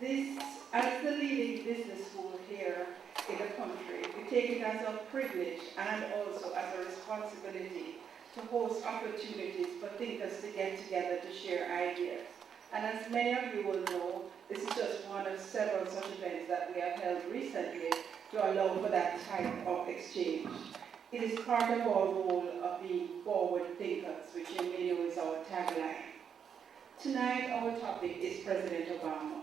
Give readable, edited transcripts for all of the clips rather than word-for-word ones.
This, as the leading business school here in the country, we take it as a privilege and also as a responsibility to host opportunities for thinkers to get together to share ideas. And as many of you will know, this is just one of several such events that we have held recently to allow for that type of exchange. It is part of our role of being forward thinkers, which in many ways is our tagline. Tonight, our topic is President Obama.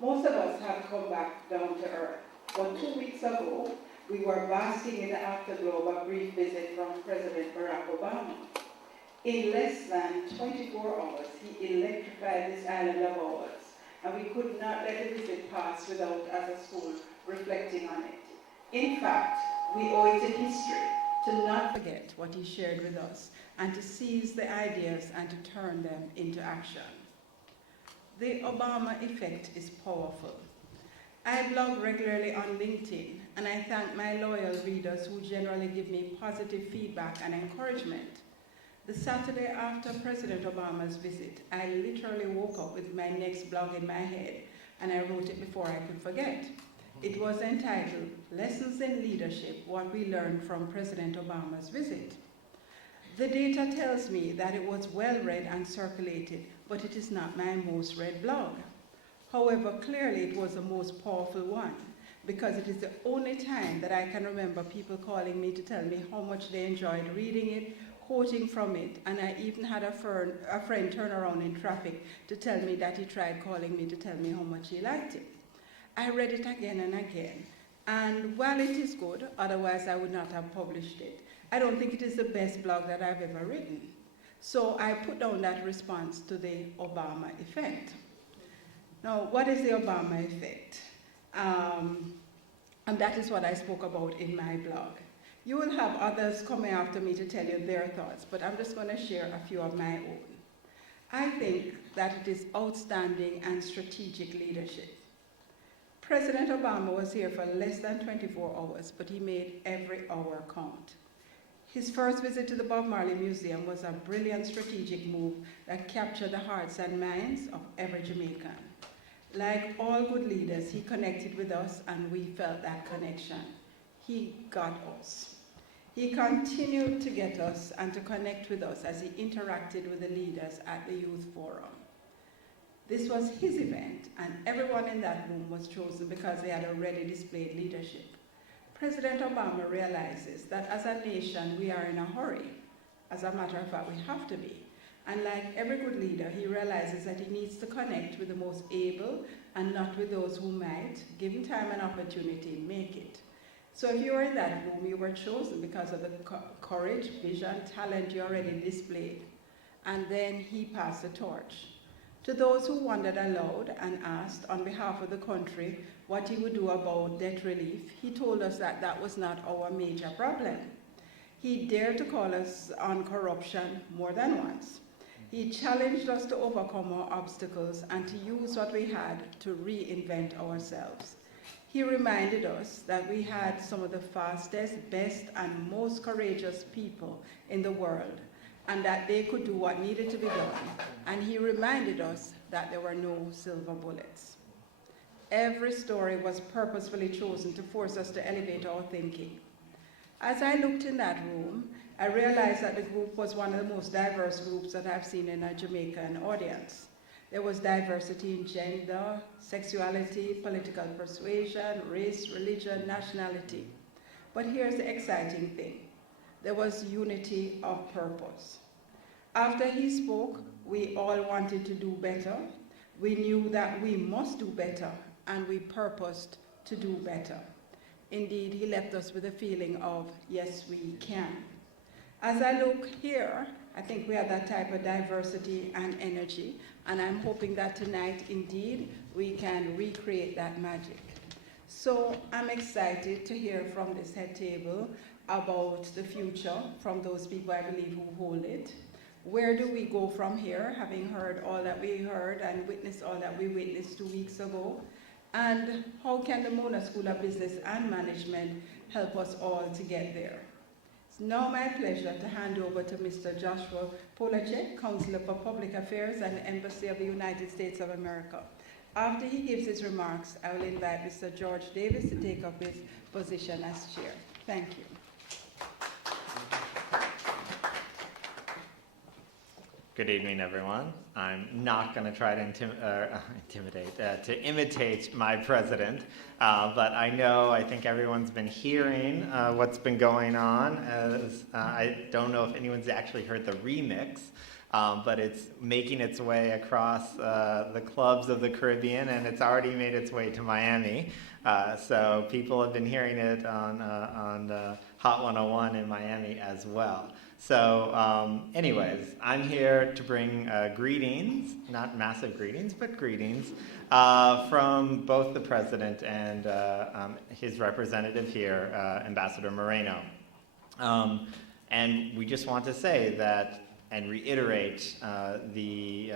Most of us have come back down to earth, but 2 weeks ago, we were basking in the afterglow of a brief visit from President Barack Obama. In less than 24 hours, he electrified this island of ours, and we could not let the visit pass without, as a school, reflecting on it. In fact, we owe it to history to not forget what he shared with us and to seize the ideas and to turn them into action. The Obama effect is powerful. I blog regularly on LinkedIn, and I thank my loyal readers who generally give me positive feedback and encouragement. The Saturday after President Obama's visit, I literally woke up with my next blog in my head, and I wrote it before I could forget. It was entitled, Lessons in Leadership, What We Learned from President Obama's Visit. The data tells me that it was well read and circulated, but it is not my most read blog. However, clearly it was the most powerful one, because it is the only time that I can remember people calling me to tell me how much they enjoyed reading it, quoting from it, and I even had a friend turn around in traffic to tell me that he tried calling me to tell me how much he liked it. I read it again and again, and while it is good, otherwise I would not have published it, I don't think it is the best blog that I've ever written. So I put down that response to the Obama effect. Now, what is the Obama effect? And that is what I spoke about in my blog. You will have others coming after me to tell you their thoughts, but I'm just going to share a few of my own. I think that it is outstanding and strategic leadership. President Obama was here for less than 24 hours, but he made every hour count. His first visit to the Bob Marley Museum was a brilliant strategic move that captured the hearts and minds of every Jamaican. Like all good leaders, he connected with us and we felt that connection. He got us. He continued to get us and to connect with us as he interacted with the leaders at the Youth Forum. This was his event, and everyone in that room was chosen because they had already displayed leadership. President Obama realizes that as a nation, we are in a hurry. As a matter of fact, we have to be. And like every good leader, he realizes that he needs to connect with the most able and not with those who might, given time and opportunity, make it. So if you were in that room, you were chosen because of the courage, vision, talent you already displayed. And then he passed the torch. To those who wondered aloud and asked on behalf of the country what he would do about debt relief, he told us that that was not our major problem. He dared to call us on corruption more than once. He challenged us to overcome our obstacles and to use what we had to reinvent ourselves. He reminded us that we had some of the fastest, best, and most courageous people in the world, and that they could do what needed to be done. And he reminded us that there were no silver bullets. Every story was purposefully chosen to force us to elevate our thinking. As I looked in that room, I realized that the group was one of the most diverse groups that I've seen in a Jamaican audience. There was diversity in gender, sexuality, political persuasion, race, religion, nationality. But here's the exciting thing. There was unity of purpose. After he spoke, we all wanted to do better. We knew that we must do better, and we purposed to do better. Indeed, he left us with a feeling of, yes, we can. As I look here, I think we have that type of diversity and energy, and I'm hoping that tonight, indeed, we can recreate that magic. So I'm excited to hear from this head table about the future from those people I believe who hold it. Where do we go from here, having heard all that we heard and witnessed all that we witnessed 2 weeks ago? And how can the Mona School of Business and Management help us all to get there? It's now my pleasure to hand over to Mr. Joshua Polacek, Counselor for Public Affairs and Embassy of the United States of America. After he gives his remarks, I will invite Mr. George Davis to take up his position as chair. Thank you. Good evening, everyone. I'm not going to try to imitate my president, but I think everyone's been hearing what's been going on. I don't know if anyone's actually heard the remix, but it's making its way across the clubs of the Caribbean, and it's already made its way to Miami. So people have been hearing it on Hot 101 in Miami as well. So anyways, I'm here to bring greetings, not massive greetings, but greetings from both the president and his representative here, Ambassador Moreno. And we just want to say that and reiterate the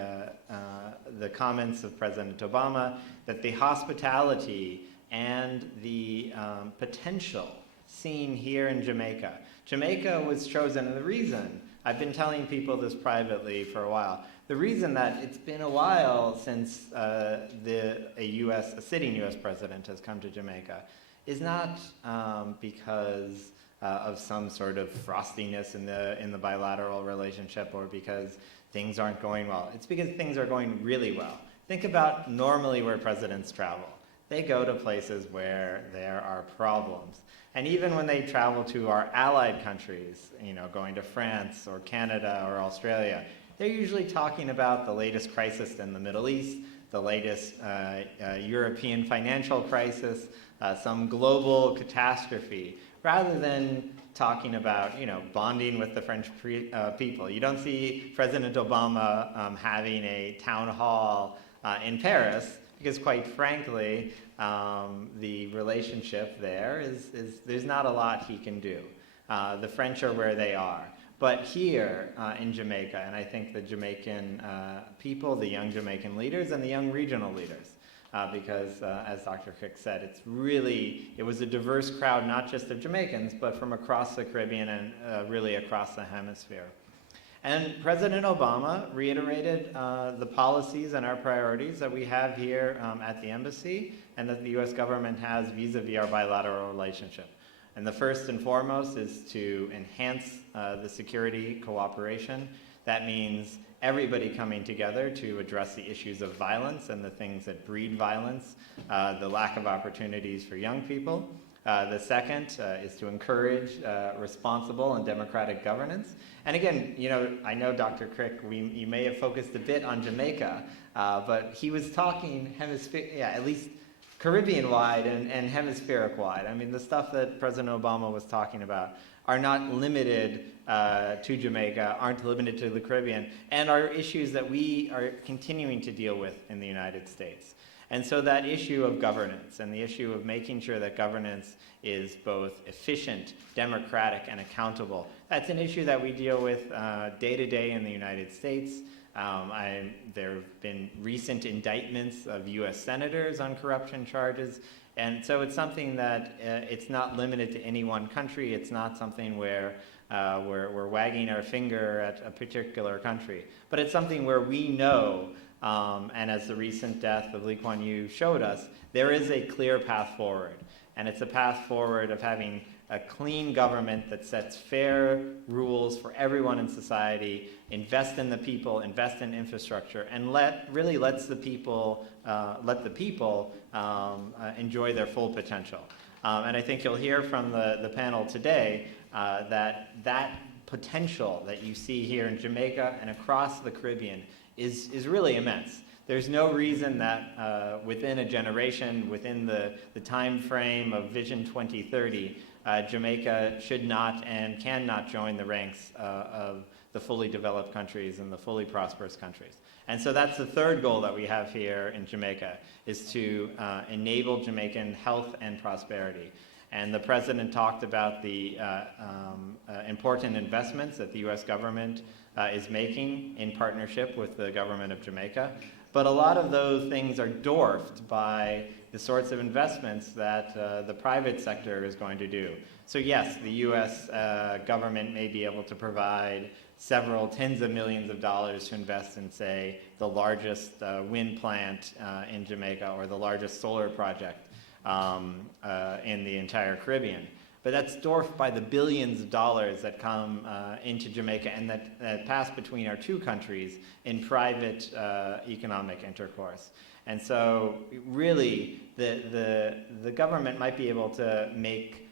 comments of President Obama that the hospitality and the potential seen here in Jamaica. Jamaica was chosen, and the reason, I've been telling people this privately for a while, the reason that it's been a while since a sitting U.S. president has come to Jamaica is not because of some sort of frostiness in the bilateral relationship or because things aren't going well. It's because things are going really well. Think about normally where presidents travel. They go to places where there are problems. And even when they travel to our allied countries, going to France or Canada or Australia, they're usually talking about the latest crisis in the Middle East, the latest European financial crisis, some global catastrophe, rather than talking about, bonding with the French people. You don't see President Obama having a town hall in Paris, because quite frankly, the relationship there is there's not a lot he can do. The French are where they are. But here in Jamaica, and I think the Jamaican people, the young Jamaican leaders, and the young regional leaders, because as Dr. Crick said, it was a diverse crowd, not just of Jamaicans, but from across the Caribbean and really across the hemisphere. And President Obama reiterated the policies and our priorities that we have here at the embassy and that the U.S. government has vis-a-vis our bilateral relationship. And the first and foremost is to enhance the security cooperation. That means everybody coming together to address the issues of violence and the things that breed violence, the lack of opportunities for young people. The second is to encourage responsible and democratic governance. And again, I know Dr. Crick, you may have focused a bit on Jamaica, but he was talking at least Caribbean-wide and hemispheric-wide. I mean, the stuff that President Obama was talking about are not limited to Jamaica, aren't limited to the Caribbean, and are issues that we are continuing to deal with in the United States. And so that issue of governance and the issue of making sure that governance is both efficient, democratic, and accountable, that's an issue that we deal with day to day in the United States. There have been recent indictments of U.S. senators on corruption charges. And so it's something that it's not limited to any one country. It's not something where we're wagging our finger at a particular country. But it's something where we know, and as the recent death of Lee Kuan Yew showed us, there is a clear path forward. And it's a path forward of having a clean government that sets fair rules for everyone in society, invest in the people, invest in infrastructure, and really lets the people enjoy their full potential. And I think you'll hear from the panel today that potential that you see here in Jamaica and across the Caribbean is really immense. There's no reason that within a generation, within the time frame of Vision 2030, Jamaica should not and cannot join the ranks of the fully developed countries and the fully prosperous countries. And so that's the third goal that we have here in Jamaica, is to enable Jamaican health and prosperity. And the president talked about the important investments that the U.S. government is making in partnership with the government of Jamaica. But a lot of those things are dwarfed by the sorts of investments that the private sector is going to do. So yes, the U.S. government may be able to provide several tens of millions of dollars to invest in, say, the largest wind plant in Jamaica or the largest solar project in the entire Caribbean. But that's dwarfed by the billions of dollars that come into Jamaica and that pass between our two countries in private economic intercourse. And so really, the government might be able to make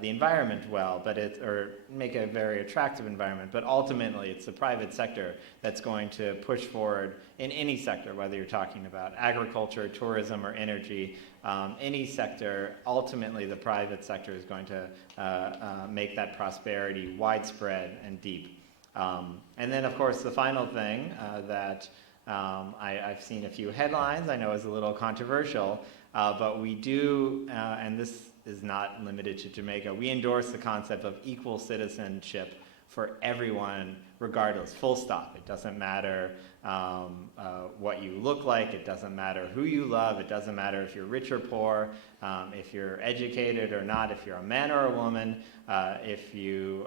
the environment well, or make a very attractive environment, but ultimately it's the private sector that's going to push forward in any sector, whether you're talking about agriculture, tourism, or energy. Any sector, ultimately the private sector is going to make that prosperity widespread and deep. And then, of course, the final thing that I've seen a few headlines, I know is a little controversial, but we do, and this is not limited to Jamaica, we endorse the concept of equal citizenship for everyone, regardless, full stop. It doesn't matter what you look like, it doesn't matter who you love, it doesn't matter if you're rich or poor, if you're educated or not, if you're a man or a woman, if you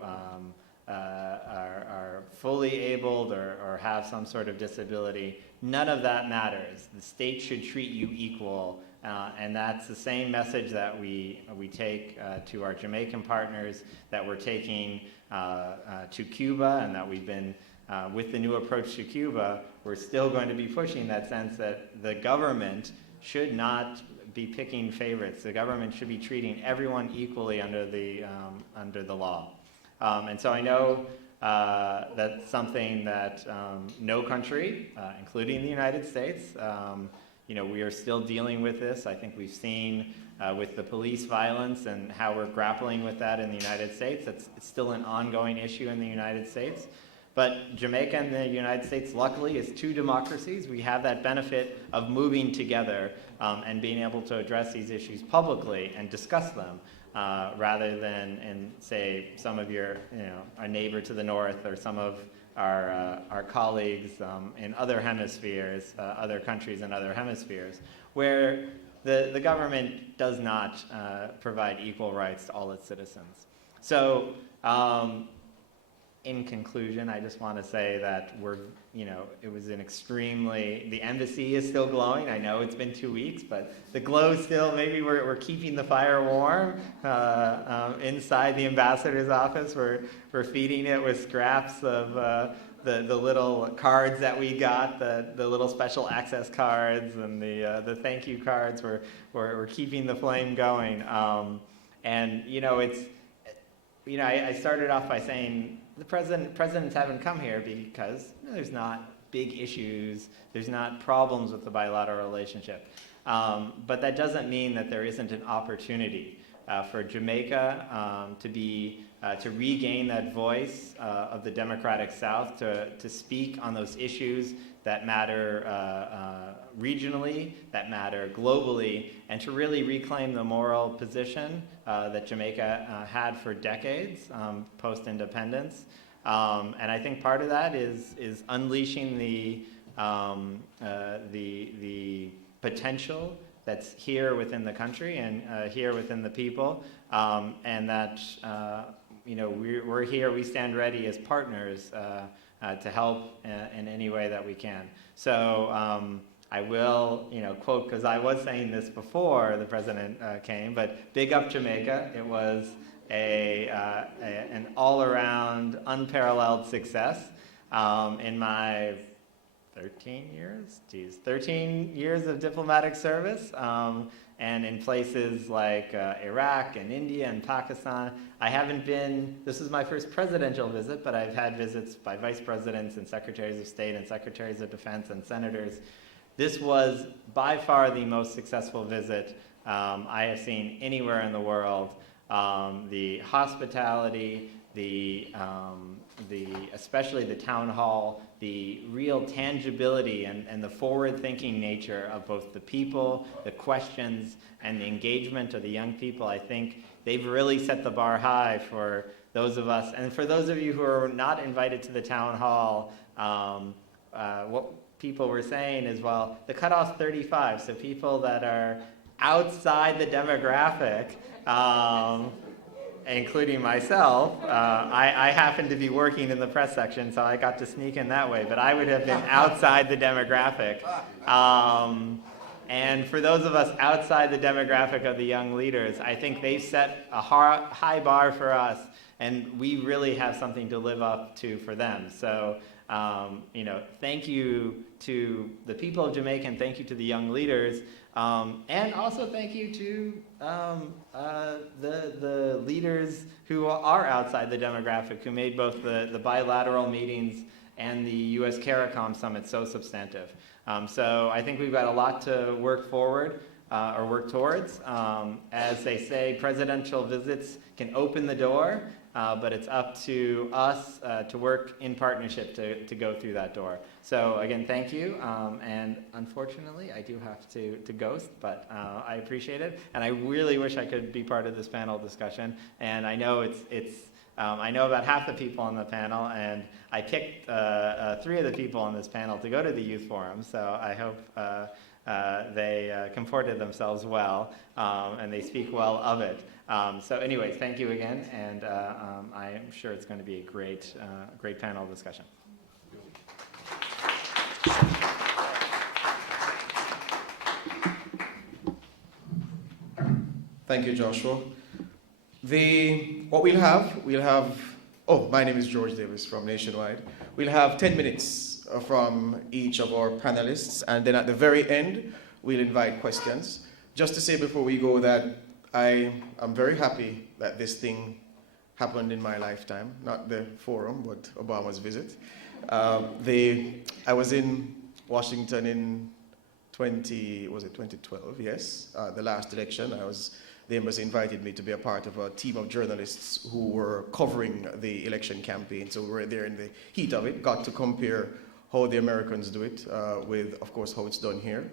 are fully abled or have some sort of disability. None of that matters. The state should treat you equal, and that's the same message that we take to our Jamaican partners, that we're taking to Cuba, and that we've been, with the new approach to Cuba, we're still going to be pushing that sense that the government should not be picking favorites. The government should be treating everyone equally under the law. And so I know that's something that no country, including the United States, we are still dealing with this. I think we've seen with the police violence and how we're grappling with that in the United States. It's still an ongoing issue in the United States. But Jamaica and the United States, luckily, is two democracies. We have that benefit of moving together and being able to address these issues publicly and discuss them. Rather than in, say, some of your, our neighbor to the north or some of our colleagues in other hemispheres, other countries in other hemispheres, where the government does not provide equal rights to all its citizens. So, in conclusion, I just want to say that it was an the embassy is still glowing. I know it's been 2 weeks, but the glow still, maybe we're keeping the fire warm inside the ambassador's office. We're feeding it with scraps of the little cards that we got, the little special access cards and the thank you cards. We're keeping the flame going. And I started off by saying, the presidents haven't come here because there's not big issues, there's not problems with the bilateral relationship. But that doesn't mean that there isn't an opportunity for Jamaica to regain that voice of the democratic South, to speak on those issues that matter regionally, that matter globally, and to really reclaim the moral position that Jamaica had for decades post-independence. And I think part of that is unleashing the potential that's here within the country and here within the people, and that we're here, we stand ready as partners to help in any way that we can. So I will, quote, because I was saying this before the president came, but big up Jamaica. It was an all-around, unparalleled success in my 13 years of diplomatic service, and in places like Iraq and India and Pakistan. I haven't been, this is my first presidential visit, but I've had visits by vice presidents and secretaries of state and secretaries of defense and senators. This was by far the most successful visit I have seen anywhere in the world. The hospitality, especially the town hall, the real tangibility and the forward-thinking nature of both the people, the questions, and the engagement of the young people. I think they've really set the bar high for those of us. And for those of you who are not invited to the town hall, what people were saying is, well, the cutoff's 35, so people that are outside the demographic, including myself. I happened to be working in the press section, so I got to sneak in that way, but I would have been outside the demographic. And for those of us outside the demographic of the young leaders, I think they've set a high bar for us, and we really have something to live up to for them. So, thank you to the people of Jamaica, and thank you to the young leaders, and also thank you to the leaders who are outside the demographic, who made both the bilateral meetings and the U.S. CARICOM summit so substantive. So I think we've got a lot to work forward or work towards. As they say, presidential visits can open the door, but it's up to us to work in partnership to go through that door. So again, thank you. And unfortunately, I do have to ghost, but I appreciate it. And I really wish I could be part of this panel discussion. And I know I know about half the people on the panel, and I picked 3 of the people on this panel to go to the youth forum, so I hope they comported themselves well, and they speak well of it. So anyways, thank you again, and I am sure it's going to be a great panel discussion. Thank you, Joshua. What we'll have, my name is George Davis from Nationwide. We'll have 10 minutes from each of our panelists, and then at the very end, we'll invite questions. Just to say before we go that I am very happy that this thing happened in my lifetime, not the forum, but Obama's visit. I was in Washington in 2012, yes, the last election. The embassy invited me to be a part of a team of journalists who were covering the election campaign. So we were there in the heat of it, got to compare how the Americans do it with, of course, how it's done here.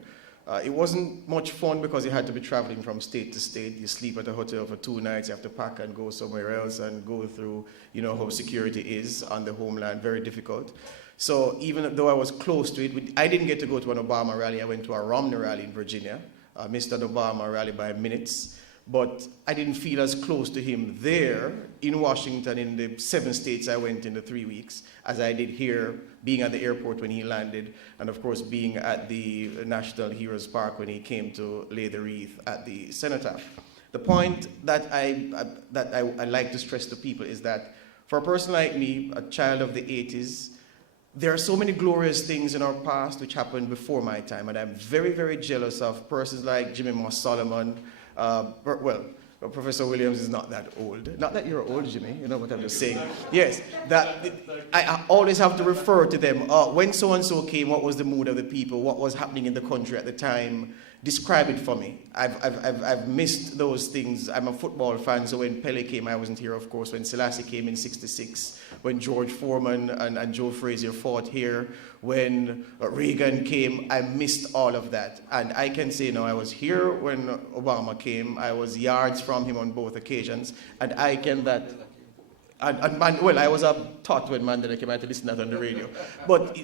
It wasn't much fun because you had to be traveling from state to state. You sleep at a hotel for 2 nights, you have to pack and go somewhere else and go through, how security is on the homeland, very difficult. So even though I was close to it, I didn't get to go to an Obama rally. I went to a Romney rally in Virginia, missed an Obama rally by minutes. But I didn't feel as close to him there in Washington in the 7 states I went in the 3 weeks as I did here, being at the airport when he landed, and of course being at the National Heroes Park when he came to lay the wreath at the cenotaph. The point that I like to stress to people is that for a person like me, a child of the 80s, there are so many glorious things in our past which happened before my time, and I'm very, very jealous of persons like Jimmy Moss Solomon. Professor Williams is not that old. Not that you're old, Jimmy, you know what I'm just saying. Yes, I always have to refer to them. When so-and-so came, what was the mood of the people? What was happening in the country at the time? Describe it for me. I've missed those things. I'm a football fan, so when Pele came, I wasn't here, of course. When Selassie came in '66, when George Foreman and Joe Frazier fought here, when Reagan came, I missed all of that. And I can say now I was here when Obama came. I was yards from him on both occasions. And I can that... I was taught when Mandela came. I had to listen to that on the radio. But,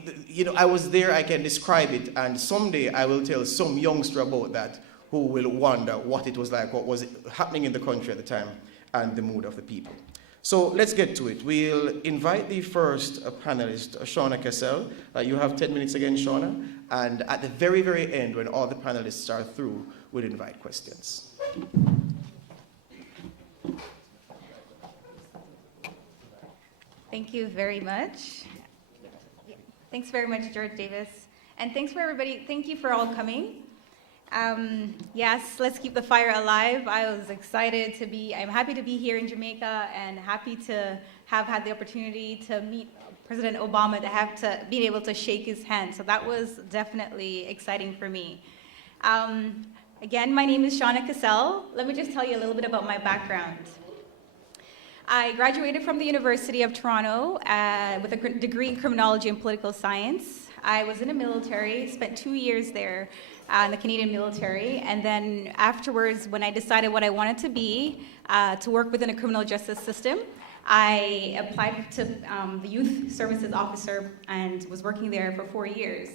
I was there, I can describe it, and someday I will tell some youngster about that who will wonder what it was like, what was happening in the country at the time, and the mood of the people. So let's get to it. We'll invite the first panelist, Shauna Cassell. You have 10 minutes again, Shauna. And at the very, very end, when all the panelists are through, we'll invite questions. Thank you very much. Thanks very much, George Davis. And thanks for everybody. Thank you for all coming. Yes, let's keep the fire alive. I was excited I'm happy to be here in Jamaica and happy to have had the opportunity to meet President Obama, to be able to shake his hand. So that was definitely exciting for me. Again, my name is Shauna Cassell. Let me just tell you a little bit about my background. I graduated from the University of Toronto with a degree in criminology and political science. I was in the military, spent 2 years there in the Canadian military, and then afterwards, when I decided what I wanted to be, to work within a criminal justice system, I applied to the Youth Services Officer and was working there for 4 years.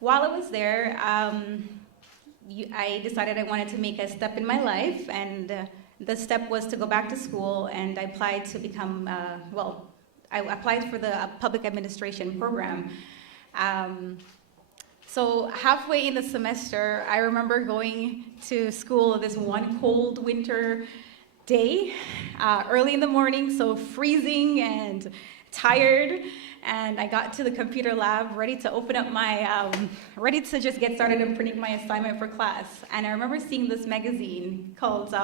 While I was there, I decided I wanted to make a step in my life, and the step was to go back to school, and I applied to become, I applied for the public administration program. So halfway in the semester, I remember going to school this one cold winter day, early in the morning, so freezing and tired, and I got to the computer lab ready to open up my, ready to just get started in printing my assignment for class. And I remember seeing this magazine called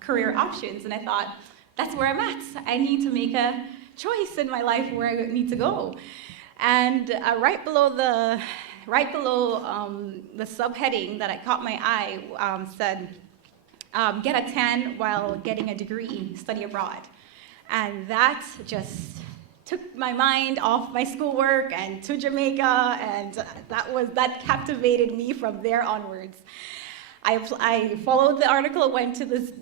Career Options, and I thought, that's where I'm at. I need to make a choice in my life where I need to go. And right below the subheading that caught my eye said, get a 10 while getting a degree, study abroad. And that just took my mind off my schoolwork and to Jamaica, and that captivated me from there onwards. I followed the article, went to the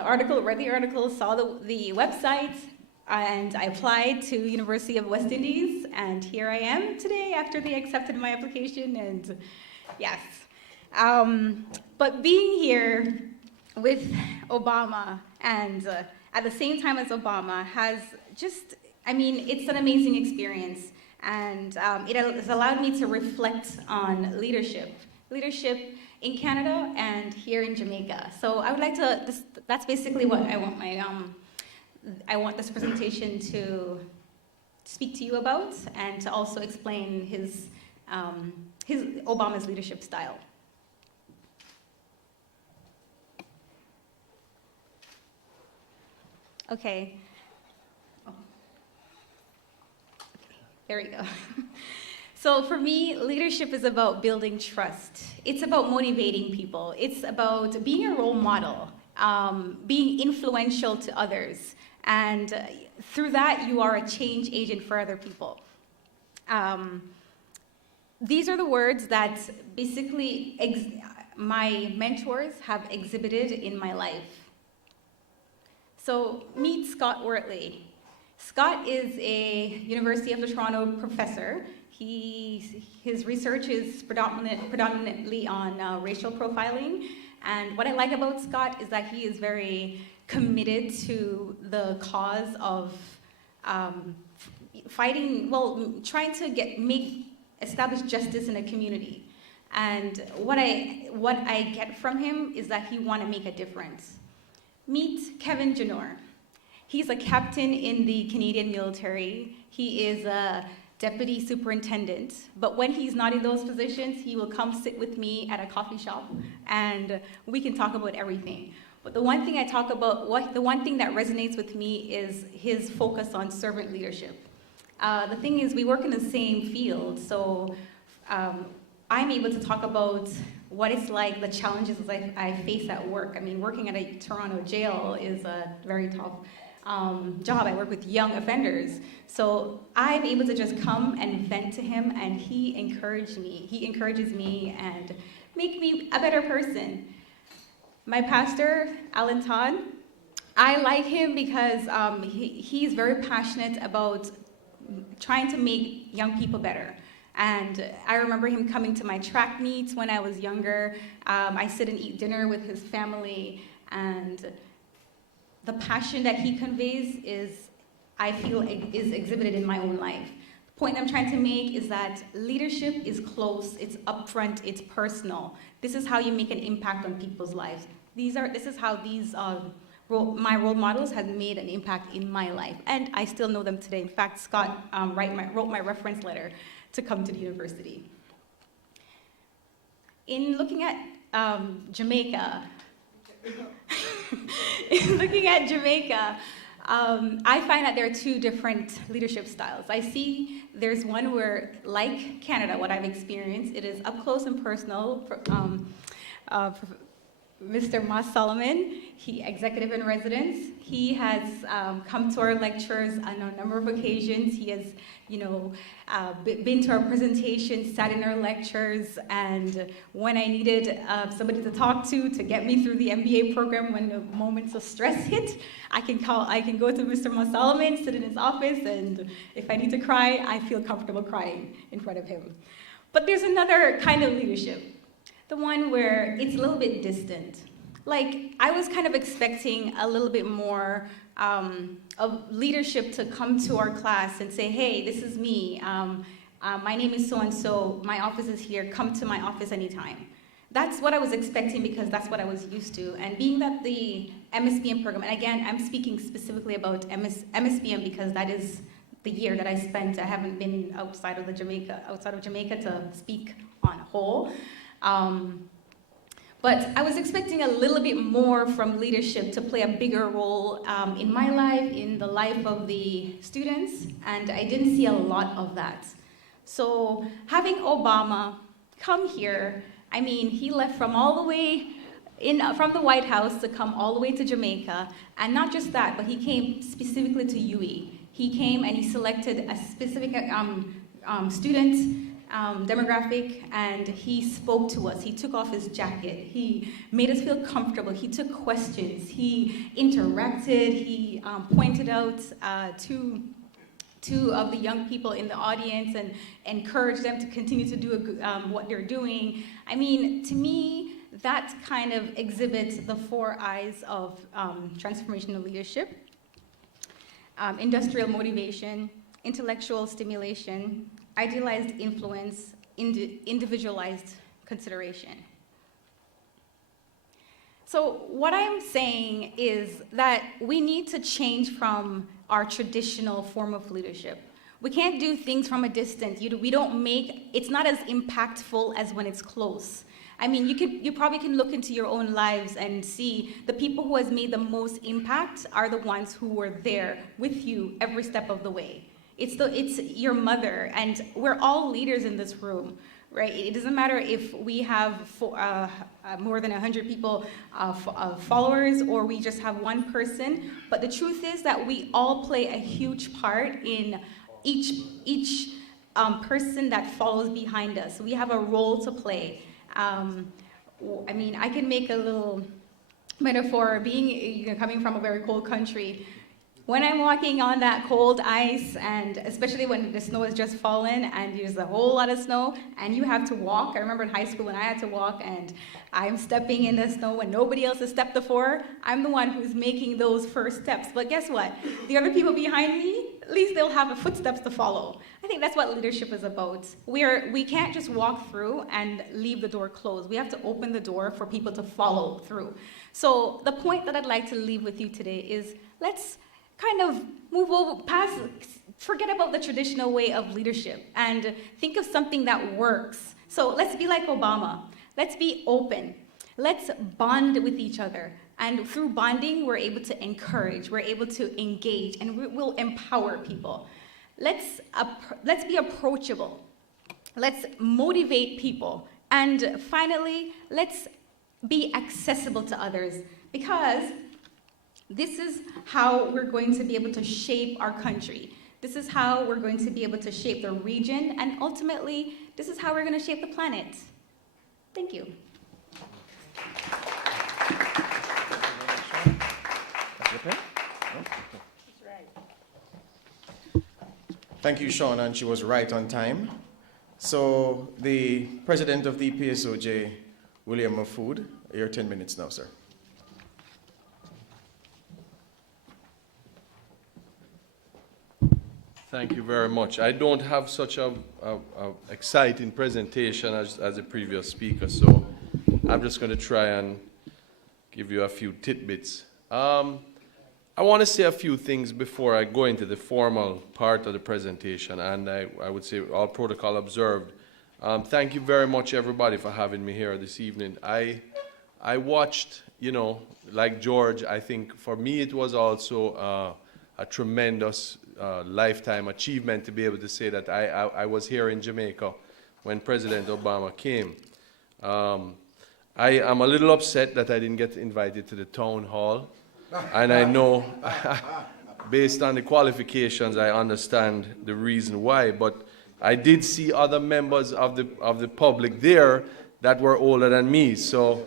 article, read the article, saw the website, and I applied to University of West Indies, and here I am today after they accepted my application, and yes. But being here with Obama and at the same time as Obama has just, it's an amazing experience, and it has allowed me to reflect on leadership in Canada and here in Jamaica. So I would like to, that's basically what I want I want this presentation to speak to you about, and to also explain his Obama's leadership style. Okay. Oh. Okay. There we go. So for me, leadership is about building trust. It's about motivating people. It's about being a role model, being influential to others. And through that, you are a change agent for other people. These are the words that basically my mentors have exhibited in my life. So meet Scott Wortley. Scott is a University of Toronto professor. His research is predominantly on racial profiling. And what I like about Scott is that he is very committed to the cause of trying to establish justice in a community. And what I get from him is that he wants to make a difference. Meet Kevin Janor. He's a captain in the Canadian military. He is a deputy superintendent, but when he's not in those positions, he will come sit with me at a coffee shop, and we can talk about everything. But the one thing the one thing that resonates with me is his focus on servant leadership. The thing is, we work in the same field, so I'm able to talk about what it's like, the challenges I face at work. Working at a Toronto jail is a very tough job. I work with young offenders. So I'm able to just come and vent to him, and he encourages me and make me a better person. My pastor, Alan Todd, I like him because he's very passionate about trying to make young people better. And I remember him coming to my track meets when I was younger. I sit and eat dinner with his family, and the passion that he conveys I feel is exhibited in my own life. The point I'm trying to make is that leadership is close, it's upfront, it's personal. This is how you make an impact on people's lives. This is how my role models have made an impact in my life, and I still know them today. In fact, Scott wrote my reference letter to come to the university. In looking at Jamaica, I find that there are two different leadership styles. I see there's one where, like Canada, what I've experienced, it is up close and personal. Mr. Moss Solomon, executive in residence, he has come to our lectures on a number of occasions. He has, been to our presentations, sat in our lectures, and when I needed somebody to talk to get me through the MBA program when the moments of stress hit, I can go to Mr. Moss Solomon, sit in his office, and if I need to cry, I feel comfortable crying in front of him. But there's another kind of leadership. The one where it's a little bit distant. like, I was kind of expecting a little bit more of leadership to come to our class and say, hey, this is me. My name is so-and-so. My office is here. Come to my office anytime. That's what I was expecting because that's what I was used to. And being that the MSBM program, and again, I'm speaking specifically about MSBM because that is the year that I spent. I haven't been outside of Jamaica to speak on whole. But I was expecting a little bit more from leadership to play a bigger role in my life, in the life of the students, and I didn't see a lot of that. So having Obama come here, I mean, he left from all the way from the White House to come all the way to Jamaica, and not just that, but he came specifically to UE. He came and he selected a specific student demographic, and he spoke to us. He took off his jacket. He made us feel comfortable. He took questions. He interacted. He pointed out two of the young people in the audience and encouraged them to continue to do what they're doing. I mean, to me, that kind of exhibits the 4 I's of transformational leadership: industrial motivation, intellectual stimulation, idealized influence, individualized consideration. So what I'm saying is that we need to change from our traditional form of leadership. We can't do things from a distance. It's not as impactful as when it's close. I mean, you probably can look into your own lives and see the people who has made the most impact are the ones who were there with you every step of the way. It's your mother, and we're all leaders in this room, right? It doesn't matter if we have more than 100 people followers or we just have one person, but the truth is that we all play a huge part in each person that follows behind us. We have a role to play. I mean, I can make a little metaphor, coming from a very cold country. When I'm walking on that cold ice, and especially when the snow has just fallen and there's a whole lot of snow and you have to walk. I remember in high school when I had to walk and I'm stepping in the snow when nobody else has stepped before. I'm the one who's making those first steps. But guess what? The other people behind me, at least they'll have footsteps to follow. I think that's what leadership is about. We can't just walk through and leave the door closed. We have to open the door for people to follow through. So the point that I'd like to leave with you today is let's kind of move over forget about the traditional way of leadership and think of something that works. So let's be like Obama. Let's be open. Let's bond with each other. And through bonding, we're able to encourage, we're able to engage, and we'll empower people. Let's be approachable. Let's motivate people. And finally, let's be accessible to others, because this is how we're going to be able to shape our country. This is how we're going to be able to shape the region, and ultimately, this is how we're going to shape the planet. Thank you. Thank you, Sean, and she was right on time. So, the president of the PSOJ, William Mafood, your 10 minutes now, sir. Thank you very much. I don't have such a exciting presentation as the previous speaker, so I'm just going to try and give you a few tidbits. I want to say a few things before I go into the formal part of the presentation, and I would say all protocol observed. Thank you very much, everybody, for having me here this evening. I watched, like George, I think for me it was also a tremendous lifetime achievement to be able to say that I was here in Jamaica when President Obama came. I am a little upset that I didn't get invited to the town hall, and I know, based on the qualifications, I understand the reason why, but I did see other members of the public there that were older than me, so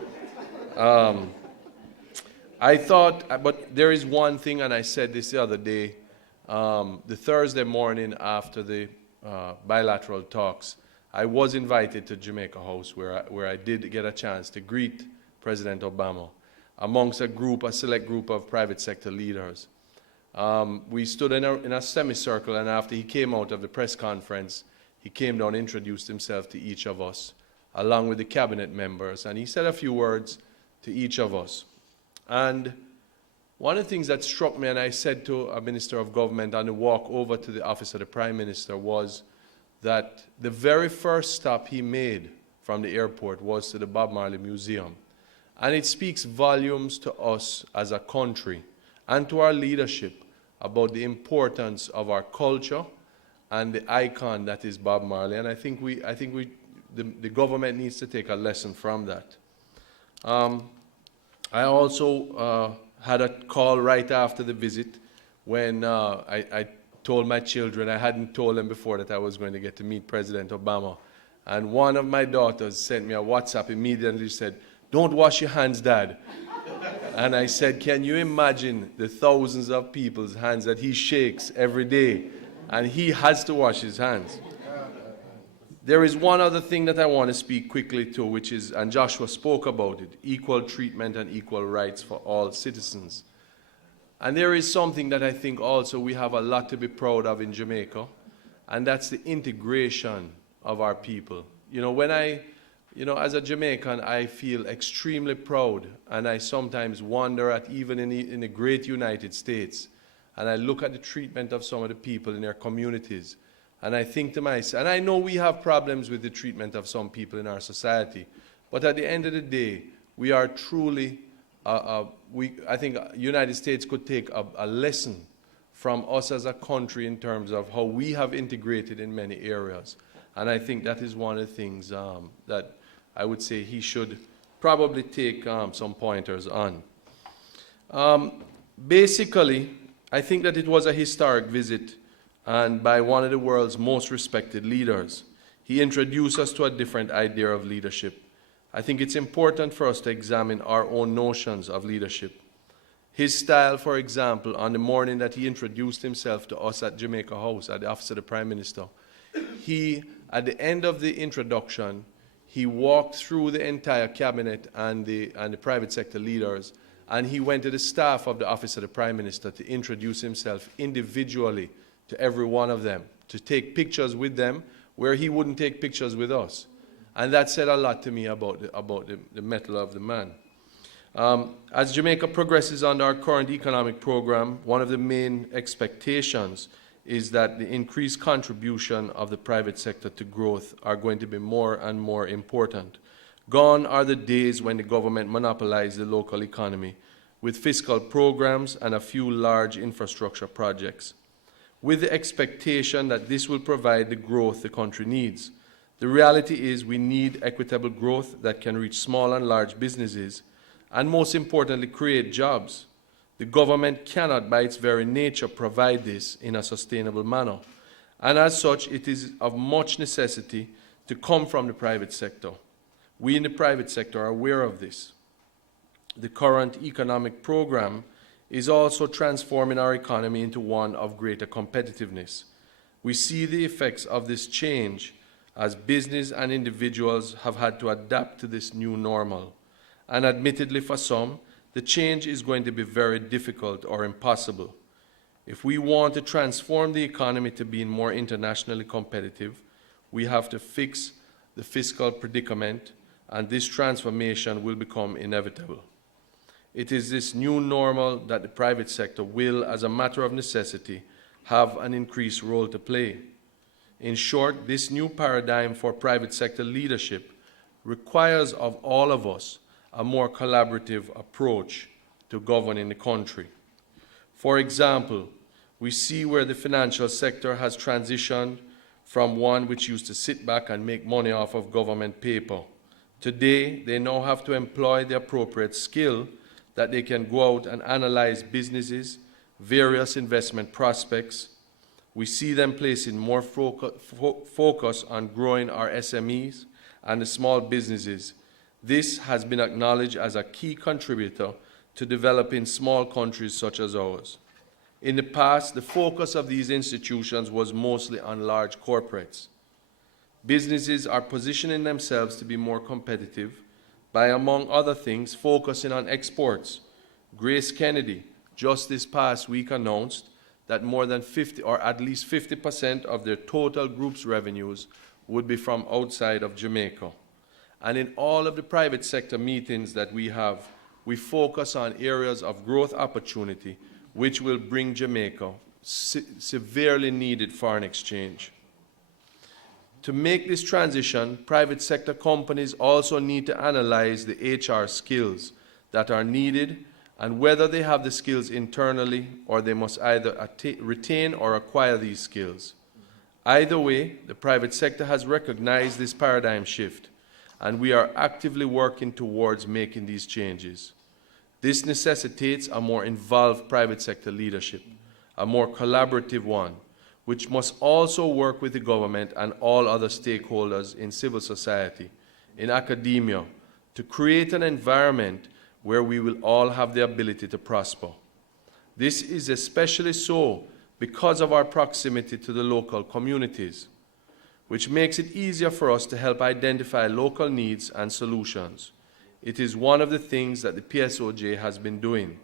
I thought, but there is one thing, and I said this the other day, the Thursday morning after the bilateral talks, I was invited to Jamaica House where I did get a chance to greet President Obama. amongst a select group of private sector leaders. We stood in a semicircle, and after he came out of the press conference, he came down and introduced himself to each of us, along with the cabinet members, and he said a few words to each of us. And one of the things that struck me, and I said to a minister of government on the walk over to the office of the Prime Minister, was that the very first stop he made from the airport was to the Bob Marley Museum. And it speaks volumes to us as a country and to our leadership about the importance of our culture and the icon that is Bob Marley. And I think the government needs to take a lesson from that. I also had a call right after the visit when I told my children, I hadn't told them before that I was going to get to meet President Obama. And one of my daughters sent me a WhatsApp immediately, said, "Don't wash your hands, Dad." And I said, can you imagine the thousands of people's hands that he shakes every day? And he has to wash his hands. There is one other thing that I want to speak quickly to, which is, and Joshua spoke about it, equal treatment and equal rights for all citizens. And there is something that I think also we have a lot to be proud of in Jamaica, and that's the integration of our people. As a Jamaican, I feel extremely proud, and I sometimes wonder at even in the great United States, and I look at the treatment of some of the people in their communities, and I think to myself, and I know we have problems with the treatment of some people in our society, but at the end of the day, we are truly, I think the United States could take a lesson from us as a country in terms of how we have integrated in many areas. And I think that is one of the things that I would say he should probably take some pointers on. Basically, I think that it was a historic visit and by one of the world's most respected leaders. He introduced us to a different idea of leadership. I think it's important for us to examine our own notions of leadership. His style, for example, on the morning that he introduced himself to us at Jamaica House, at the office of the Prime Minister, at the end of the introduction, he walked through the entire cabinet and the private sector leaders, and he went to the staff of the office of the Prime Minister to introduce himself individually to every one of them, to take pictures with them where he wouldn't take pictures with us. And that said a lot to me about the mettle of the man. As Jamaica progresses under our current economic program, one of the main expectations is that the increased contribution of the private sector to growth are going to be more and more important. Gone are the days when the government monopolized the local economy with fiscal programs and a few large infrastructure projects, with the expectation that this will provide the growth the country needs. The reality is we need equitable growth that can reach small and large businesses, and most importantly, create jobs. The government cannot, by its very nature, provide this in a sustainable manner. And as such, it is of much necessity to come from the private sector. We in the private sector are aware of this. The current economic program is also transforming our economy into one of greater competitiveness. We see the effects of this change as business and individuals have had to adapt to this new normal. And admittedly for some, the change is going to be very difficult or impossible. If we want to transform the economy to be more internationally competitive, we have to fix the fiscal predicament, and this transformation will become inevitable. It is this new normal that the private sector will, as a matter of necessity, have an increased role to play. In short, this new paradigm for private sector leadership requires of all of us a more collaborative approach to governing the country. For example, we see where the financial sector has transitioned from one which used to sit back and make money off of government paper. Today, they now have to employ the appropriate skill that they can go out and analyze businesses, various investment prospects. We see them placing more focus on growing our SMEs and the small businesses. This has been acknowledged as a key contributor to developing small countries such as ours. In the past, the focus of these institutions was mostly on large corporates. Businesses are positioning themselves to be more competitive. by, among other things, focusing on exports. Grace Kennedy, just this past week, announced that more than 50, or at least 50% of their total group's revenues would be from outside of Jamaica. And in all of the private sector meetings that we have, we focus on areas of growth opportunity which will bring Jamaica severely needed foreign exchange. To make this transition, private sector companies also need to analyze the HR skills that are needed and whether they have the skills internally or they must either retain or acquire these skills. Either way, the private sector has recognized this paradigm shift, and we are actively working towards making these changes. This necessitates a more involved private sector leadership, a more collaborative one, which must also work with the government and all other stakeholders in civil society, in academia, to create an environment where we will all have the ability to prosper. This is especially so because of our proximity to the local communities, which makes it easier for us to help identify local needs and solutions. It is one of the things that the PSOJ has been doing,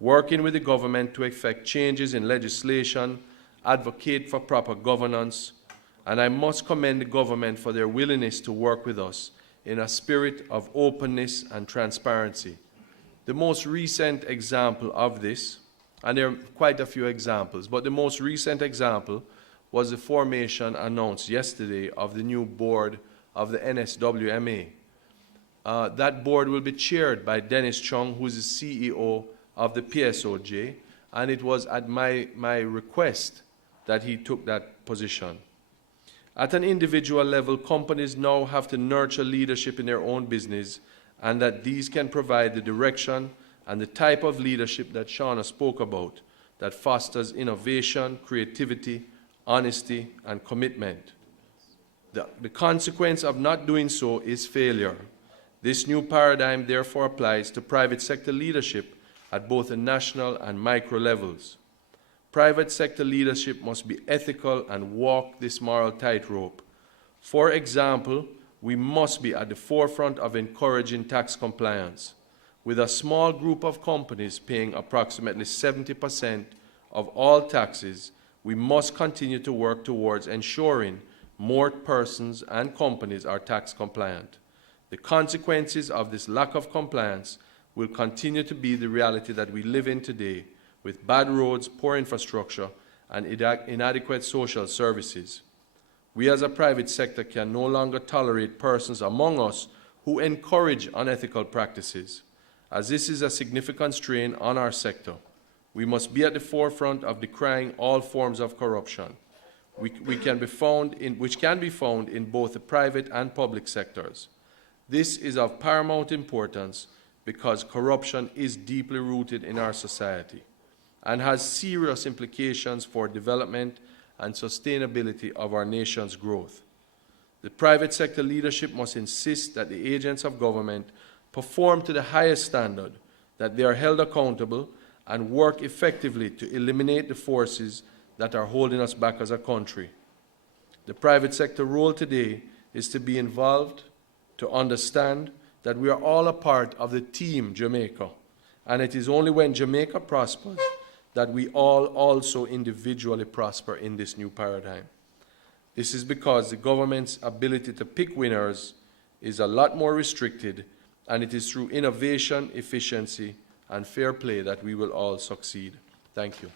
working with the government to effect changes in legislation, advocate for proper governance, and I must commend the government for their willingness to work with us in a spirit of openness and transparency. The most recent example of this, and there are quite a few examples, but the most recent example was the formation announced yesterday of the new board of the NSWMA. That board will be chaired by Dennis Chung, who is the CEO of the PSOJ, and it was at my request that he took that position. At an individual level, companies now have to nurture leadership in their own business, and that these can provide the direction and the type of leadership that Shauna spoke about, that fosters innovation, creativity, honesty, and commitment. The consequence of not doing so is failure. This new paradigm therefore applies to private sector leadership at both the national and micro levels. Private sector leadership must be ethical and walk this moral tightrope. For example, we must be at the forefront of encouraging tax compliance. With a small group of companies paying approximately 70% of all taxes, we must continue to work towards ensuring more persons and companies are tax compliant. The consequences of this lack of compliance will continue to be the reality that we live in today, with bad roads, poor infrastructure, and inadequate social services. We as a private sector can no longer tolerate persons among us who encourage unethical practices, as this is a significant strain on our sector. We must be at the forefront of decrying all forms of corruption, which can be found in both the private and public sectors. This is of paramount importance because corruption is deeply rooted in our society and has serious implications for development and sustainability of our nation's growth. The private sector leadership must insist that the agents of government perform to the highest standard, that they are held accountable, and work effectively to eliminate the forces that are holding us back as a country. The private sector role today is to be involved, to understand that we are all a part of the team Jamaica, and it is only when Jamaica prospers that we all also individually prosper in this new paradigm. This is because the government's ability to pick winners is a lot more restricted, and it is through innovation, efficiency, and fair play that we will all succeed. Thank you.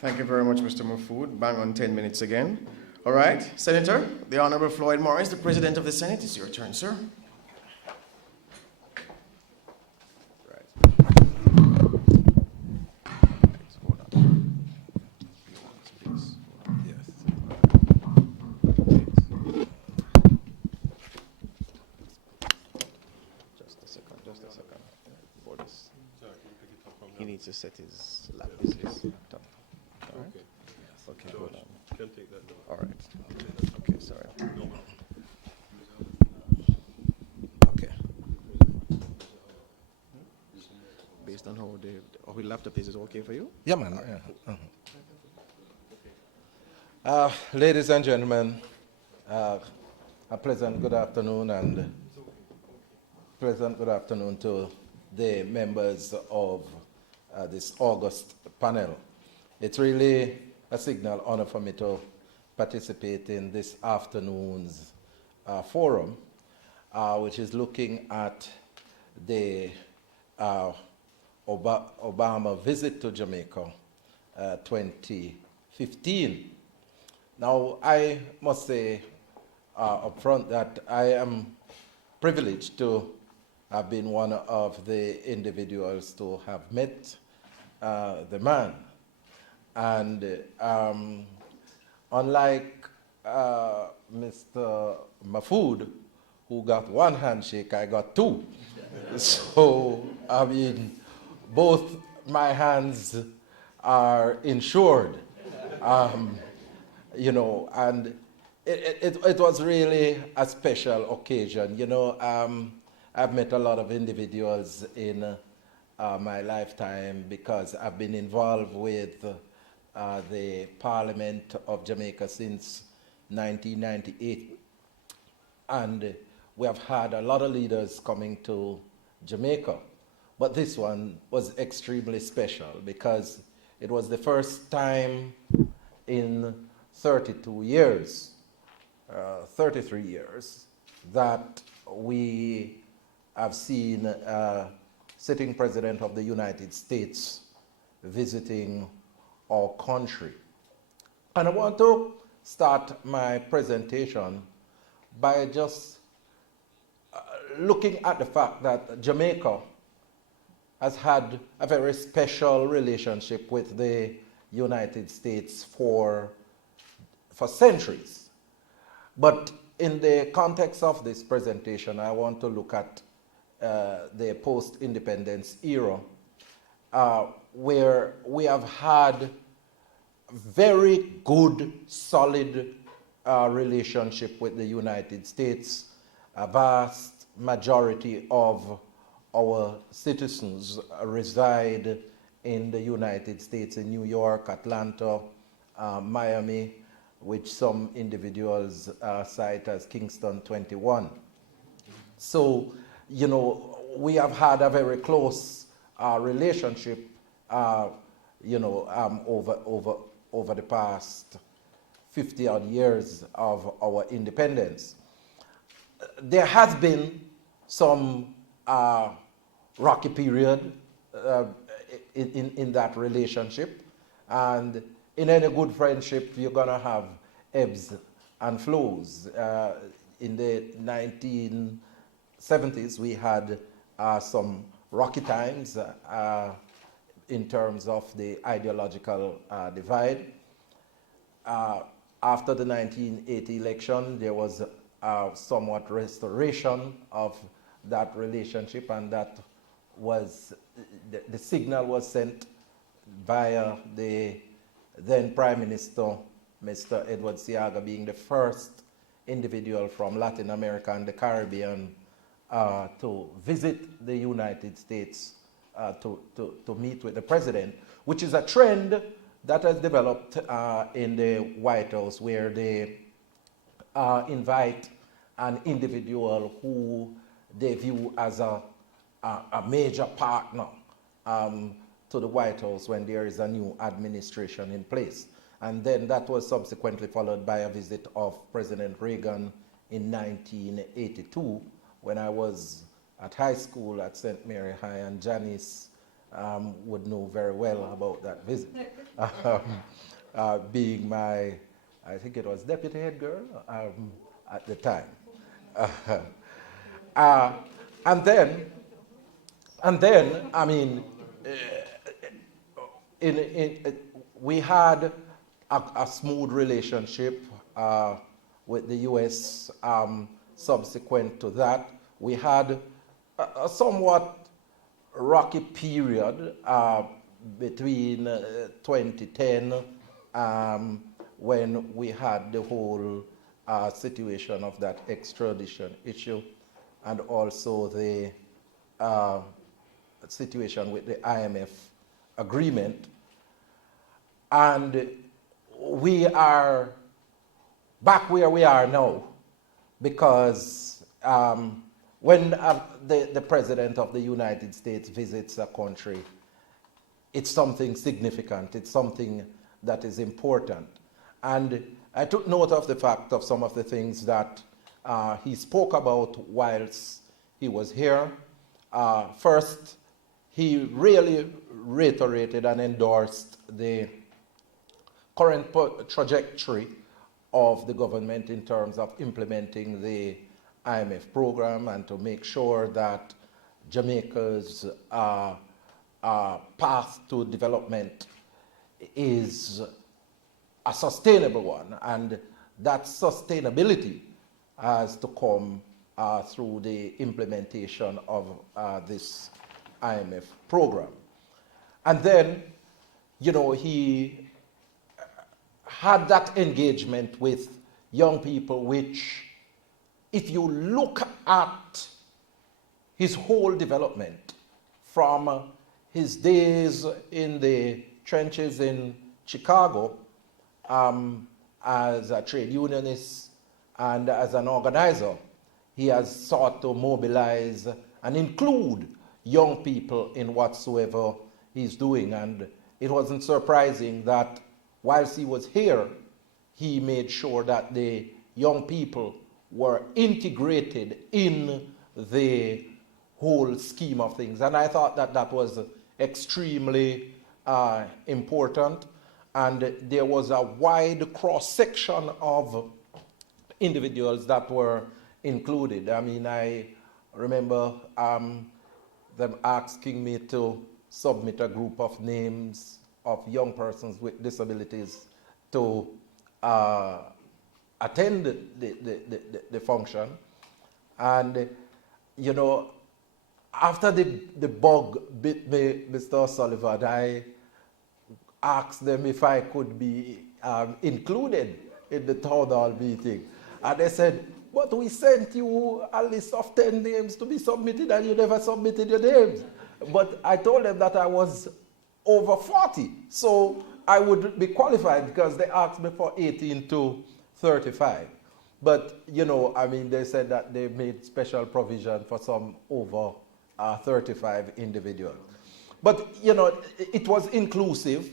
Thank you very much, Mr. Mahfood. Bang on 10 minutes again. All right, Senator, the Honorable Floyd Morris, the President of the Senate, it's your turn, sir. He needs to set his laptop. All right. Okay, hold on. Can take that down. All right. Okay, sorry. Okay. Based on how the laptop is it okay for you? Yeah, man. Yeah. Ladies and gentlemen, A pleasant good afternoon and pleasant good afternoon to the members of this August panel. It's really a signal honor for me to participate in this afternoon's forum, which is looking at the Obama visit to Jamaica 2015. Now, I must say up front that I am privileged to have been one of the individuals to have met the man. And unlike Mr. Mahfoud, who got one handshake, I got two. So, I mean, both my hands are insured. You know, and it was really a special occasion. You know, I've met a lot of individuals in my lifetime because I've been involved with the Parliament of Jamaica since 1998. And we have had a lot of leaders coming to Jamaica. But this one was extremely special because it was the first time in 32 years, 33 years, that we have seen a sitting president of the United States visiting our country. And I want to start my presentation by just looking at the fact that Jamaica has had a very special relationship with the United States for centuries. But in the context of this presentation, I want to look at the post-independence era, where we have had very good, solid relationship with the United States. A vast majority of our citizens reside in the United States, in New York, Atlanta, Miami, which some individuals cite as Kingston 21. So, you know, we have had a very close relationship, you know, over the past 50-odd years of our independence. There has been some rocky period in that relationship, and in any good friendship, you're going to have ebbs and flows. In the 1970s, we had some rocky times in terms of the ideological divide. After the 1980 election, there was somewhat restoration of that relationship, and that was, the signal was sent via the then Prime Minister, Mr. Edward Seaga, being the first individual from Latin America and the Caribbean to visit the United States to meet with the president, which is a trend that has developed in the White House, where they invite an individual who they view as a major partner to the White House when there is a new administration in place. And then that was subsequently followed by a visit of President Reagan in 1982, when I was at high school at St. Mary High, and Janice would know very well about that visit, being my, I think it was deputy head girl at the time. And then, I mean, we had a smooth relationship with the U.S. Subsequent to that, we had a somewhat rocky period between 2010 when we had the whole situation of that extradition issue, and also the situation with the IMF agreement. And we are back where we are now, because when the President of the United States visits a country, it's something significant, it's something that is important. And I took note of the fact of some of the things that he spoke about whilst he was here. First, he really reiterated and endorsed the current trajectory of the government in terms of implementing the IMF program and to make sure that Jamaica's path to development is a sustainable one, and that sustainability has to come through the implementation of this IMF program. And then, you know, he had that engagement with young people, which, if you look at his whole development from his days in the trenches in Chicago as a trade unionist and as an organizer, he has sought to mobilize and include young people in whatsoever he's doing. And it wasn't surprising that whilst he was here, he made sure that the young people were integrated in the whole scheme of things. And I thought that that was extremely important. And there was a wide cross-section of individuals that were included. I mean, I remember them asking me to submit a group of names of young persons with disabilities to attend the function. And, you know, after the bug bit me, Mr. Sullivan, I asked them if I could be included in the town hall meeting. And they said, but we sent you a list of 10 names to be submitted and you never submitted your names. But I told them that I was over 40, so I would be qualified because they asked me for 18 to 35. But, you know, I mean, they said that they made special provision for some over 35 individuals. But, you know, it was inclusive,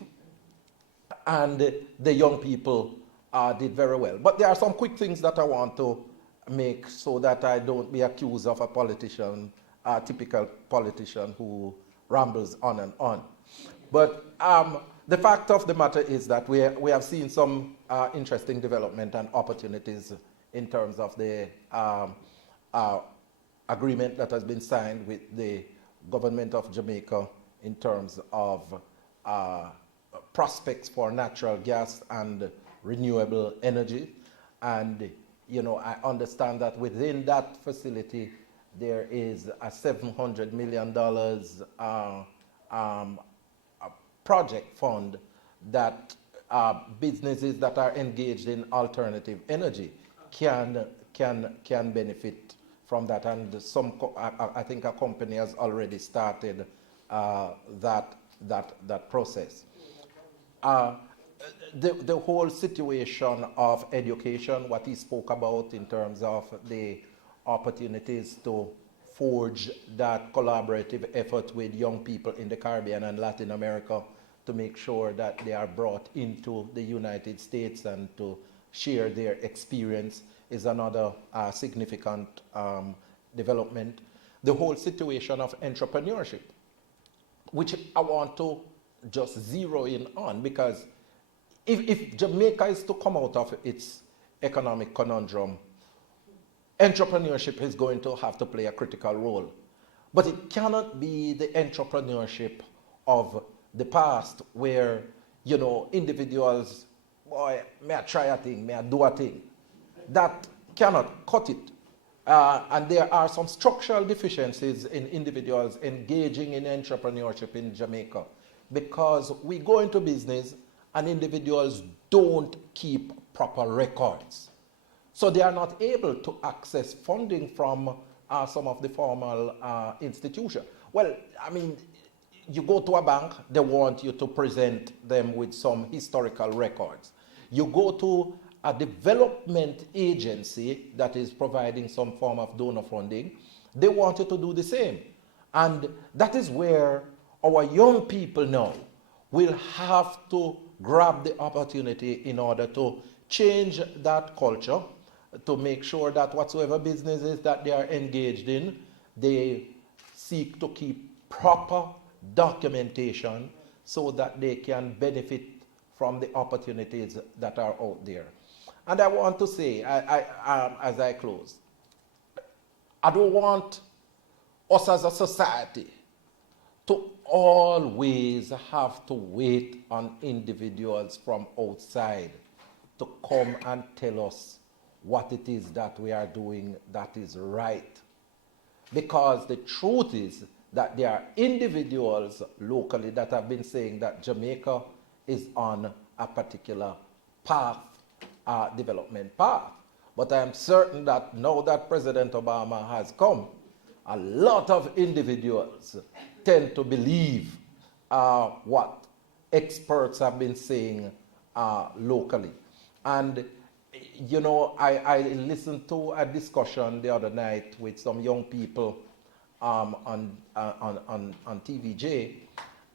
and the young people did very well. But there are some quick things that I want to make so that I don't be accused of a politician, a typical politician who rambles on and on. But the fact of the matter is that we have seen some interesting development and opportunities in terms of the agreement that has been signed with the government of Jamaica in terms of prospects for natural gas and renewable energy. And, you know, I understand that within that facility there is a $700 million project fund that businesses that are engaged in alternative energy can benefit from that. And I think a company has already started that process. The whole situation of education, what he spoke about in terms of the opportunities to forge that collaborative effort with young people in the Caribbean and Latin America to make sure that they are brought into the United States and to share their experience is another significant development. The whole situation of entrepreneurship, which I want to just zero in on, because if Jamaica is to come out of its economic conundrum, entrepreneurship is going to have to play a critical role. But it cannot be the entrepreneurship of the past where, you know, individuals, boy, may I try a thing, may I do a thing. That cannot cut it. And there are some structural deficiencies in individuals engaging in entrepreneurship in Jamaica, because we go into business and individuals don't keep proper records. So they are not able to access funding from some of the formal institutions. Well, I mean, you go to a bank, they want you to present them with some historical records. You go to a development agency that is providing some form of donor funding, they wanted to do the same. And that is where our young people now will have to grab the opportunity in order to change that culture, to make sure that whatsoever businesses that they are engaged in, they seek to keep proper documentation so that they can benefit from the opportunities that are out there. And I want to say, as I close, I don't want us as a society to always have to wait on individuals from outside to come and tell us what it is that we are doing that is right. Because the truth is that there are individuals locally that have been saying that Jamaica is on a particular path, development path. But I am certain that now that President Obama has come, a lot of individuals tend to believe what experts have been saying locally. And, you know, I listened to a discussion the other night with some young people on TVJ,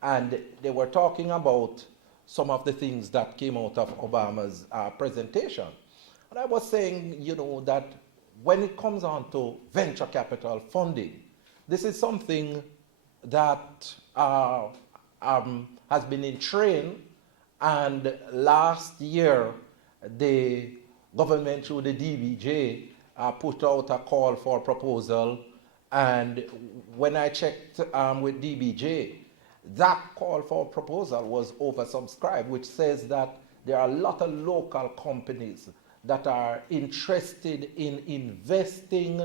and they were talking about some of the things that came out of Obama's presentation. And I was saying, you know, that when it comes on to venture capital funding, this is something that has been in train, and last year the government through the DBJ put out a call for proposal, and when I checked with DBJ, that call for proposal was oversubscribed, which says that there are a lot of local companies that are interested in investing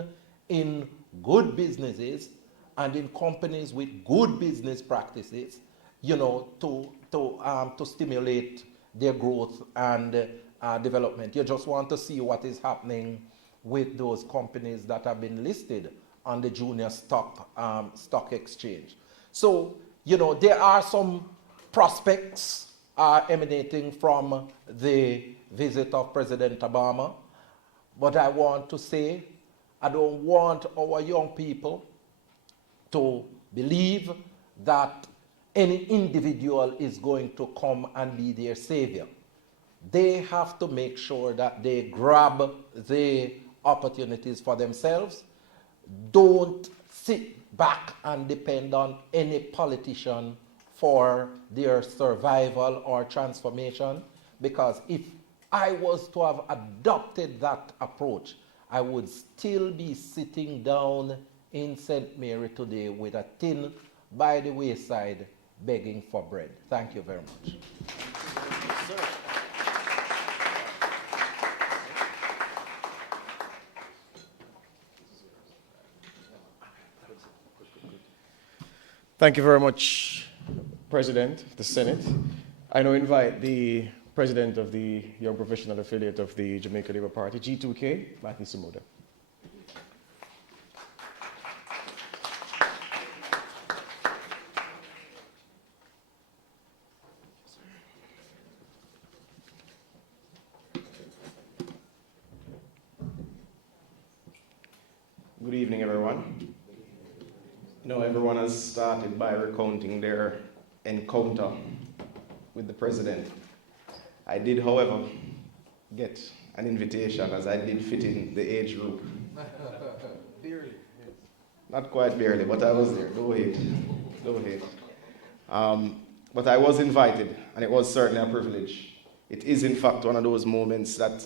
in good businesses and in companies with good business practices, you know, to stimulate their growth and development. You just want to see what is happening with those companies that have been listed on the junior stock exchange. So, you know, there are some prospects emanating from the visit of President Obama, but I want to say, I don't want our young people to believe that any individual is going to come and be their savior. They have to make sure that they grab the opportunities for themselves. Don't sit back and depend on any politician for their survival or transformation, because if I was to have adopted that approach, I would still be sitting down in St. Mary today with a tin by the wayside begging for bread. Thank you very much. Thank you very much, President of the Senate. I now invite the President of the Young Professional Affiliate of the Jamaica Labour Party, G2K, Matthew Sumoda. Good evening, everyone. You know, everyone has started by recounting their encounter with the president. I did, however, get an invitation, as I did fit in the age group. Barely. Not quite barely, but I was there. Go ahead. Go ahead. But I was invited, and it was certainly a privilege. It is, in fact, one of those moments that,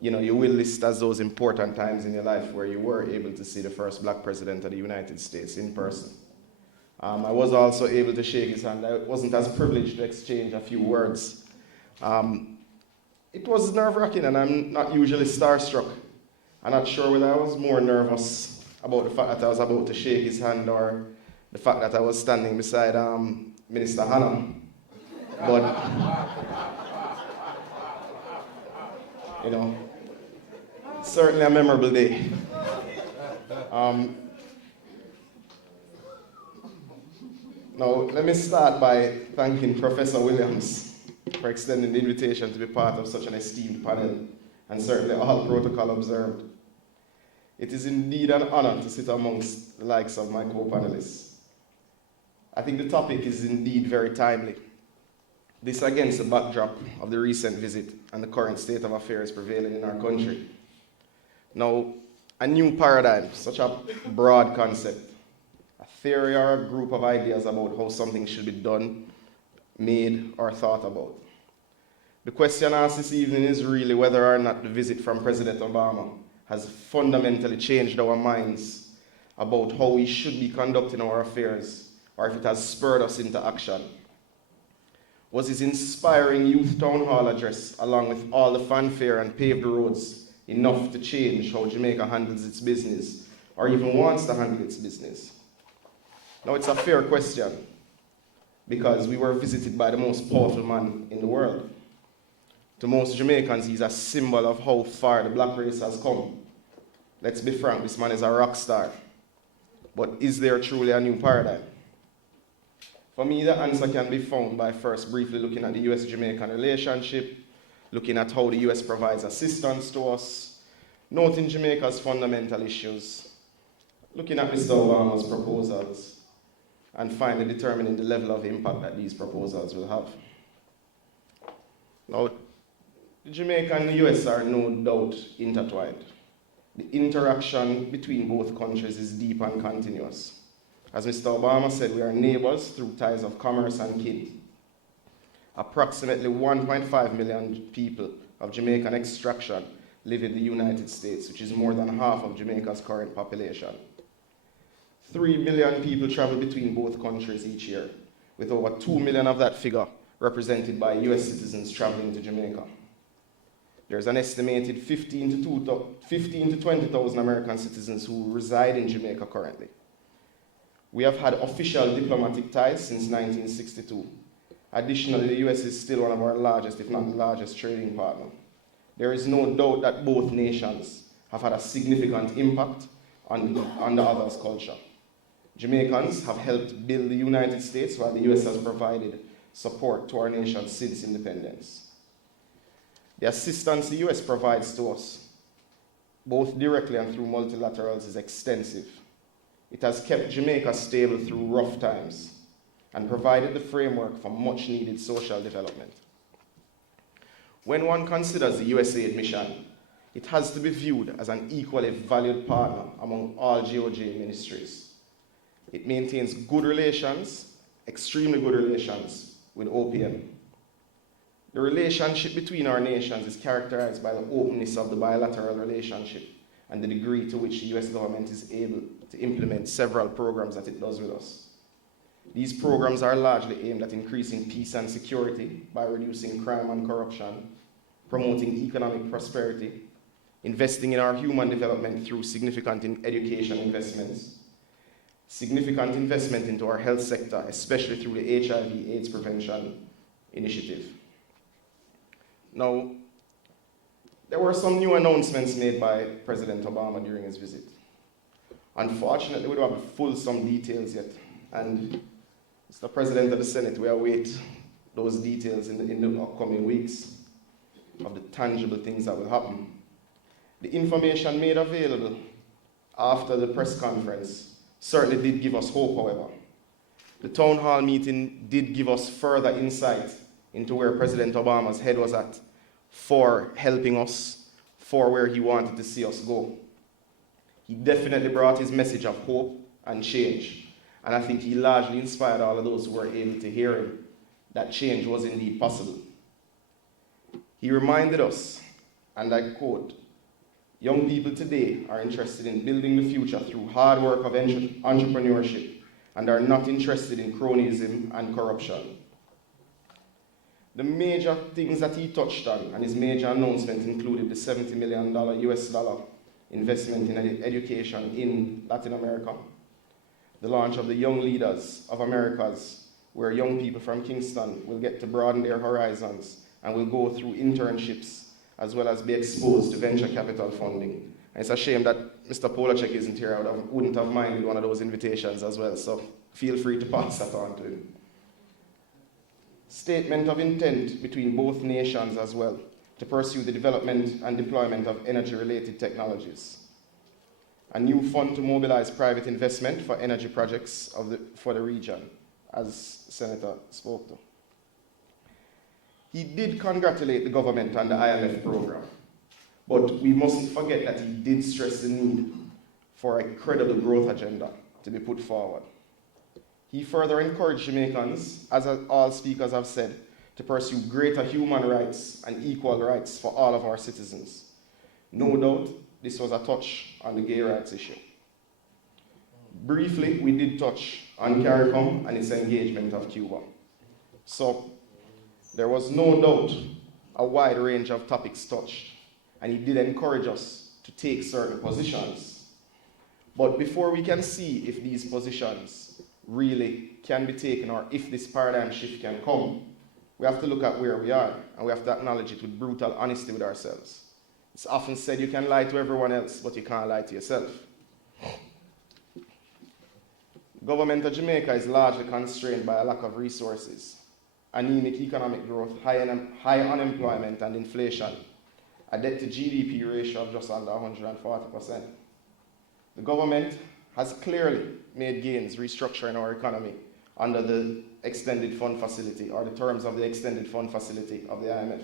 you know, you will list as those important times in your life where you were able to see the first black president of the United States in person. I was also able to shake his hand. I wasn't as privileged to exchange a few words. It was nerve-wracking, and I'm not usually starstruck. I'm not sure whether I was more nervous about the fact that I was about to shake his hand or the fact that I was standing beside Minister Hannah. But, you know, certainly a memorable day. Now, let me start by thanking Professor Williams for extending the invitation to be part of such an esteemed panel, and certainly all protocol observed. It is indeed an honor to sit amongst the likes of my co-panelists. I think the topic is indeed very timely. This against the backdrop of the recent visit and the current state of affairs prevailing in our country. Now, a new paradigm, such a broad concept, a theory or a group of ideas about how something should be done, made, or thought about. The question asked this evening is really whether or not the visit from President Obama has fundamentally changed our minds about how we should be conducting our affairs, or if it has spurred us into action. Was his inspiring youth town hall address, along with all the fanfare and paved roads, enough to change how Jamaica handles its business, or even wants to handle its business? Now, it's a fair question, because we were visited by the most powerful man in the world. To most Jamaicans, he's a symbol of how far the black race has come. Let's be frank, this man is a rock star. But is there truly a new paradigm? For me, the answer can be found by first briefly looking at the US-Jamaican relationship, looking at how the US provides assistance to us, noting Jamaica's fundamental issues, looking at Mr. Obama's proposals, and finally determining the level of impact that these proposals will have. Now, Jamaica and the US are no doubt intertwined. The interaction between both countries is deep and continuous. As Mr. Obama said, we are neighbors through ties of commerce and kin. Approximately 1.5 million people of Jamaican extraction live in the United States, which is more than half of Jamaica's current population. 3 million people travel between both countries each year, with over 2 million of that figure represented by US citizens traveling to Jamaica. There's an estimated 15 to 20,000 American citizens who reside in Jamaica currently. We have had official diplomatic ties since 1962. Additionally, the US is still one of our largest, if not the largest, trading partner. There is no doubt that both nations have had a significant impact on the other's culture. Jamaicans have helped build the United States, while the US has provided support to our nation since independence. The assistance the US provides to us, both directly and through multilaterals, is extensive. It has kept Jamaica stable through rough times and provided the framework for much needed social development. When one considers the USAID mission, it has to be viewed as an equally valued partner among all GOJ ministries. It maintains good relations, extremely good relations, with OPM. The relationship between our nations is characterized by the openness of the bilateral relationship and the degree to which the US government is able to implement several programs that it does with us. These programs are largely aimed at increasing peace and security by reducing crime and corruption, promoting economic prosperity, investing in our human development through significant education investments, significant investment into our health sector, especially through the HIV/AIDS prevention initiative. Now, there were some new announcements made by President Obama during his visit. Unfortunately, we don't have the fulsome details yet, and Mr. President of the Senate, we await those details in the upcoming weeks of the tangible things that will happen. The information made available after the press conference certainly did give us hope, however. The town hall meeting did give us further insight into where President Obama's head was at for helping us, for where he wanted to see us go. He definitely brought his message of hope and change, and I think he largely inspired all of those who were able to hear him that change was indeed possible. He reminded us, and I quote, "Young people today are interested in building the future through hard work of entrepreneurship and are not interested in cronyism and corruption." The major things that he touched on and his major announcement included the $70 million US dollar investment in education in Latin America, the launch of the Young Leaders of Americas, where young people from Kingston will get to broaden their horizons and will go through internships as well as be exposed to venture capital funding. And it's a shame that Mr. Polacek isn't here. I wouldn't have minded one of those invitations as well, so feel free to pass that on to him. statement of intent between both nations as well to pursue the development and deployment of energy-related technologies. A new fund to mobilize private investment for energy projects for the region, as Senator spoke to. He did congratulate the government on the IMF program, but we mustn't forget that he did stress the need for a credible growth agenda to be put forward. He further encouraged Jamaicans, as all speakers have said, to pursue greater human rights and equal rights for all of our citizens. No doubt, this was a touch on the gay rights issue. Briefly, we did touch on CARICOM and its engagement of Cuba. So, there was no doubt a wide range of topics touched, and he did encourage us to take certain positions. But before we can see if these positions really can be taken or if this paradigm shift can come, we have to look at where we are, and we have to acknowledge it with brutal honesty with ourselves. It's often said you can lie to everyone else, but you can't lie to yourself. Government of Jamaica is largely constrained by a lack of resources, anemic economic growth, high unemployment and inflation, a debt to GDP ratio of just under 140%. The government has clearly made gains restructuring our economy under the extended fund facility, or the terms of the extended fund facility of the IMF.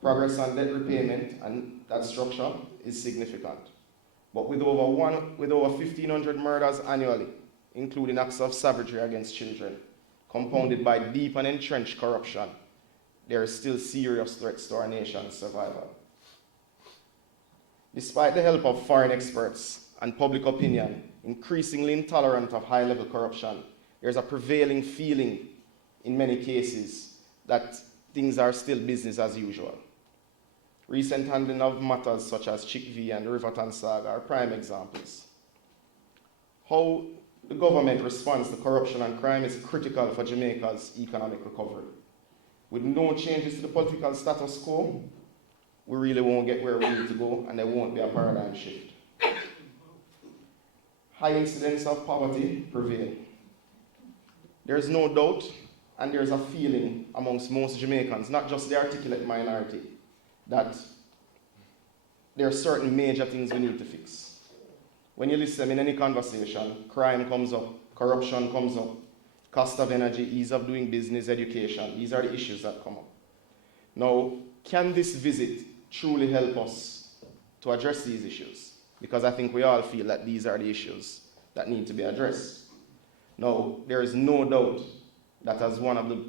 Progress on debt repayment and that structure is significant. But with over 1,500 murders annually, including acts of savagery against children, compounded by deep and entrenched corruption, there are still serious threats to our nation's survival. Despite the help of foreign experts and public opinion, increasingly intolerant of high-level corruption, there's a prevailing feeling in many cases that things are still business as usual. Recent handling of matters such as Chick V and the Riverton saga are prime examples. How the government responds to corruption and crime is critical for Jamaica's economic recovery. With no changes to the political status quo, we really won't get where we need to go, and there won't be a paradigm shift. High incidence of poverty prevail. There's no doubt, and there's a feeling amongst most Jamaicans, not just the articulate minority, that there are certain major things we need to fix. When you listen in any conversation, crime comes up, corruption comes up, cost of energy, ease of doing business, education. These are the issues that come up. Now, can this visit truly help us to address these issues? Because I think we all feel that these are the issues that need to be addressed. Now, there is no doubt that as one of the,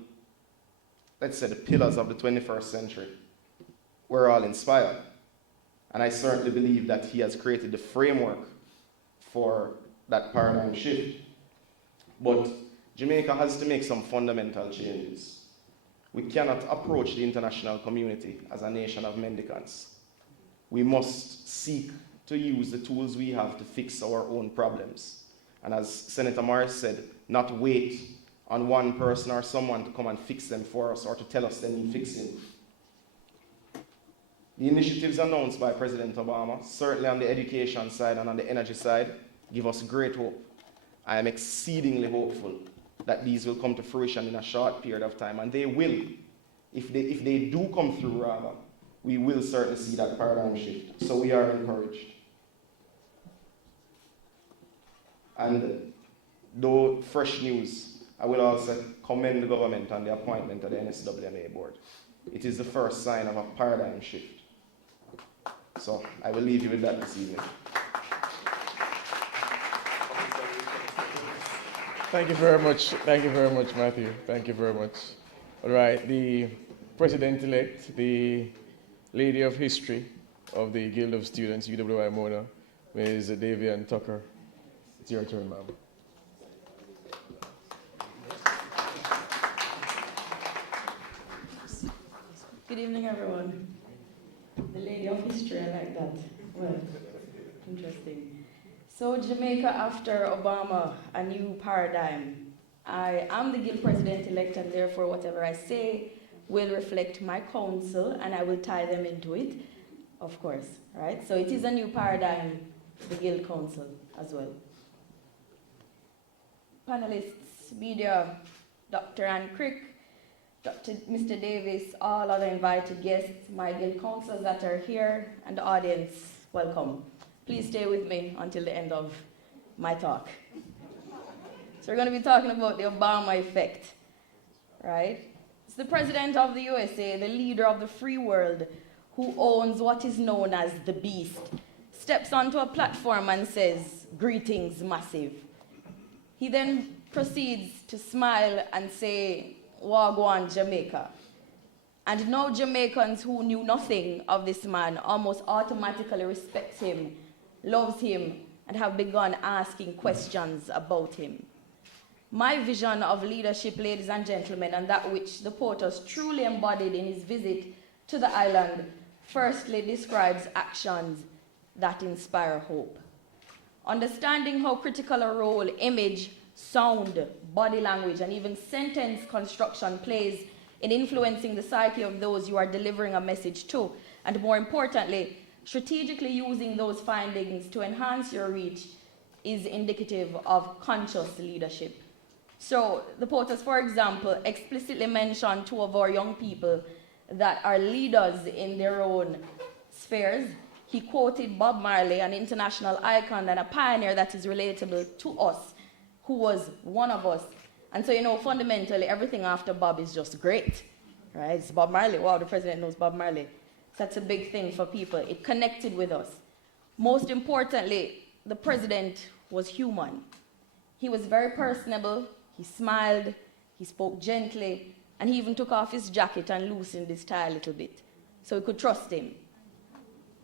let's say, the pillars of the 21st century, we're all inspired. And I certainly believe that he has created the framework for that paradigm shift. But Jamaica has to make some fundamental changes. We cannot approach the international community as a nation of mendicants. We must seek to use the tools we have to fix our own problems. And as Senator Morris said, not wait on one person or someone to come and fix them for us or to tell us they need fixing. The initiatives announced by President Obama, certainly on the education side and on the energy side, give us great hope. I am exceedingly hopeful that these will come to fruition in a short period of time, and they will. If they do come through, rather, we will certainly see that paradigm shift. So we are encouraged. And though fresh news, I will also commend the government on the appointment of the NSWMA board. It is the first sign of a paradigm shift. So I will leave you with that this evening. Thank you very much. Thank you very much, Matthew. Thank you very much. All right, the president-elect, the lady of history of the Guild of Students, UWI Mona, Ms. Davian Tucker. It's your turn, ma'am. Good evening, everyone. The lady of history, I like that. Well, interesting. So Jamaica after Obama, a new paradigm. I am the Guild President-elect, and therefore whatever I say will reflect my council, and I will tie them into it, of course, right? So it is a new paradigm, the Guild Council as well. Panelists, media, Dr. Ann Crick, Mr. Davis, all other invited guests, my guild councillors that are here, and the audience, welcome. Please stay with me until the end of my talk. So we're going to be talking about the Obama effect, right? It's the president of the USA, the leader of the free world, who owns what is known as the beast, steps onto a platform and says, "Greetings, massive." He then proceeds to smile and say, "Wagwan, Jamaica." And now Jamaicans who knew nothing of this man almost automatically respect him, loves him, and have begun asking questions about him. My vision of leadership, ladies and gentlemen, and that which the Porters truly embodied in his visit to the island, firstly describes actions that inspire hope. Understanding how critical a role image, sound, body language, and even sentence construction plays in influencing the psyche of those you are delivering a message to, and more importantly, strategically using those findings to enhance your reach, is indicative of conscious leadership. So the Porters, for example, explicitly mentioned two of our young people that are leaders in their own spheres. He quoted Bob Marley, an international icon and a pioneer that is relatable to us, who was one of us. And so, fundamentally, everything after Bob is just great, right? It's Bob Marley. Wow, the president knows Bob Marley. That's a big thing for people. It connected with us. Most importantly, the president was human. He was very personable. He smiled. He spoke gently. And he even took off his jacket and loosened his tie a little bit so we could trust him.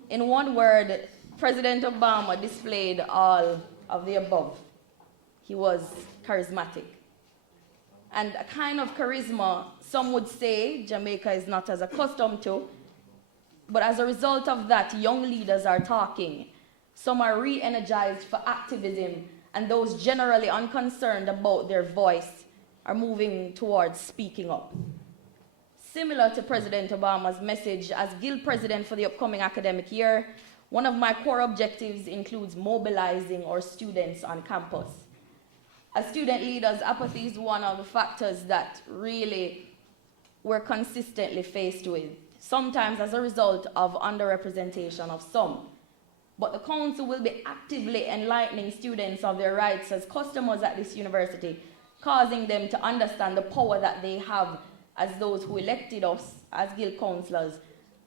In one word, President Obama displayed all of the above. He was charismatic. And a kind of charisma, some would say, Jamaica is not as accustomed to. But as a result of that, young leaders are talking. Some are re-energized for activism, and those generally unconcerned about their voice are moving towards speaking up. Similar to President Obama's message, as Guild President for the upcoming academic year, one of my core objectives includes mobilizing our students on campus. As student leaders, apathy is one of the factors that really we're consistently faced with, sometimes as a result of underrepresentation of some. But the council will be actively enlightening students of their rights as customers at this university, causing them to understand the power that they have as those who elected us as guild councillors,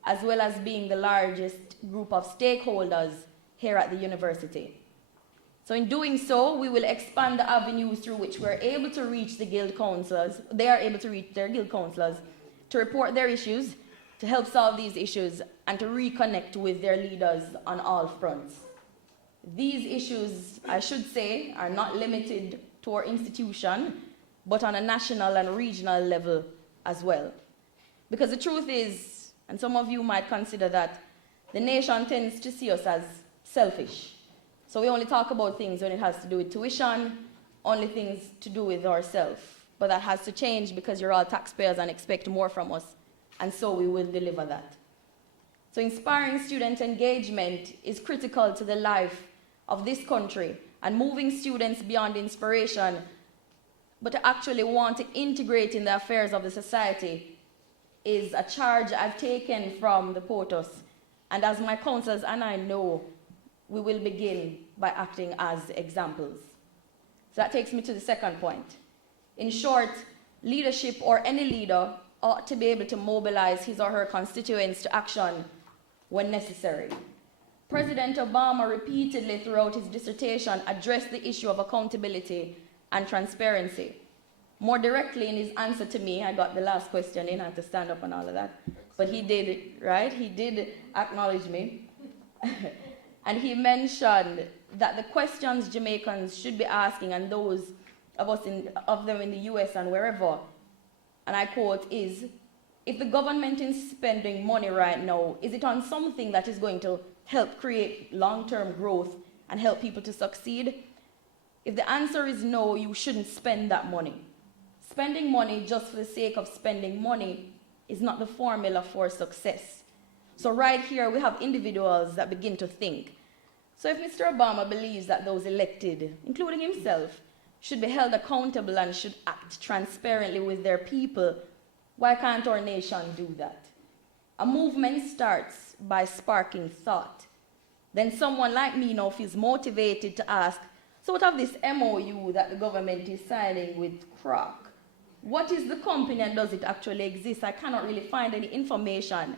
as well as being the largest group of stakeholders here at the university. So in doing so, we will expand the avenues through which we're able to reach the guild councillors, they are able to reach their guild councillors, to report their issues, to help solve these issues, and to reconnect with their leaders on all fronts. These issues, I should say, are not limited to our institution, but on a national and regional level as well. Because the truth is, and some of you might consider that, the nation tends to see us as selfish. So we only talk about things when it has to do with tuition, only things to do with ourselves. But that has to change because you're all taxpayers and expect more from us. And so we will deliver that. So inspiring student engagement is critical to the life of this country, and moving students beyond inspiration, but to actually want to integrate in the affairs of the society, is a charge I've taken from the Porters. And as my councillors and I know, we will begin by acting as examples. So that takes me to the second point. In short, leadership, or any leader, ought to be able to mobilize his or her constituents to action when necessary. President Obama repeatedly throughout his dissertation addressed the issue of accountability and transparency. More directly in his answer to me, I got the last question in, I had to stand up and all of that, but he did it, right? He did acknowledge me. And he mentioned that the questions Jamaicans should be asking, and those of them in the US and wherever, and I quote, is, if the government is spending money right now, is it on something that is going to help create long-term growth and help people to succeed? If the answer is no, you shouldn't spend that money. Spending money just for the sake of spending money is not the formula for success. So right here, we have individuals that begin to think. So if Mr. Obama believes that those elected, including himself, should be held accountable and should act transparently with their people, Why can't our nation do that? A movement starts by sparking thought. Then someone like me now feels motivated to ask, so what of this MOU that the government is signing with Croc? What is the company and does it actually exist? I cannot really find any information.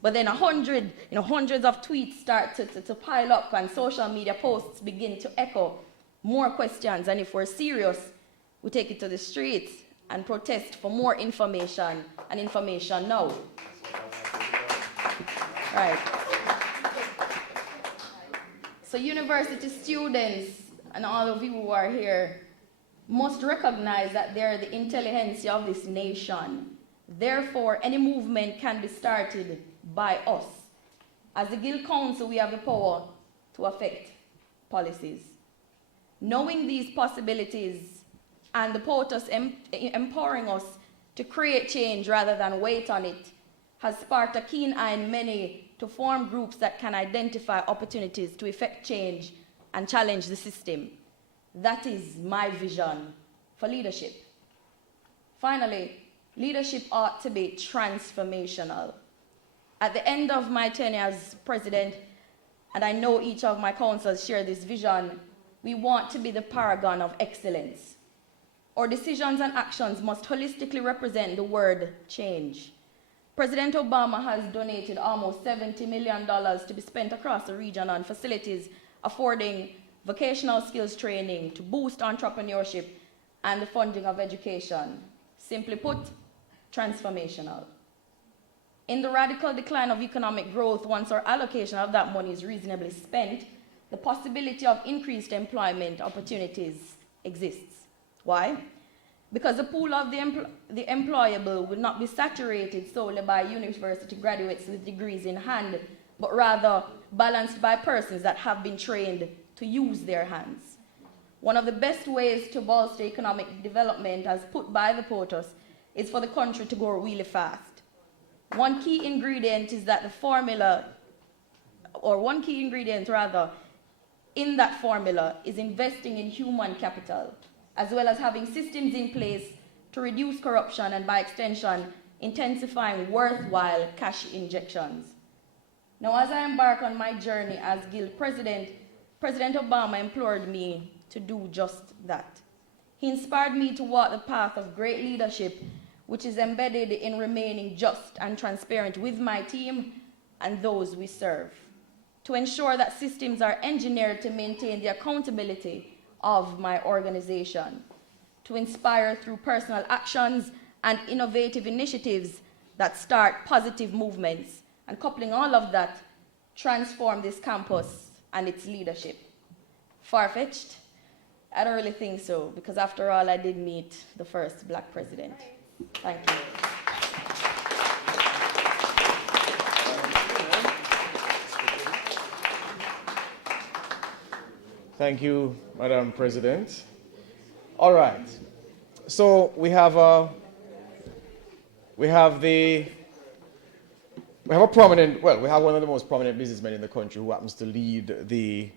But then hundreds of tweets start to pile up and social media posts begin to echo more questions. And if we're serious, we take it to the streets and protest for more information and information now. Right. So university students and all of you who are here must recognize that they're the intelligentsia of this nation. Therefore, any movement can be started by us. As the Guild Council, we have the power to affect policies. Knowing these possibilities and the POTUS empowering us to create change rather than wait on it has sparked a keen eye in many to form groups that can identify opportunities to effect change and challenge the system. That is my vision for leadership. Finally, leadership ought to be transformational. At the end of my tenure as president, and I know each of my councillors share this vision, we want to be the paragon of excellence. Our decisions and actions must holistically represent the word change. President Obama has donated almost $70 million to be spent across the region on facilities affording vocational skills training to boost entrepreneurship and the funding of education. Simply put, transformational. In the radical decline of economic growth, once our allocation of that money is reasonably spent, the possibility of increased employment opportunities exists. Why? Because the pool of the employable will not be saturated solely by university graduates with degrees in hand, but rather balanced by persons that have been trained to use their hands. One of the best ways to bolster economic development, as put by the POTUS, is for the country to grow really fast. One key ingredient in that formula is investing in human capital, as well as having systems in place to reduce corruption and, by extension, intensifying worthwhile cash injections. Now, as I embark on my journey as Guild President, President Obama implored me to do just that. He inspired me to walk the path of great leadership, which is embedded in remaining just and transparent with my team and those we serve, to ensure that systems are engineered to maintain the accountability of my organization, to inspire through personal actions and innovative initiatives that start positive movements, and coupling all of that, transform this campus and its leadership. Far-fetched? I don't really think so, because after all, I did meet the first Black president. Thank you. Thank you, Madam President. All right. So we have a prominent, well, we have one of the most prominent businessmen in the country who happens to lead the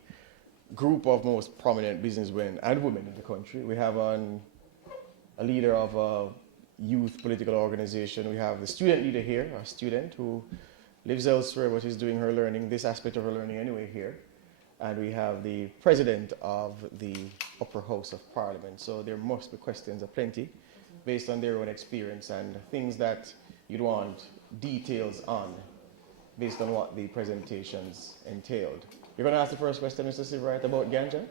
group of most prominent businessmen and women in the country. We have a leader of a youth political organization. We have the student leader here, a student who lives elsewhere but is doing her learning, this aspect of her learning anyway here. And we have the president of the upper house of parliament. So there must be questions aplenty based on their own experience and things that you'd want details on based on what the presentations entailed. You're going to ask the first question, Mr. Sivrite, about ganja?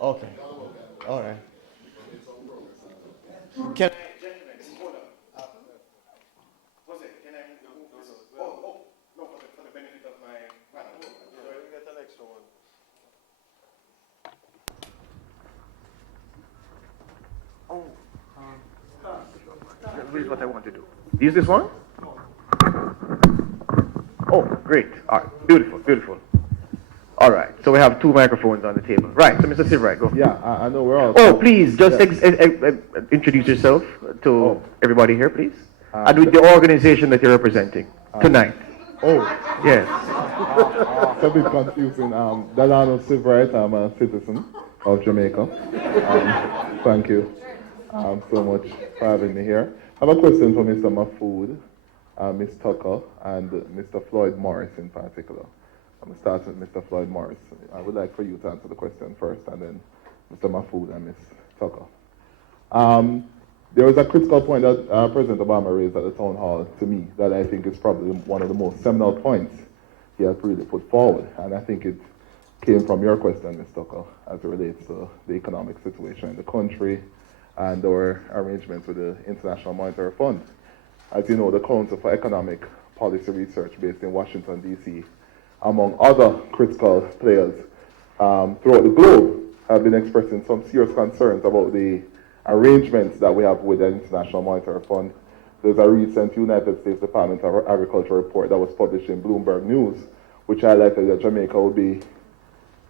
Okay. All right. Can This is what I want to do. Use this one? Oh, great. All right. Beautiful, beautiful. All right. So we have two microphones on the table. Right. So Mr. Sivrite, go. Yeah, I know we're all. Oh, please, just introduce yourself to everybody here, please. And with the organization that you're representing tonight. Oh, Yes. it's a bit confusing. Delano Sivrite, I'm a citizen of Jamaica. Thank you. so much for having me here. I have a question for Mr. Mahfood, Ms. Tucker, and Mr. Floyd Morris in particular. I'm going to start with Mr. Floyd Morris. I would like for you to answer the question first, and then Mr. Mahfood and Ms. Tucker. There was a critical point that President Obama raised at the town hall to me that I think is probably one of the most seminal points he has really put forward, and I think it came from your question, Ms. Tucker, as it relates to the economic situation in the country and our arrangements with the International Monetary Fund. As you know, the Council for Economic Policy Research based in Washington, D.C., among other critical players throughout the globe, have been expressing some serious concerns about the arrangements that we have with the International Monetary Fund. There's a recent United States Department of Agriculture report that was published in Bloomberg News, which highlighted that Jamaica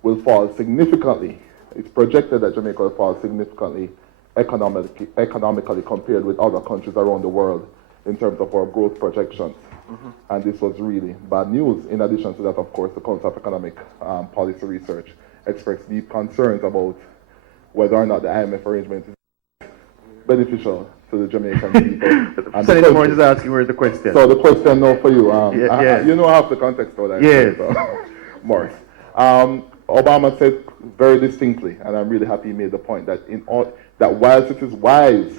will fall significantly. It's projected that Jamaica will fall significantly economically compared with other countries around the world in terms of our growth projections. And this was really bad news. In addition to that, of course, the Council of Economic Policy Research expressed deep concerns about whether or not the IMF arrangement is beneficial to the Jamaican people. Senator Morris is asking where's the question. So the question now for you. Yes. You know half the context of that. Yes. So, Morris. Obama said very distinctly, and I'm really happy he made the point that that whilst it is wise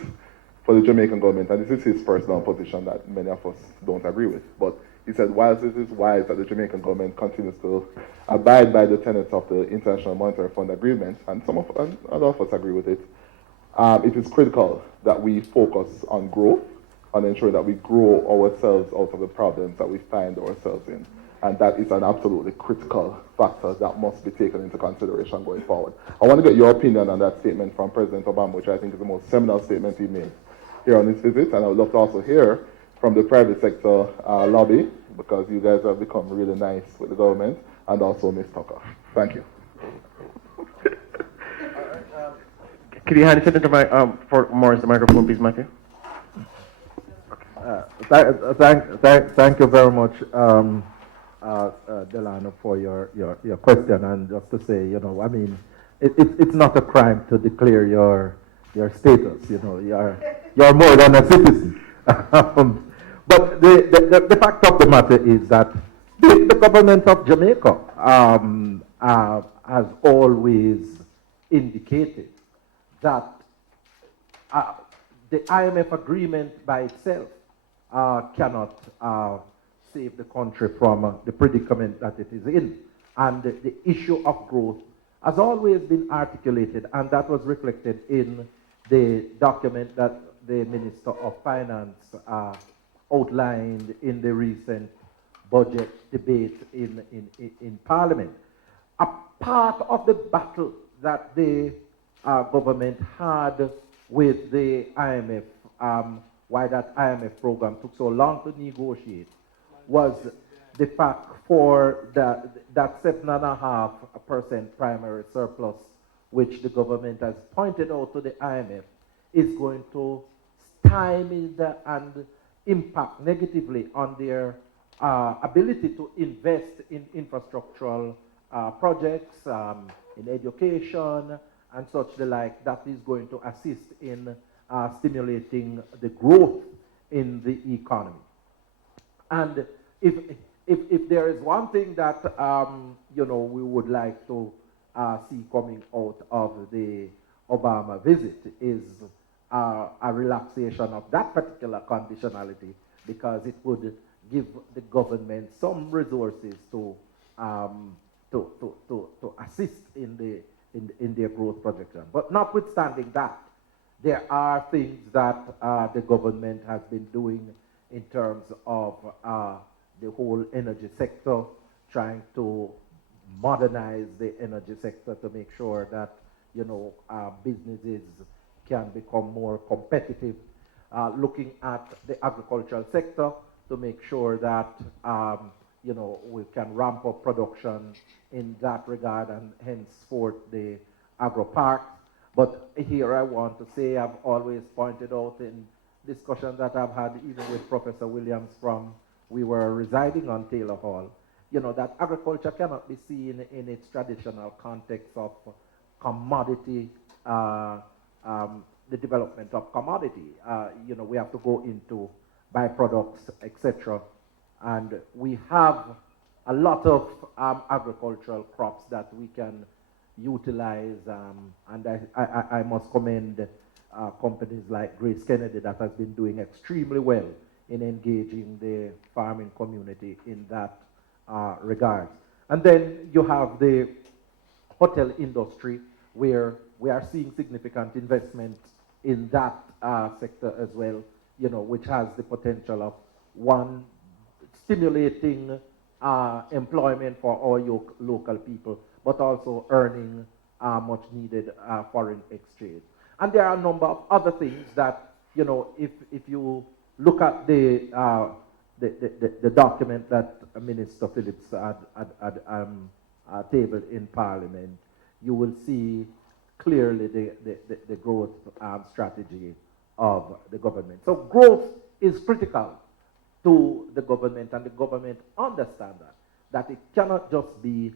for the Jamaican government, and this is his personal position that many of us don't agree with, but he said whilst it is wise that the Jamaican government continues to abide by the tenets of the International Monetary Fund agreement, and other of us agree with it, it is critical that we focus on growth and ensure that we grow ourselves out of the problems that we find ourselves in. And that is an absolutely critical factor that must be taken into consideration going forward. I want to get your opinion on that statement from President Obama, which I think is the most seminal statement he made here on his visit. And I would love to also hear from the private sector lobby, because you guys have become really nice with the government, and also Ms. Tucker. Thank you. Can you hand it to for Morris the microphone, please, Matthew? Thank you very much, Delano, for your question. And just to say, I mean, it's not a crime to declare your status. You're more than a citizen. But the fact of the matter is that the government of Jamaica has always indicated that the IMF agreement by itself cannot save the country from the predicament that it is in. And the issue of growth has always been articulated, and that was reflected in the document that the Minister of Finance outlined in the recent budget debate in Parliament. A part of the battle that the government had with the IMF, why that IMF program took so long to negotiate, was the fact for that 7.5% primary surplus, which the government has pointed out to the IMF, is going to stymie and impact negatively on their ability to invest in infrastructural projects, in education, and such the like, that is going to assist in stimulating the growth in the economy. And if there is one thing that we would like to see coming out of the Obama visit is a relaxation of that particular conditionality, because it would give the government some resources to assist in their growth projection. But notwithstanding that, there are things that the government has been doing in terms of the whole energy sector, trying to modernize the energy sector to make sure that businesses can become more competitive, looking at the agricultural sector to make sure that we can ramp up production in that regard, and henceforth the agro parks. But here I want to say, I've always pointed out in discussions that I've had even with Professor Williams we were residing on Taylor Hall, that agriculture cannot be seen in its traditional context of commodity the development of commodity. We have to go into byproducts, etc. And we have a lot of agricultural crops that we can utilize, and I must commend companies like Grace Kennedy that has been doing extremely well in engaging the farming community in that regard. And then you have the hotel industry, where we are seeing significant investment in that sector as well, which has the potential of, one, stimulating employment for our local people, but also earning much needed foreign exchange. And there are a number of other things that, if you look at the document that Minister Phillips had tabled in Parliament, you will see clearly the growth strategy of the government. So growth is critical to the government, and the government understands that it cannot just be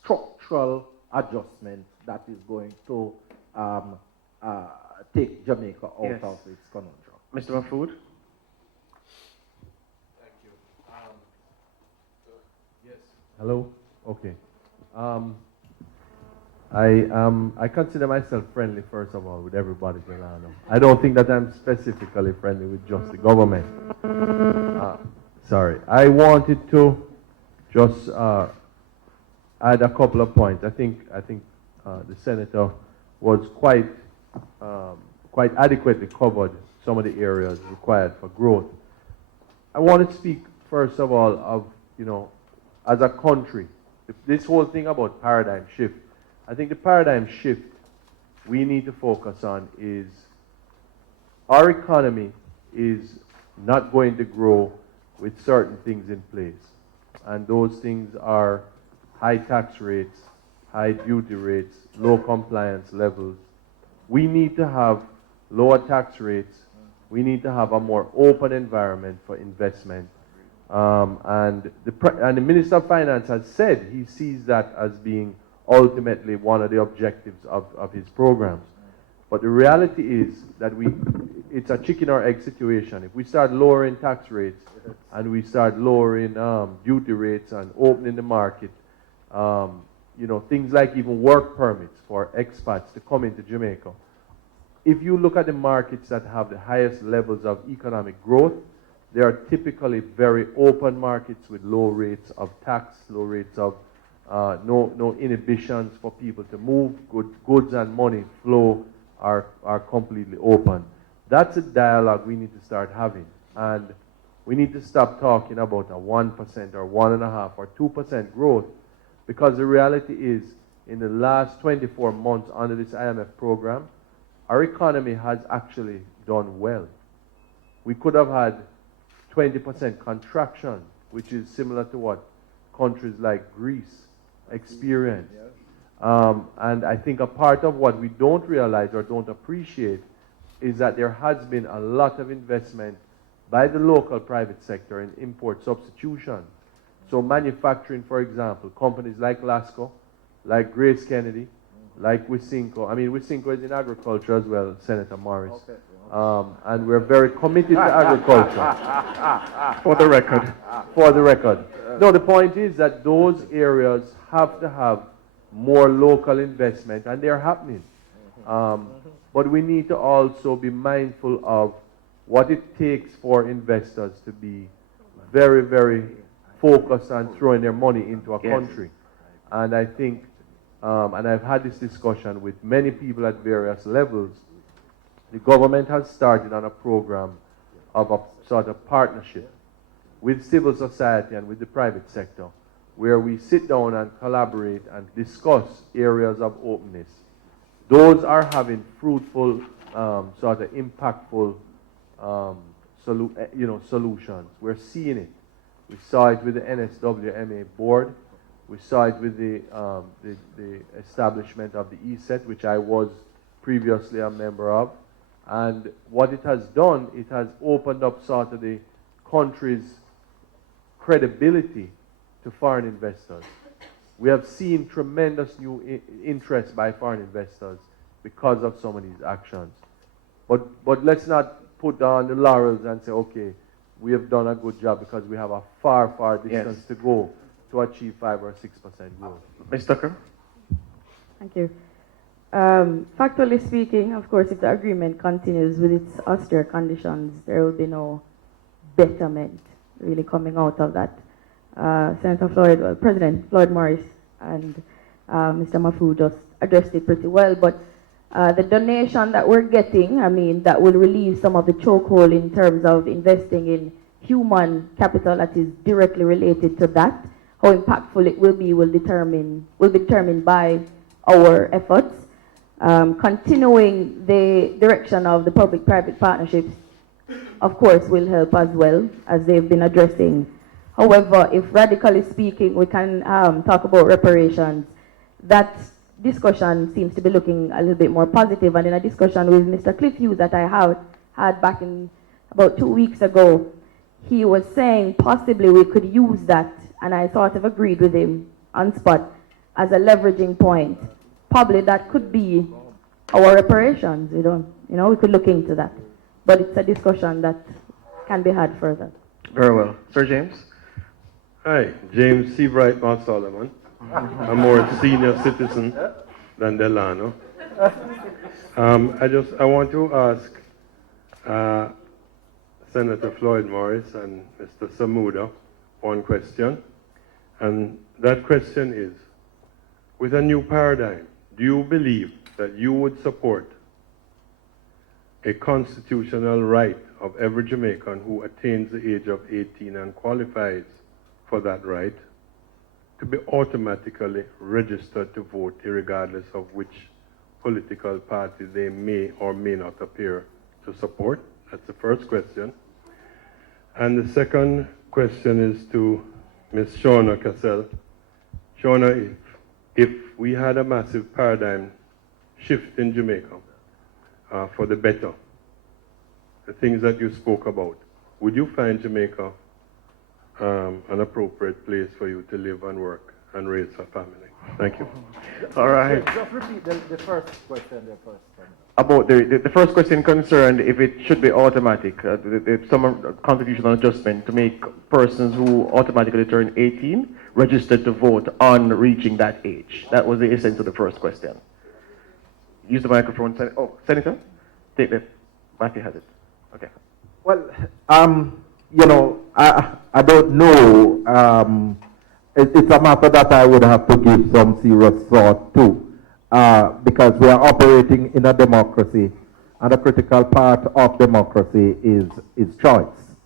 structural adjustment that is going to take Jamaica out of its conundrum. Mr. Mahfood? Thank you. Yes. Hello? Okay. I consider myself friendly, first of all, with everybody, Delano. I don't think that I'm specifically friendly with just the government. Sorry. I wanted to just add a couple of points. I think the senator was quite adequately covered some of the areas required for growth. I want to speak, first of all, of, as a country, this whole thing about paradigm shift. I think the paradigm shift we need to focus on is our economy is not going to grow with certain things in place. And those things are high tax rates, high duty rates, low compliance levels. We need to have lower tax rates. We need to have a more open environment for investment. And the Minister of Finance has said he sees that as being ultimately one of the objectives of his programs. But the reality is that it's a chicken or egg situation. If we start lowering tax rates and we start lowering duty rates and opening the market, things like even work permits for expats to come into Jamaica. If you look at the markets that have the highest levels of economic growth, they are typically very open markets with low rates of tax, low rates of no inhibitions for people to move. Goods and money flow are completely open. That's a dialogue we need to start having. And we need to stop talking about a 1% or 1.5% or 2% growth, because the reality is, in the last 24 months under this IMF program, our economy has actually done well. We could have had 20% contraction, which is similar to what countries like Greece experience. And I think a part of what we don't realize or don't appreciate is that there has been a lot of investment by the local private sector in import substitution. So manufacturing, for example, companies like Lasco, like Grace Kennedy, like Wisynco. I mean, Wisynco is in agriculture as well, Senator Morris. Okay. And we're very committed to agriculture. For the record. For the record. No, the point is that those areas have to have more local investment, and they're happening. But we need to also be mindful of what it takes for investors to be very, very focused on throwing their money into a country. And I think, and I've had this discussion with many people at various levels, the government has started on a program of a sort of partnership with civil society and with the private sector, where we sit down and collaborate and discuss areas of openness. Those are having fruitful, sort of impactful solutions. We're seeing it. We saw it with the NSWMA board. We saw it with the establishment of the ESET, which I was previously a member of. And what it has done, it has opened up sort of the country's credibility to foreign investors. We have seen tremendous new interest by foreign investors because of some of these actions. But let's not put down the laurels and say, okay, we have done a good job, because we have a far, far distance to go to achieve 5 or 6% growth. Ms. Tucker? Thank you. Factually speaking, of course, if the agreement continues with its austere conditions, there will be no betterment really coming out of that. President Floyd Morris and Mr. Mafu just addressed it pretty well, but the donation that we're getting, I mean, that will relieve some of the chokehold in terms of investing in human capital that is directly related to that. How impactful it will be will be determined by our efforts. Continuing the direction of the public-private partnerships, of course, will help as well, as they've been addressing. However, if radically speaking, we can talk about reparations, that discussion seems to be looking a little bit more positive. And in a discussion with Mr. Cliff Hughes that I had back in about 2 weeks ago, he was saying possibly we could use that, and I sort of agreed with him on spot, as a leveraging point. Probably that could be our reparations. We could look into that. But it's a discussion that can be had further. Very well. Sir James? Hi, James Seabright Mount Solomon. A more senior citizen than Delano. I want to ask Senator Floyd Morris and Mr. Samuda one question. And that question is, with a new paradigm, do you believe that you would support a constitutional right of every Jamaican who attains the age of 18 and qualifies for that right to be automatically registered to vote, regardless of which political party they may or may not appear to support? That's the first question. And the second question is to Ms. Shauna Cassell. Shauna, if we had a massive paradigm shift in Jamaica for the better, the things that you spoke about, would you find Jamaica an appropriate place for you to live and work and raise a family? Thank you. All right. Just repeat the first question there first. About the first question concerned if it should be automatic, some constitutional adjustment to make persons who automatically turn 18 registered to vote on reaching that age. That was the essence of the first question. Use the microphone. Senator? Take it. Matthew has it. Okay. Well, I don't know. It's a matter that I would have to give some serious thought to. Because we are operating in a democracy, and a critical part of democracy is choice.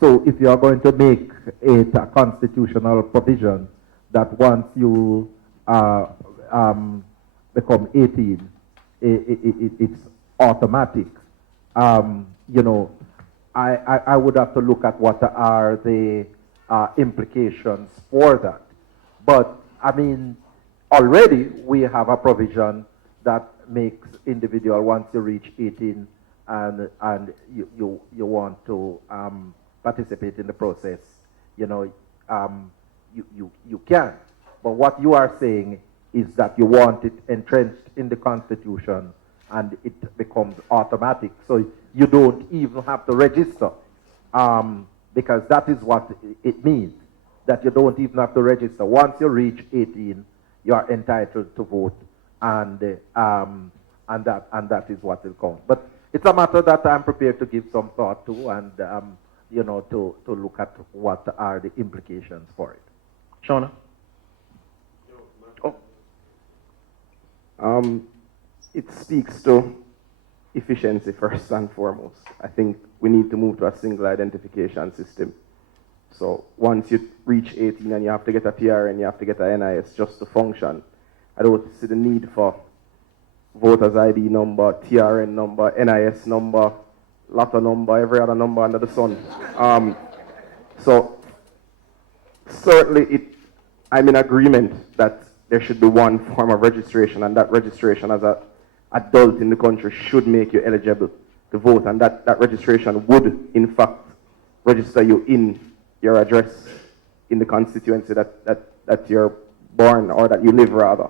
So if you are going to make it a constitutional provision that once you become 18, it's automatic, I would have to look at what are the implications for that. But, I mean, already we have a provision that makes individual, once you reach 18 and you want to participate in the process, you can. But what you are saying is that you want it entrenched in the Constitution and it becomes automatic. So you don't even have to register, because that is what it means, that you don't even have to register. Once you reach 18, you are entitled to vote, and that is what will count. But it's a matter that I'm prepared to give some thought to, and to look at what are the implications for it. Shauna? It speaks to efficiency first and foremost. I think we need to move to a single identification system. So once you reach 18 and you have to get a PRN, you have to get a NIS just to function. I don't see the need for voter's ID number, TRN number, NIS number, lotto number, every other number under the sun. So certainly I'm in agreement that there should be one form of registration, and that registration as an adult in the country should make you eligible to vote, and that registration would in fact register you in your address in the constituency that you're born, or that you live rather.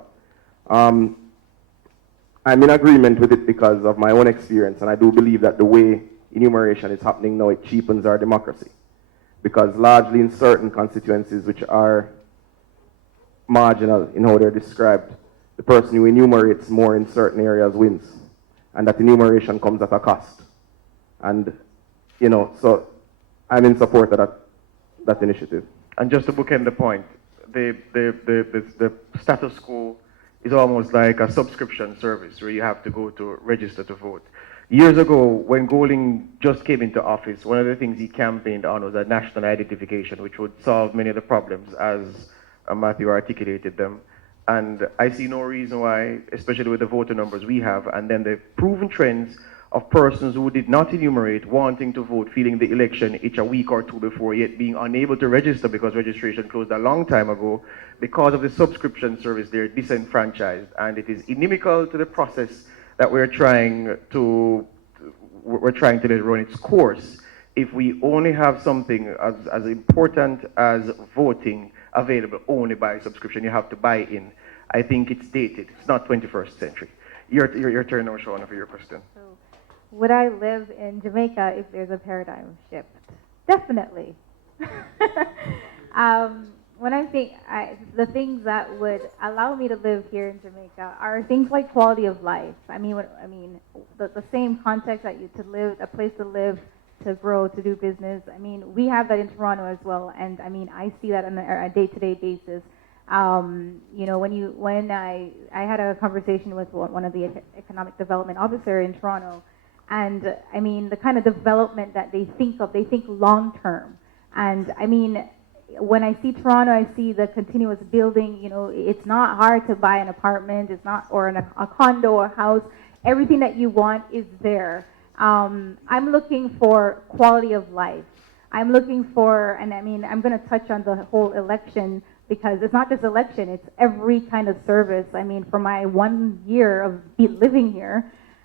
I'm in agreement with it because of my own experience, and I do believe that the way enumeration is happening now, it cheapens our democracy. Because largely in certain constituencies which are marginal in how they're described, the person who enumerates more in certain areas wins. And that enumeration comes at a cost. And, you know, so I'm in support of that initiative. And just to bookend the point, the status quo is almost like a subscription service where you have to go to register to vote. Years ago, when Golding just came into office, one of the things he campaigned on was a national identification, which would solve many of the problems as Matthew articulated them. And I see no reason why, especially with the voter numbers we have, and then the proven trends of persons who did not enumerate wanting to vote, feeling the election each a week or two before, yet being unable to register because registration closed a long time ago. Because of the subscription service, they're disenfranchised, and it is inimical to the process that we're trying to let it run its course. If we only have something as important as voting available only by subscription, you have to buy in. I think it's dated. It's not 21st century. Your turn now, Shauna, for your question. So, would I live in Jamaica if there's a paradigm shift? Definitely. When I think the things that would allow me to live here in Jamaica are things like quality of life. I mean, the same context that you to live, a place to live, to grow, to do business. I mean, we have that in Toronto as well, and I mean, I see that on a day-to-day basis. You know, when I had a conversation with one of the economic development officer in Toronto, and I mean, the kind of development that they think long-term, and I mean, when I see Toronto, I see the continuous building. You know, it's not hard to buy an apartment. It's not, or a condo or house. Everything that you want is there. I'm looking for quality of life. I'm looking for, and I mean, I'm going to touch on the whole election because it's not just election. It's every kind of service. I mean, for my 1 year of living here,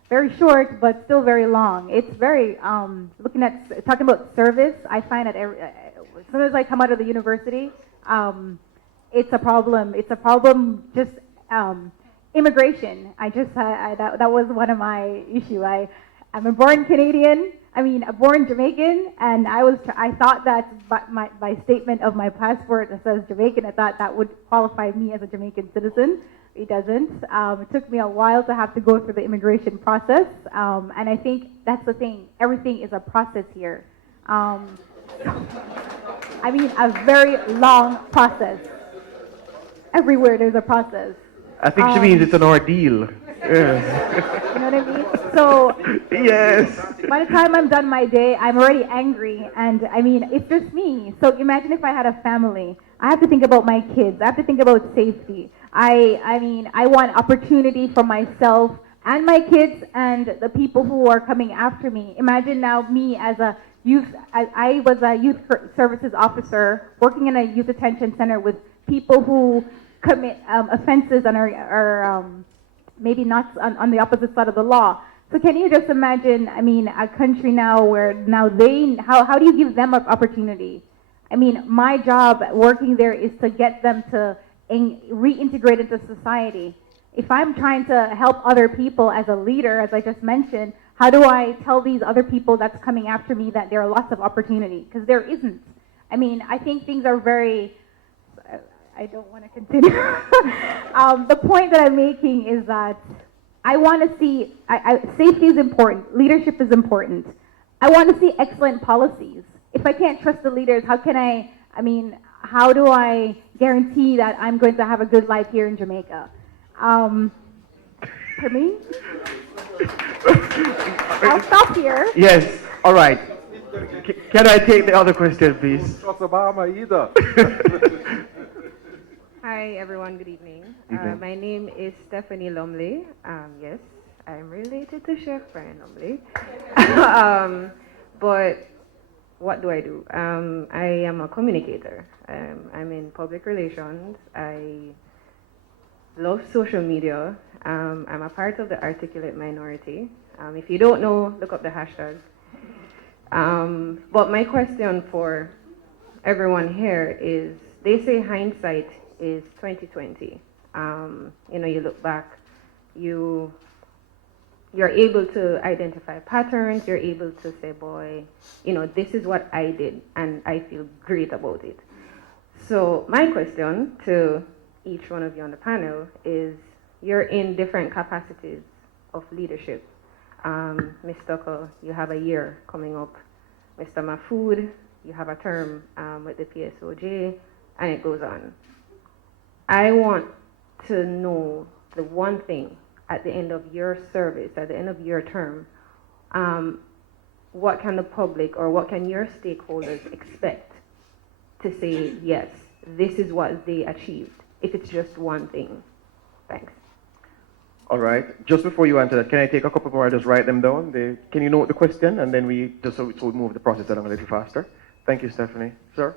very short, but still very long. It's very, talking about service, I find that as soon as I come out of the university, it's a problem. It's a problem just immigration. That was one of my issues. I'm a born Canadian, a born Jamaican, and I thought that by statement of my passport that says Jamaican, I thought that would qualify me as a Jamaican citizen. It doesn't. It took me a while to have to go through the immigration process, and I think that's the thing. Everything is a process here. A very long process. Everywhere there's a process. I think she means it's an ordeal. Yes. You know what I mean? So, yes. By the time I'm done my day, I'm already angry, and it's just me. So imagine if I had a family. I have to think about my kids. I have to think about safety. I want opportunity for myself and my kids and the people who are coming after me. Imagine now me as a youth. I was a youth services officer working in a youth detention center with people who commit offenses and are maybe not on the opposite side of the law. So can you just imagine, a country now where now how do you give them an opportunity? My job working there is to get them to reintegrate into society. If I'm trying to help other people as a leader, as I just mentioned, how do I tell these other people that's coming after me that there are lots of opportunity? Because there isn't. I think things are very, I don't want to continue. The point that I'm making is that I want to see, safety is important, leadership is important. I want to see excellent policies. If I can't trust the leaders, how can how do I guarantee that I'm going to have a good life here in Jamaica? For me? I'll stop here. Yes, all right. Can I take the other question, please? Trust Obama either. Hi, everyone. Good evening. My name is Stephanie Lumley. Yes, I'm related to Chef Brian Lumley. But what do? I am a communicator. I'm in public relations. I love social media. I'm a part of the articulate minority. If you don't know, look up the hashtag. But my question for everyone here is, they say hindsight is 2020. You look back, you you're able to identify patterns, you're able to say, boy, you know, this is what I did, and I feel great about it. So my question to each one of you on the panel is, you're in different capacities of leadership. Ms. Tucker, you have a year coming up. Mr. Mahfood, you have a term with the PSOJ, and it goes on. I want to know the one thing at the end of your service, at the end of your term, what can the public or what can your stakeholders expect to say, yes, this is what they achieved, if it's just one thing? Thanks. All right. Just before you answer that, can I take a couple more? I'll just write them down. Can you note the question? And then we just so we move the process along a little faster. Thank you, Stephanie. Sir?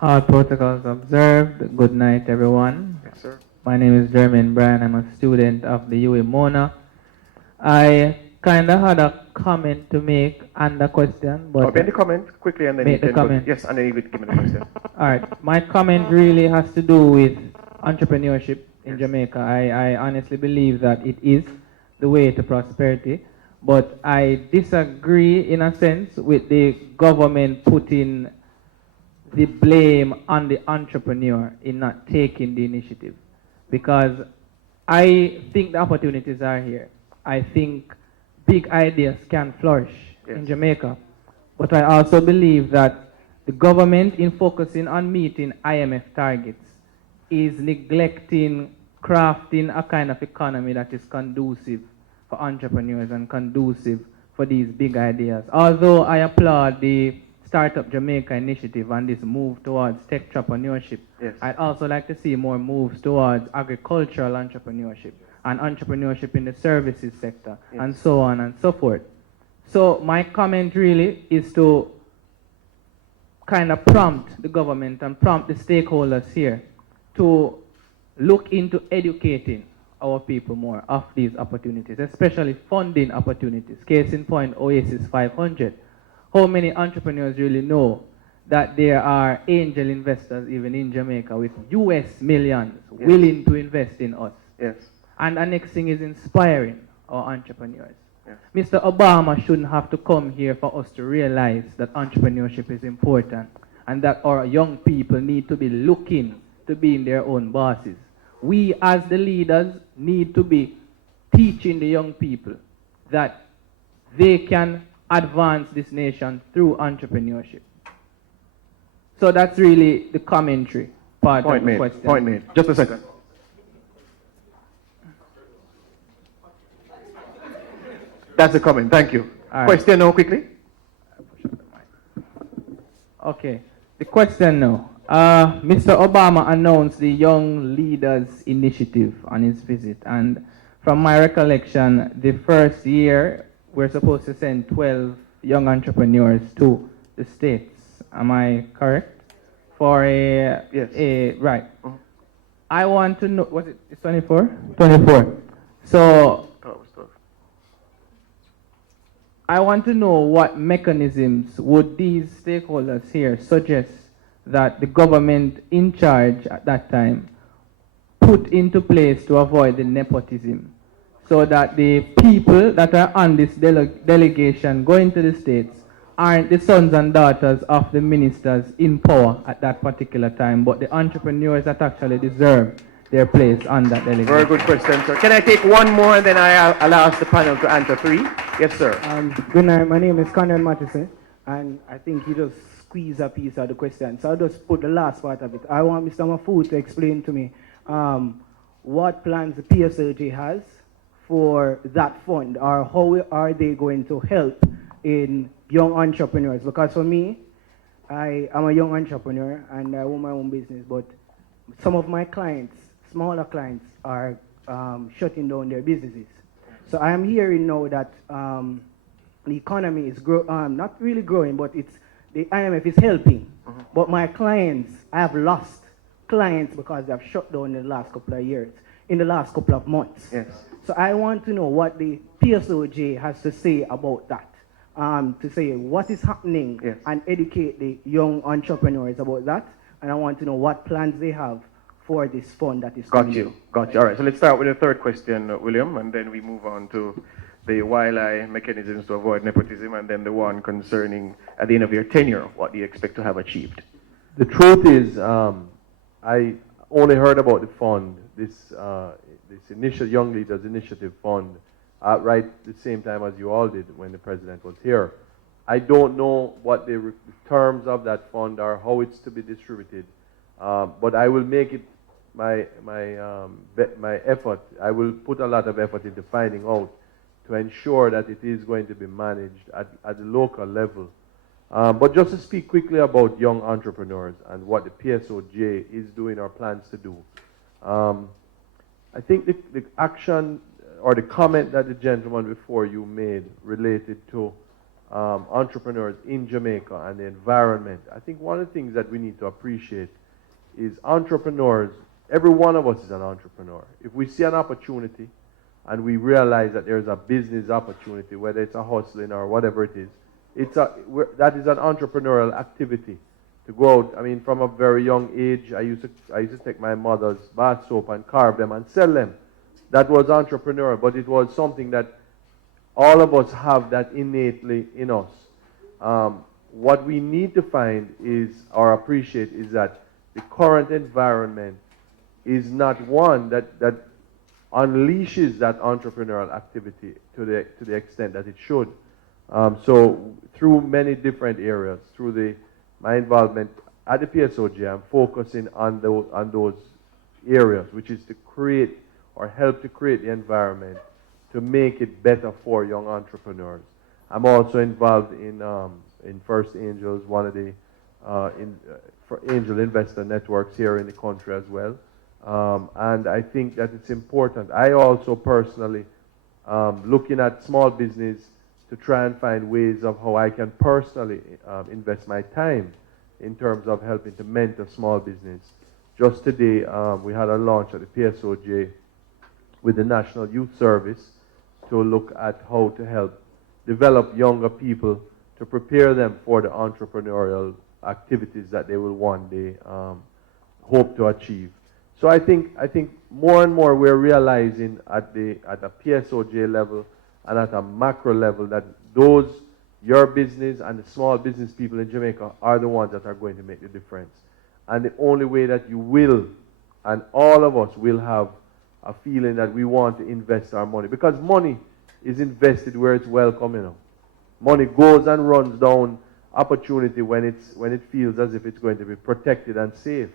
All protocols observed. Good night, everyone. Yes, sir. My name is Jermaine Bryan. I'm a student of the UA Mona. I kind of had a comment to make and a question, but Make the comment quickly, and then make you the can comment. Yes, and then you can give me the question. All right. My comment really has to do with entrepreneurship in Jamaica. I honestly believe that it is the way to prosperity, but I disagree in a sense with the government putting the blame on the entrepreneur in not taking the initiative, because I think the opportunities are here. I think big ideas can flourish in Jamaica, but I also believe that the government, in focusing on meeting IMF targets, is neglecting crafting a kind of economy that is conducive for entrepreneurs and conducive for these big ideas. Although I applaud the Startup Jamaica initiative and this move towards tech entrepreneurship, I'd also like to see more moves towards agricultural entrepreneurship and entrepreneurship in the services sector, and so on and so forth. So my comment really is to kind of prompt the government and prompt the stakeholders here to look into educating our people more of these opportunities, especially funding opportunities. Case in point, Oasis 500. How many entrepreneurs really know that there are angel investors even in Jamaica with US millions willing to invest in us? Yes. And the next thing is inspiring our entrepreneurs. Mr. Obama shouldn't have to come here for us to realize that entrepreneurship is important and that our young people need to be looking to being their own bosses. We as the leaders need to be teaching the young people that they can advance this nation through entrepreneurship. So that's really the commentary part of the question. Point made. Just a second. That's the comment. Thank you. All right. Question now, quickly. Okay. The question now. Mr. Obama announced the Young Leaders Initiative on his visit, and from my recollection, the first year we're supposed to send 12 young entrepreneurs to the States. Am I correct? For a, right. I want to know, was it 24? 24. So, I want to know what mechanisms would these stakeholders here suggest that the government in charge at that time put into place to avoid the nepotism, so that the people that are on this delegation going to the States aren't the sons and daughters of the ministers in power at that particular time, but the entrepreneurs that actually deserve their place on that delegation. Very good question, sir. Can I take one more and then I'll ask the panel to answer 3? Yes, sir. Good night. My name is Conrad Mattison, and I think you just squeeze a piece of the question. So I'll just put the last part of it. I want Mr. Mahfood to explain to me what plans the PSLG has for that fund, or how are they going to help in young entrepreneurs? Because for me, I am a young entrepreneur and I own my own business, but some of my clients, smaller clients, are shutting down their businesses. So I am hearing now that the economy is not really growing, but the IMF is helping. But my clients, I have lost clients because they have shut down in the last couple of years, in the last couple of months. Yes. So I want to know what the PSOJ has to say about that, to say what is happening and educate the young entrepreneurs about that. And I want to know what plans they have for this fund that is Got coming you. in. Got you. All right. So let's start with the third question, William, and then we move on to the wildlife mechanisms to avoid nepotism, and then the one concerning at the end of your tenure, what do you expect to have achieved? The truth is, I only heard about the fund, this initial Young Leaders Initiative Fund, right the same time as you all did when the president was here. I don't know what the terms of that fund are, how it's to be distributed, but I will make it my effort. I will put a lot of effort into finding out to ensure that it is going to be managed at the local level. But just to speak quickly about young entrepreneurs and what the PSOJ is doing or plans to do. I think the action or the comment that the gentleman before you made related to entrepreneurs in Jamaica and the environment, I think one of the things that we need to appreciate is entrepreneurs, every one of us is an entrepreneur. If we see an opportunity and we realize that there's a business opportunity, whether it's a hustling or whatever it is, that is an entrepreneurial activity. To go out, I mean, from a very young age, I used to take my mother's bath soap and carve them and sell them. That was entrepreneurial, but it was something that all of us have that innately in us. What we need to find is, or appreciate, is that the current environment is not one that unleashes that entrepreneurial activity to the extent that it should. So through many different areas, through my involvement at the PSOJ, I'm focusing on those areas, which is to create or help to create the environment to make it better for young entrepreneurs. I'm also involved in First Angels, one of the for angel investor networks here in the country as well. And I think that it's important. I also personally looking at small business to try and find ways of how I can personally invest my time in terms of helping to mentor small business. Just today, we had a launch at the PSOJ with the National Youth Service to look at how to help develop younger people to prepare them for the entrepreneurial activities that they will one day hope to achieve. So I think more and more we're realizing at a PSOJ level and at a macro level that your business and the small business people in Jamaica are the ones that are going to make the difference. And the only way that you will, and all of us will have a feeling that we want to invest our money, because money is invested where it's welcome, you know. Money goes and runs down opportunity when it feels as if it's going to be protected and safe.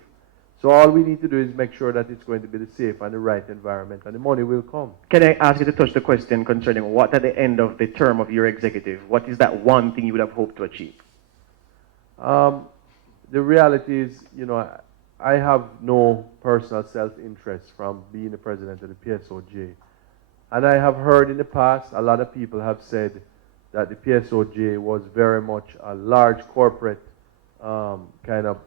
So all we need to do is make sure that it's going to be the safe and the right environment, and the money will come. Can I ask you to touch the question concerning what at the end of the term of your executive, what is that one thing you would have hoped to achieve? The reality is, you know, I have no personal self-interest from being the president of the PSOJ. And I have heard in the past, a lot of people have said that the PSOJ was very much a large corporate kind of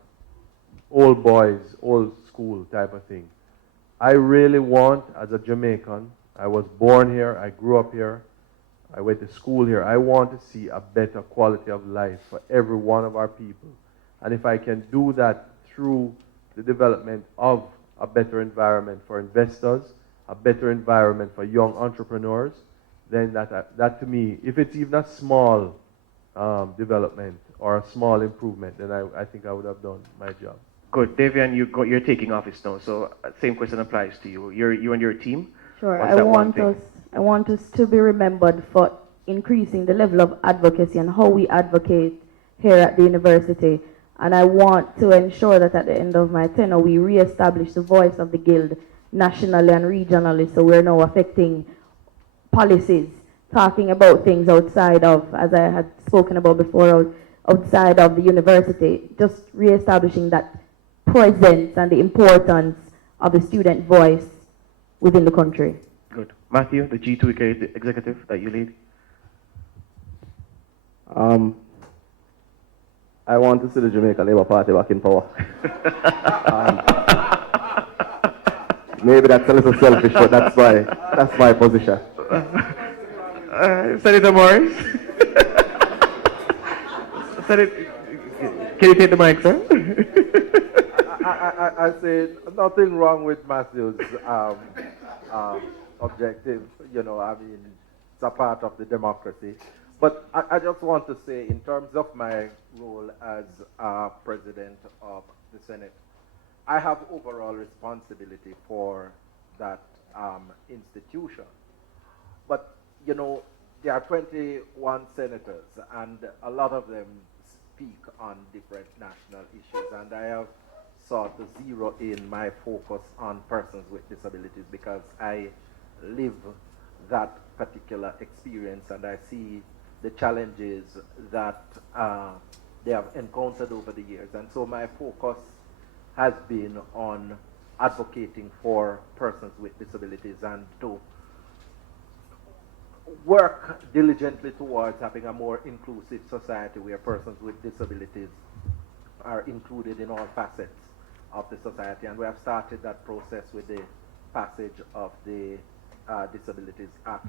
old boys, old school type of thing. I really want, as a Jamaican, I was born here, I grew up here, I went to school here, I want to see a better quality of life for every one of our people. And if I can do that through the development of a better environment for investors, a better environment for young entrepreneurs, then that to me, if it's even a small development or a small improvement, then I think I would have done my job. Good. Davian, you're taking office now, so same question applies to you. You and your team? Sure. I want us to be remembered for increasing the level of advocacy and how we advocate here at the university. And I want to ensure that at the end of my tenure, we reestablish the voice of the Guild nationally and regionally, so we're now affecting policies, talking about things outside of, as I had spoken about before, outside of the university, just reestablishing that presence and the importance of the student voice within the country. Good. Matthew, the G2K executive that you lead? I want to see the Jamaica Labour Party back in power. Maybe that's a little selfish, but that's my position. Senator Morris? Can you take the mic, sir? I say nothing wrong with Matthew's objective. You know, I mean, it's a part of the democracy. But I just want to say, in terms of my role as president of the Senate, I have overall responsibility for that institution. But, you know, there are 21 senators, and a lot of them speak on different national issues, and I have sought to zero in my focus on persons with disabilities because I live that particular experience and I see the challenges that they have encountered over the years. And so my focus has been on advocating for persons with disabilities and to work diligently towards having a more inclusive society where persons with disabilities are included in all facets of the society. And we have started that process with the passage of the Disabilities Act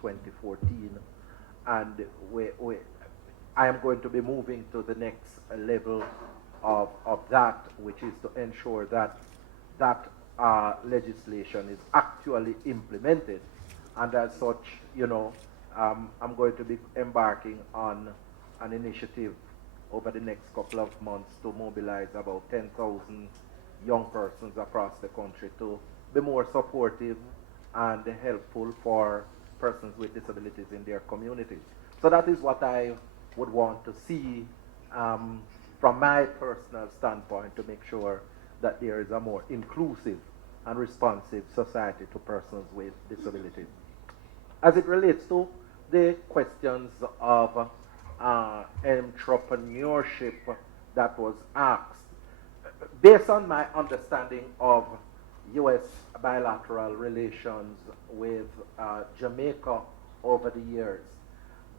2014. And I am going to be moving to the next level of that, which is to ensure that that legislation is actually implemented. And as such, you know, I'm going to be embarking on an initiative over the next couple of months to mobilize about 10,000 young persons across the country to be more supportive and helpful for persons with disabilities in their communities. So that is what I would want to see from my personal standpoint, to make sure that there is a more inclusive and responsive society to persons with disabilities. As it relates to the questions of entrepreneurship that was asked, based on my understanding of U.S. bilateral relations with Jamaica over the years,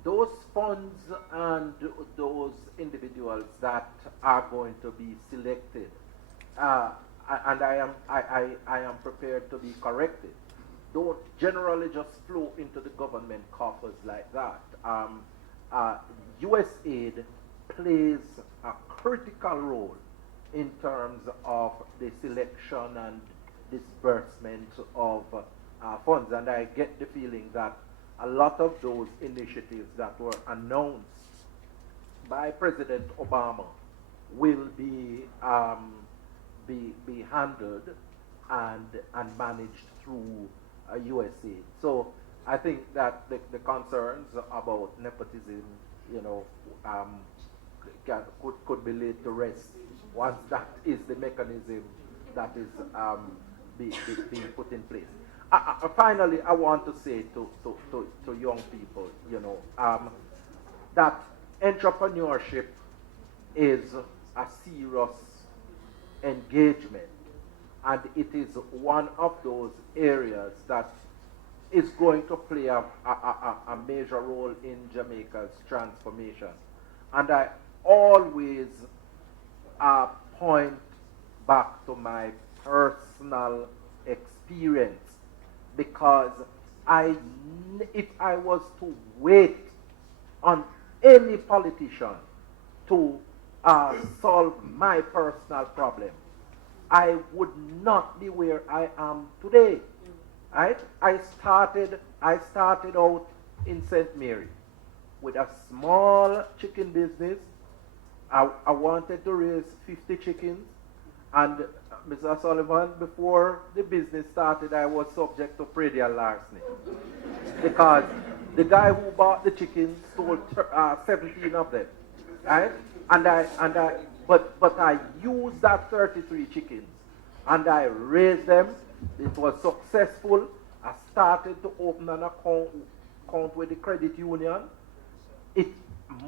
those funds and those individuals that are going to be selected, and I am prepared to be corrected, don't generally just flow into the government coffers like that. USAID plays a critical role in terms of the selection and disbursement of funds, and I get the feeling that a lot of those initiatives that were announced by President Obama will be handled and managed through USAID. So I think that the concerns about nepotism, you know, could be laid to rest once that is the mechanism that is being put in place. Finally, I want to say to young people, you know, that entrepreneurship is a serious engagement, and it is one of those areas that is going to play a major role in Jamaica's transformation. And I always point back to my personal experience, because if I was to wait on any politician to solve my personal problem, I would not be where I am today. Right? I started out in St. Mary with a small chicken business. I wanted to raise 50 chickens, and Mr. Sullivan, before the business started, I was subject to predial larceny because the guy who bought the chickens stole 17 of them, right? But I used that 33 chickens and I raised them. It was successful. I started to open an account with the credit union. It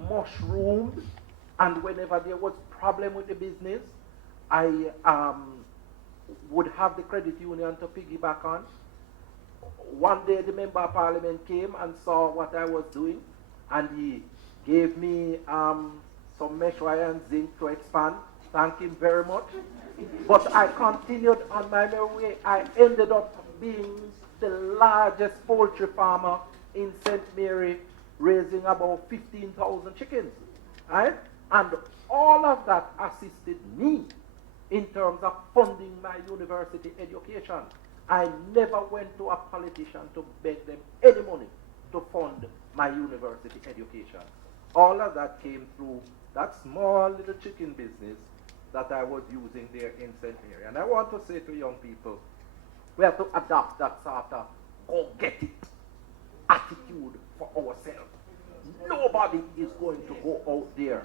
mushroomed, and whenever there was problem with the business, I would have the credit union to piggyback on. One day the member of parliament came and saw what I was doing, and he gave me some mesh wire and zinc to expand. Thank him very much. But I continued on my merry way. I ended up being the largest poultry farmer in St. Mary, raising about 15,000 chickens. Right? And all of that assisted me in terms of funding my university education. I never went to a politician to beg them any money to fund my university education. All of that came through that small little chicken business that I was using there in St. Mary. And I want to say to young people, we have to adopt that sort of go get it attitude for ourselves. Nobody is going to go out there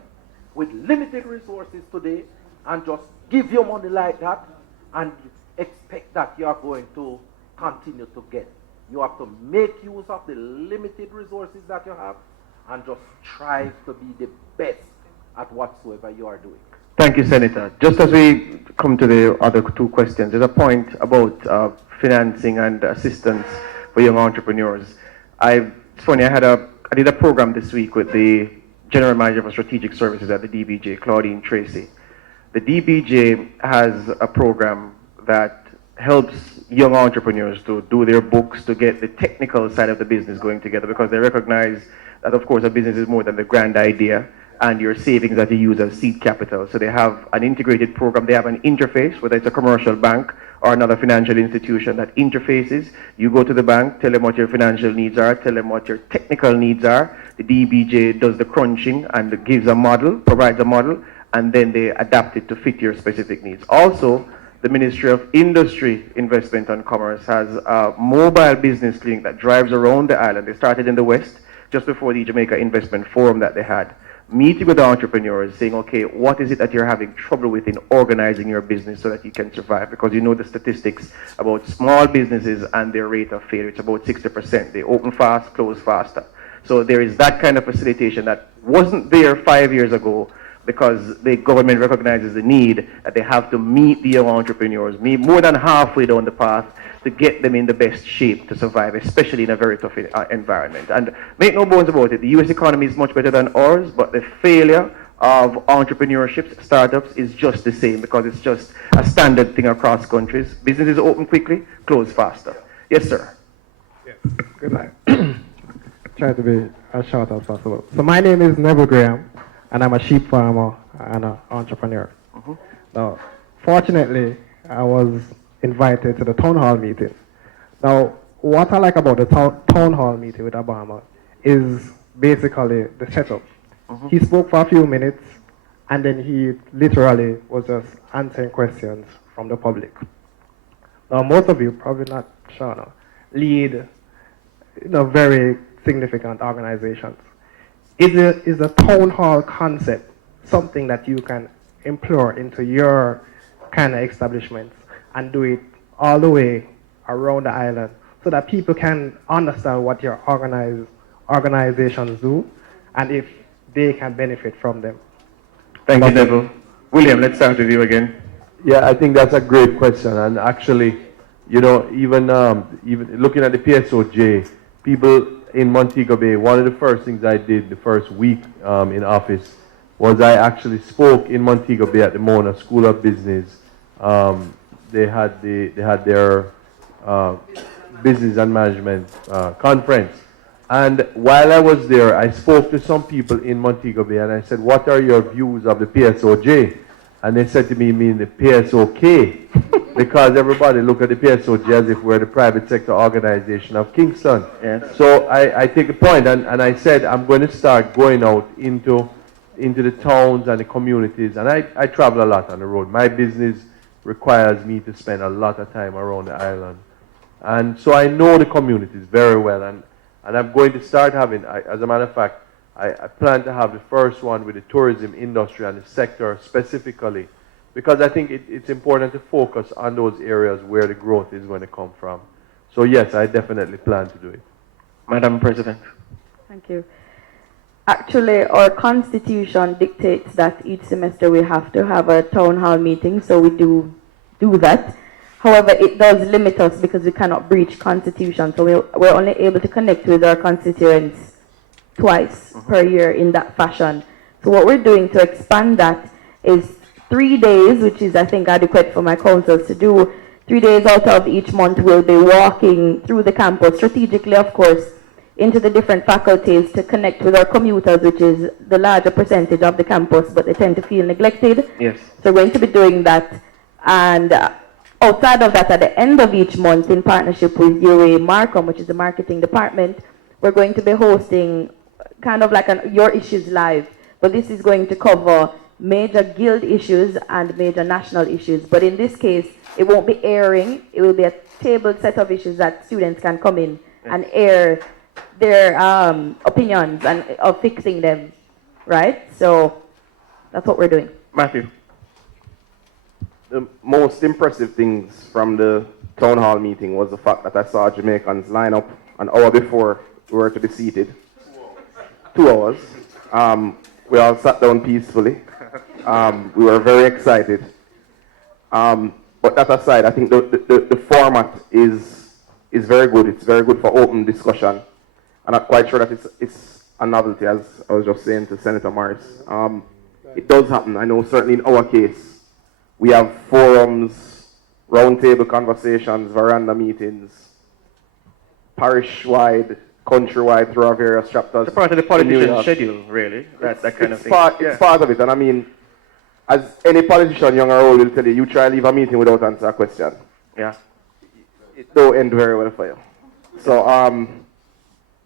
with limited resources today and just give you money like that and expect that you are going to continue to get. You have to make use of the limited resources that you have and just strive to be the best at whatsoever you are doing. Thank you, Senator. Just as we come to the other two questions, there's a point about financing and assistance for young entrepreneurs. It's funny, I did a program this week with the General Manager for Strategic Services at the DBJ, Claudine Tracy. The DBJ has a program that helps young entrepreneurs to do their books, to get the technical side of the business going together, because they recognize that, of course, a business is more than the grand idea and your savings that you use as seed capital. So they have an integrated program. They have an interface, whether it's a commercial bank or another financial institution that interfaces. You go to the bank, tell them what your financial needs are, tell them what your technical needs are. The DBJ does the crunching and gives a model, provides a model, and then they adapt it to fit your specific needs. Also, the Ministry of Industry, Investment and Commerce has a mobile business clinic that drives around the island. They started in the West just before the Jamaica Investment Forum that they had, meeting with the entrepreneurs, saying, okay, what is it that you're having trouble with in organizing your business so that you can survive? Because you know the statistics about small businesses and their rate of failure. It's about 60%. They open fast, close faster. So there is that kind of facilitation that wasn't there 5 years ago, because the government recognizes the need that they have to meet the young entrepreneurs, meet more than halfway down the path to get them in the best shape to survive, especially in a very tough environment. And make no bones about it, the US economy is much better than ours, but the failure of entrepreneurship, startups, is just the same, because it's just a standard thing across countries. Businesses open quickly, close faster. Yes, sir. Yes. Good night. Try to be as short as possible. So my name is Neville Graham, and I'm a sheep farmer and an entrepreneur. Now, fortunately, I was invited to the town hall meeting. Now, what I like about the town hall meeting with Obama is basically the setup. He spoke for a few minutes, and then he literally was just answering questions from the public. Now, most of you, probably not Shauna, lead very significant organizations. Is the town hall concept something that you can employ into your kind of establishments and do it all the way around the island so that people can understand what your organizations do and if they can benefit from them? Thank you, Neville. William, let's start with you again. Yeah, I think that's a great question. And actually, even looking at the PSOJ, people in Montego Bay, one of the first things I did the first week in office was I actually spoke in Montego Bay at the Mona School of Business. They had their business and management conference. And while I was there, I spoke to some people in Montego Bay and I said, what are your views of the PSOJ? And they said to me, the PSOK, because everybody look at the PSOJ as if we're the private sector organization of Kingston. Yes. So I take the point, and I said I'm going to start going out into the towns and the communities, and I travel a lot on the road. My business requires me to spend a lot of time around the island. And so I know the communities very well, and I'm going to start having, as a matter of fact, I plan to have the first one with the tourism industry and the sector specifically, because I think it's important to focus on those areas where the growth is going to come from. So yes, I definitely plan to do it. Madam President. Thank you. Actually, our constitution dictates that each semester we have to have a town hall meeting, so we do that. However, it does limit us because we cannot breach constitution, so we're only able to connect with our constituents twice per year in that fashion. So what we're doing to expand that is 3 days, which is I think adequate for my councils to do. 3 days out of each month we'll be walking through the campus, strategically of course, into the different faculties to connect with our commuters, which is the larger percentage of the campus, but they tend to feel neglected. Yes. So we're going to be doing that. And outside of that, at the end of each month, in partnership with UA Markham, which is the marketing department, we're going to be hosting kind of like an Your Issues Live. But this is going to cover major guild issues and major national issues. But in this case, it won't be airing. It will be a tabled set of issues that students can come in and air their opinions and of fixing them, right? So that's what we're doing. Matthew. The most impressive things from the town hall meeting was the fact that I saw Jamaicans line up an hour before we were to be seated. 2 hours. We all sat down peacefully. We were very excited. But that aside, I think the format is very good. It's very good for open discussion. I'm not quite sure that it's a novelty, as I was just saying to Senator Morris. It does happen. I know certainly in our case, we have forums, roundtable conversations, veranda meetings, parish-wide, country-wide through our various chapters. It's part of the politician schedule, really, that kind of thing. It's part of it, and I mean, as any politician, young or old, will tell you, you try to leave a meeting without answering a question. Yeah. It don't end very well for you. So,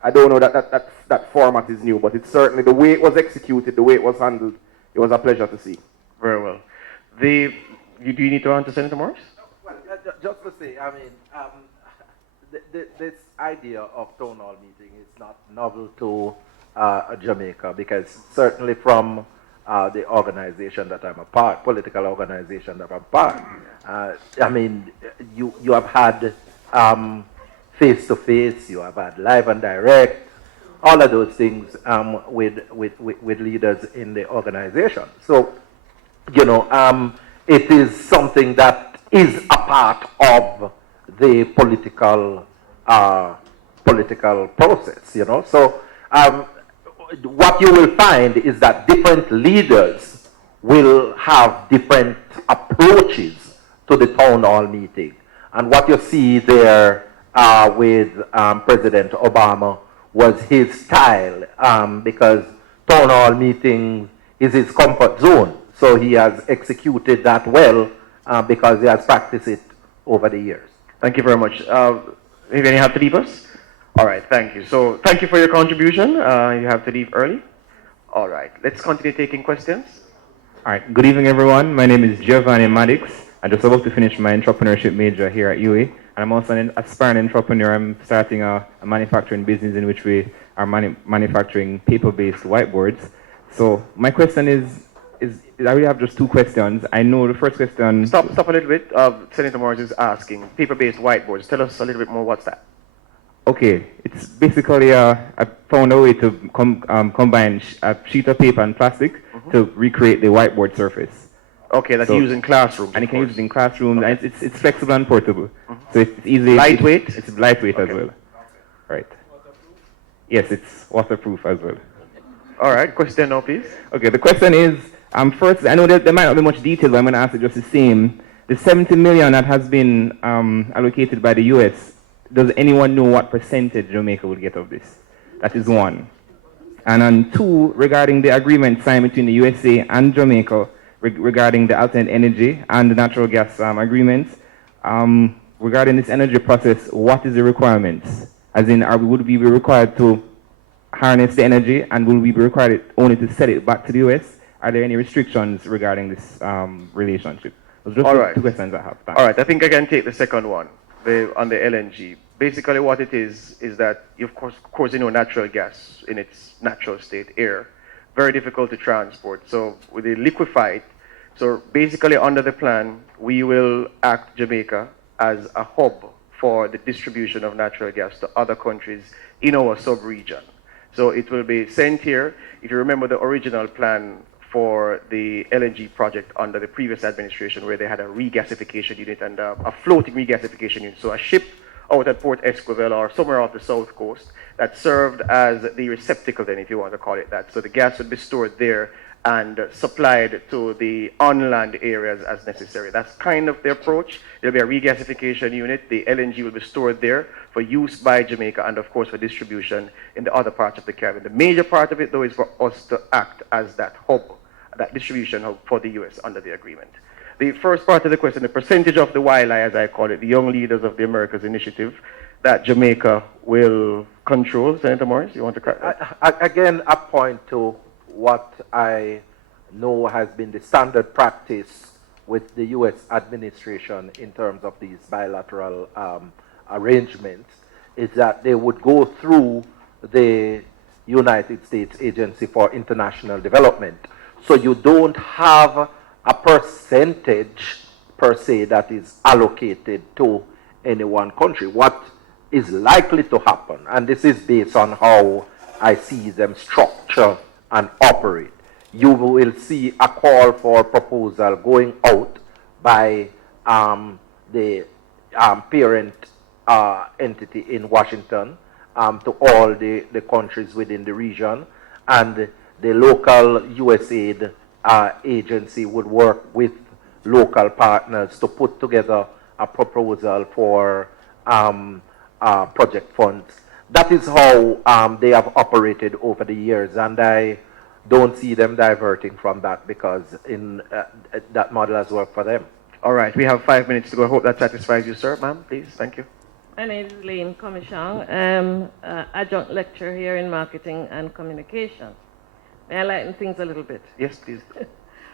I don't know that format is new, but it's certainly the way it was executed, the way it was handled, it was a pleasure to see. Very well. Do you need to answer, Senator Morris? Well, just to say, I mean, this idea of town hall meeting is not novel to Jamaica, because certainly from the organization that I'm a part, political organization that I'm part, I mean, you have had face-to-face, you have had live and direct, all of those things with leaders in the organization. So, you know, it is something that is a part of the political process, you know. So what you will find is that different leaders will have different approaches to the town hall meeting. And what you see there with President Obama was his style, because town hall meeting is his comfort zone. So he has executed that well because he has practiced it over the years. Thank you very much. Vivian, you have to leave us? All right, thank you. So thank you for your contribution. You have to leave early. All right, let's continue taking questions. All right, good evening, everyone. My name is Giovanni Maddox. I'm just about to finish my entrepreneurship major here at UA. And I'm also an aspiring entrepreneur. I'm starting a manufacturing business in which we are manufacturing paper-based whiteboards. So my question is I really have just two questions. I know the first question... Stop a little bit. Senator Morris is asking, paper-based whiteboards. Tell us a little bit more, what's that? Okay, it's basically, I found a way to combine a sheet of paper and plastic to recreate the whiteboard surface. Okay, that's used in classrooms. And you can use it in classrooms, and it's flexible and portable. So it's easy. Lightweight? It's lightweight as well. Right. Yes, it's waterproof as well. All right, question now, please. Okay, the question is, first, I know that there might not be much detail, but I'm going to ask it just the same. The 70 million that has been allocated by the US, does anyone know what percentage Jamaica will get of this? That is one. And on two, regarding the agreement signed between the USA and Jamaica regarding the alternate energy and the natural gas agreements, regarding this energy process, what is the requirements? As in, would we be required to harness the energy, and will we be required only to sell it back to the US? Are there any restrictions regarding this relationship? Those are just two questions I have. Thanks. All right, I think I can take the second one on the LNG. Basically what it is that, of course, you know, natural gas in its natural state, air, very difficult to transport. So with the liquefied, so basically under the plan, we will act Jamaica as a hub for the distribution of natural gas to other countries in our sub-region. So it will be sent here. If you remember the original plan for the LNG project under the previous administration, where they had a regasification unit and a floating regasification unit. So a ship out at Port Esquivel or somewhere off the south coast that served as the receptacle then, if you want to call it that. So the gas would be stored there and supplied to the on-land areas as necessary. That's kind of the approach. There'll be a regasification unit. The LNG will be stored there for use by Jamaica and, of course, for distribution in the other parts of the Caribbean. The major part of it, though, is for us to act as that hub, that distribution hub for the U.S. under the agreement. the first part of the question, the percentage of the YLI, as I call it, the Young Leaders of the Americas Initiative, that Jamaica will control. Senator Morris, you want to correct? Again, I point to what I know has been the standard practice with the U.S. administration in terms of these bilateral arrangements, is that they would go through the United States Agency for International Development. So you don't have a percentage per se that is allocated to any one country. What is likely to happen, and this is based on how I see them structure and operate, you will see a call for proposal going out by the parent entity in Washington to all the countries within the region, and the local USAID agency would work with local partners to put together a proposal for project funds. That is how they have operated over the years, and I don't see them diverting from that because that model has worked for them. All right, we have 5 minutes to go. I hope that satisfies you, sir. Ma'am, please, thank you. My name is Lane Comishang. Adjunct lecturer here in marketing and communication. May I lighten things a little bit? Yes, please.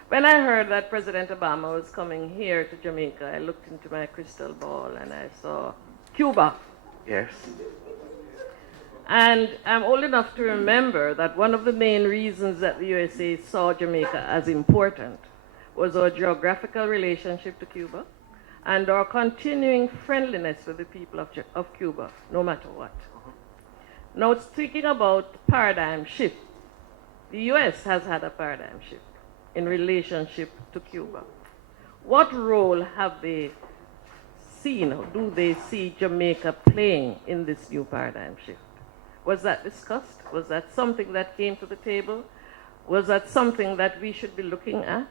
When I heard that President Obama was coming here to Jamaica, I looked into my crystal ball and I saw Cuba. Yes. And I'm old enough to remember that one of the main reasons that the USA saw Jamaica as important was our geographical relationship to Cuba and our continuing friendliness with the people of Cuba, no matter what. Now, speaking about paradigm shift, the US has had a paradigm shift in relationship to Cuba. What role have they seen, or do they see Jamaica playing in this new paradigm shift? Was that discussed? Was that something that came to the table? Was that something that we should be looking at?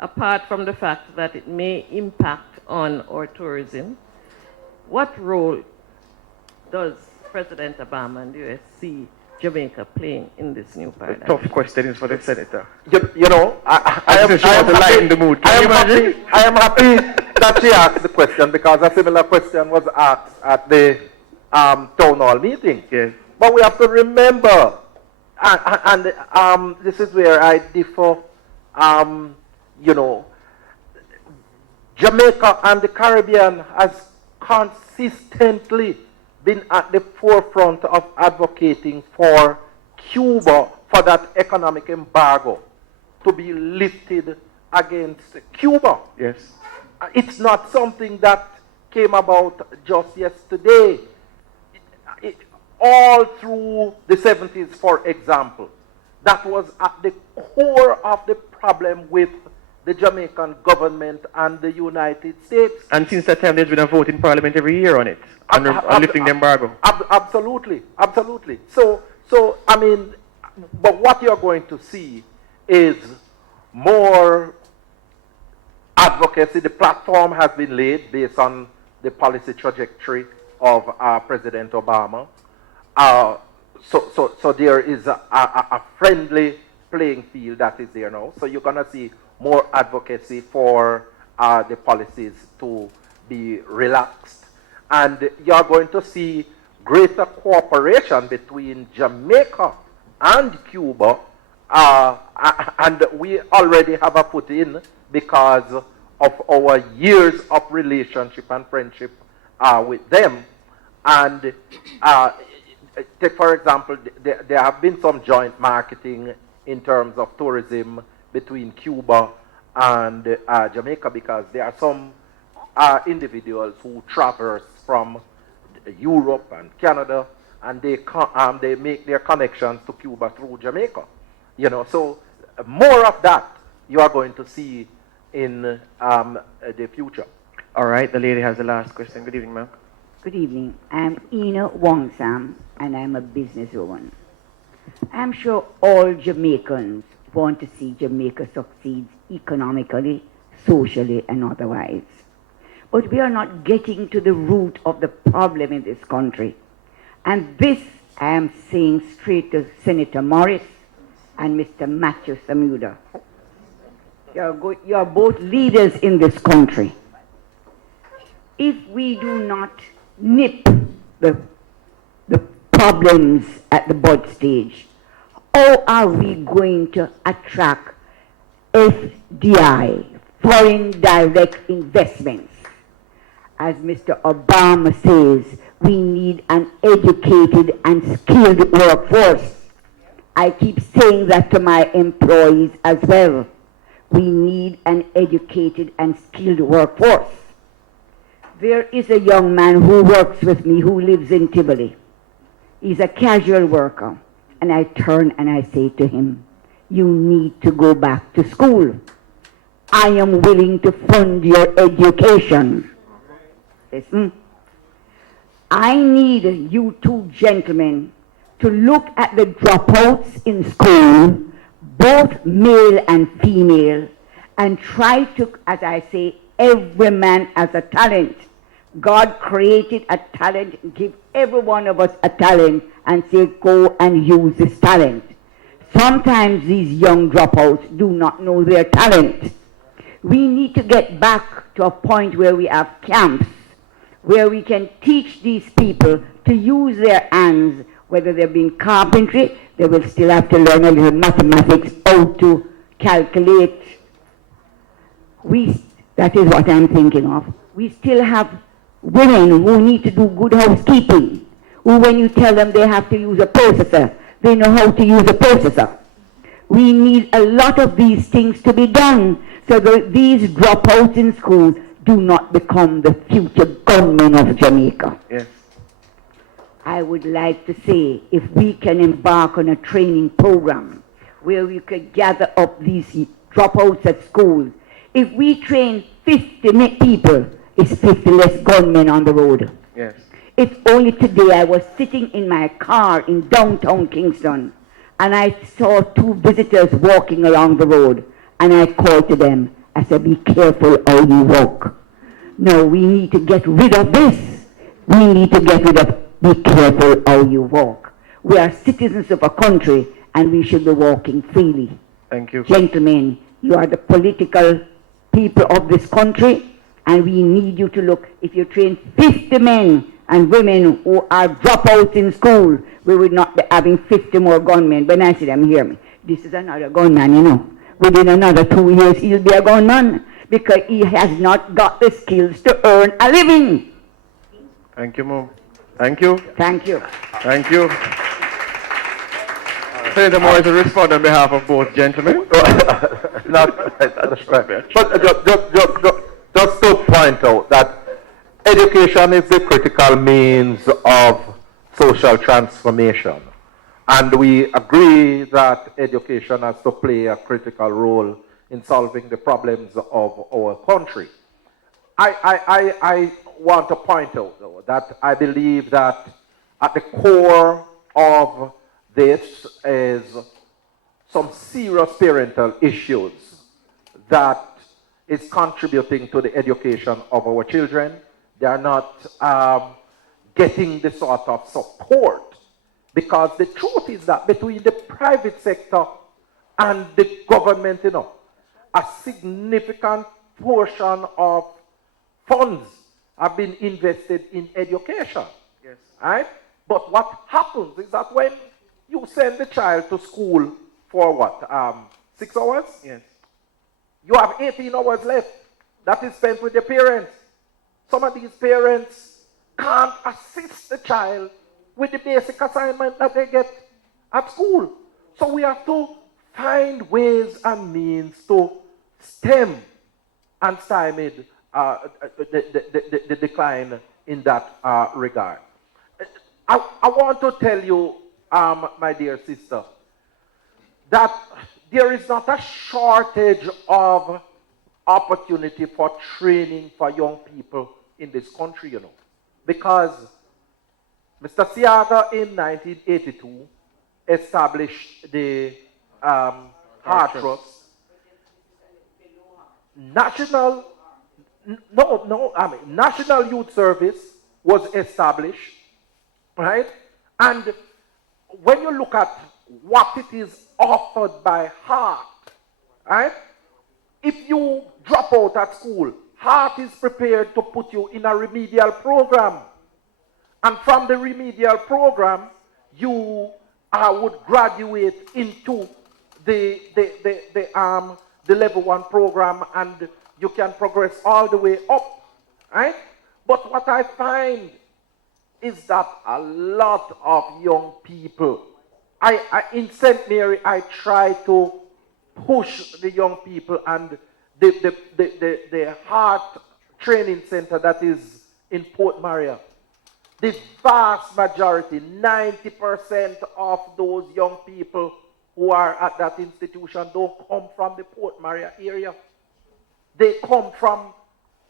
Apart from the fact that it may impact on our tourism, what role does President Obama and the US see Jamaica playing in this new paradigm? Tough questions for the senator. You know, I am happy that she asked the question, because a similar question was asked at the town hall meeting. Yes. But we have to remember, and this is where I differ, you know, Jamaica and the Caribbean has consistently been at the forefront of advocating for Cuba, for that economic embargo to be lifted against Cuba. Yes. It's not something that came about just yesterday. All through the 70s, for example, that was at the core of the problem with the Jamaican government and the United States. And since that time, there's been a vote in Parliament every year on it, on lifting the embargo. Absolutely, absolutely. So I mean, but what you're going to see is more advocacy. The platform has been laid based on the policy trajectory of President Obama. So there is a friendly playing field that is there now. So you're going to see more advocacy for the policies to be relaxed. And you're going to see greater cooperation between Jamaica and Cuba. And we already have a foot in because of our years of relationship and friendship with them. And take, for example, there have been some joint marketing in terms of tourism between Cuba and Jamaica, because there are some individuals who traverse from Europe and Canada, and they make their connections to Cuba through Jamaica. You know, so more of that you are going to see in the future. All right, the lady has the last question. Good evening, ma'am. Good evening. I'm Ina Wongsam, and I'm a businesswoman. I'm sure all Jamaicans want to see Jamaica succeed economically, socially, and otherwise. But we are not getting to the root of the problem in this country. And this I am saying straight to Senator Morris and Mr. Matthew Samuda. You're both leaders in this country. If we do not nip the problems at the bud stage, how are we going to attract FDI, foreign direct investments? As Mr. Obama says, we need an educated and skilled workforce. I keep saying that to my employees as well. We need an educated and skilled workforce. There is a young man who works with me who lives in Tivoli. He's a casual worker. And I turn and I say to him, you need to go back to school. I am willing to fund your education. Listen, I need you two gentlemen to look at the dropouts in school, both male and female, and try to, as I say, every man has a talent. God created a talent, give every one of us a talent, and say, go and use this talent. Sometimes these young dropouts do not know their talent. We need to get back to a point where we have camps, where we can teach these people to use their hands, whether they're doing carpentry, they will still have to learn a little mathematics, how to calculate. That is what I'm thinking of. We still have women who need to do good housekeeping, who when you tell them they have to use a processor, they know how to use a processor. We need a lot of these things to be done so that these dropouts in school do not become the future gunmen of Jamaica. Yes. I would like to say if we can embark on a training program where we could gather up these dropouts at schools. If we train 50 people, it's 50 less gunmen on the road. Yes. It's only today I was sitting in my car in downtown Kingston and I saw two visitors walking along the road and I called to them. I said, be careful how you walk. No, we need to get rid of this. We need to get rid of be careful how you walk. We are citizens of a country and we should be walking freely. Thank you. Gentlemen, you are the political people of this country and we need you to look. If you train 50 men and women who are dropouts in school, we would not be having 50 more gunmen. When I see them, hear me. This is another gunman, you know. Within another 2 years, he'll be a gunman because he has not got the skills to earn a living. Thank you, Mom. Thank you. Thank you. Thank you. Senator Morris will respond on behalf of both gentlemen. Just to point out that education is the critical means of social transformation. And we agree that education has to play a critical role in solving the problems of our country. I want to point out, though, that I believe that at the core of this is some serious parental issues that is contributing to the education of our children. They are not getting the sort of support, because the truth is that between the private sector and the government, you know, a significant portion of funds have been invested in education. Yes. Right? But what happens is that when you send the child to school for what? 6 hours? Yes. You have 18 hours left that is spent with your parents. Some of these parents can't assist the child with the basic assignment that they get at school. So we have to find ways and means to stem and stymie the decline in that regard. I want to tell you, my dear sister, that there is not a shortage of opportunity for training for young people in this country, you know, because Mr. Siaga in 1982 established the Heart Trust. National Youth Service was established, right? And when you look at what it is offered by Heart, right? If you drop out at school, Heart is prepared to put you in a remedial program. And from the remedial program, you would graduate into the level 1 program, and you can progress all the way up, right? But what I find is that a lot of young people, in St. Mary, I try to push the young people, and the Heart Training Center that is in Port Maria, the vast majority, 90% of those young people who are at that institution don't come from the Port Maria area. They come from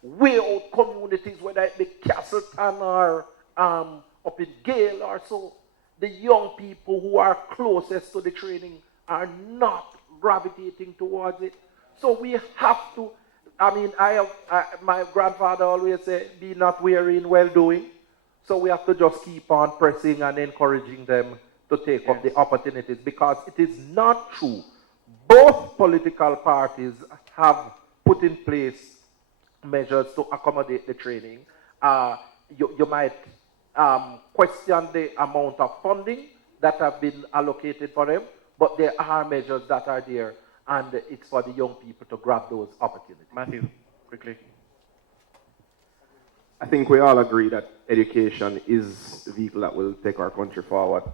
way out communities, whether it be Castleton or up in Gale or so. The young people who are closest to the training are not gravitating towards it. So we have to, my grandfather always said, be not weary in well-doing. So we have to just keep on pressing and encouraging them to take up the opportunities, because it is not true. Both political parties have put in place measures to accommodate the training. You might question the amount of funding that have been allocated for them, but there are measures that are there, and it's for the young people to grab those opportunities. Matthew, quickly. I think we all agree that education is the vehicle that will take our country forward.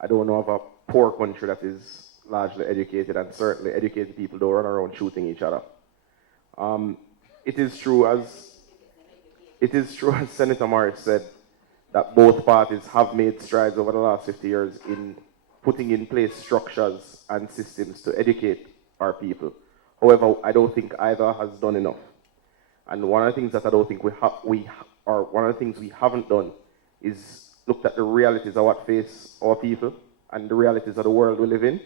I don't know of a poor country that is largely educated, and certainly educated people don't run around shooting each other. It is true, as Senator Morris said, that both parties have made strides over the last 50 years in putting in place structures and systems to educate our people. However, I don't think either has done enough. And one of the things that I don't think one of the things we haven't done is looked at the realities of what face our people and the realities of the world we live in,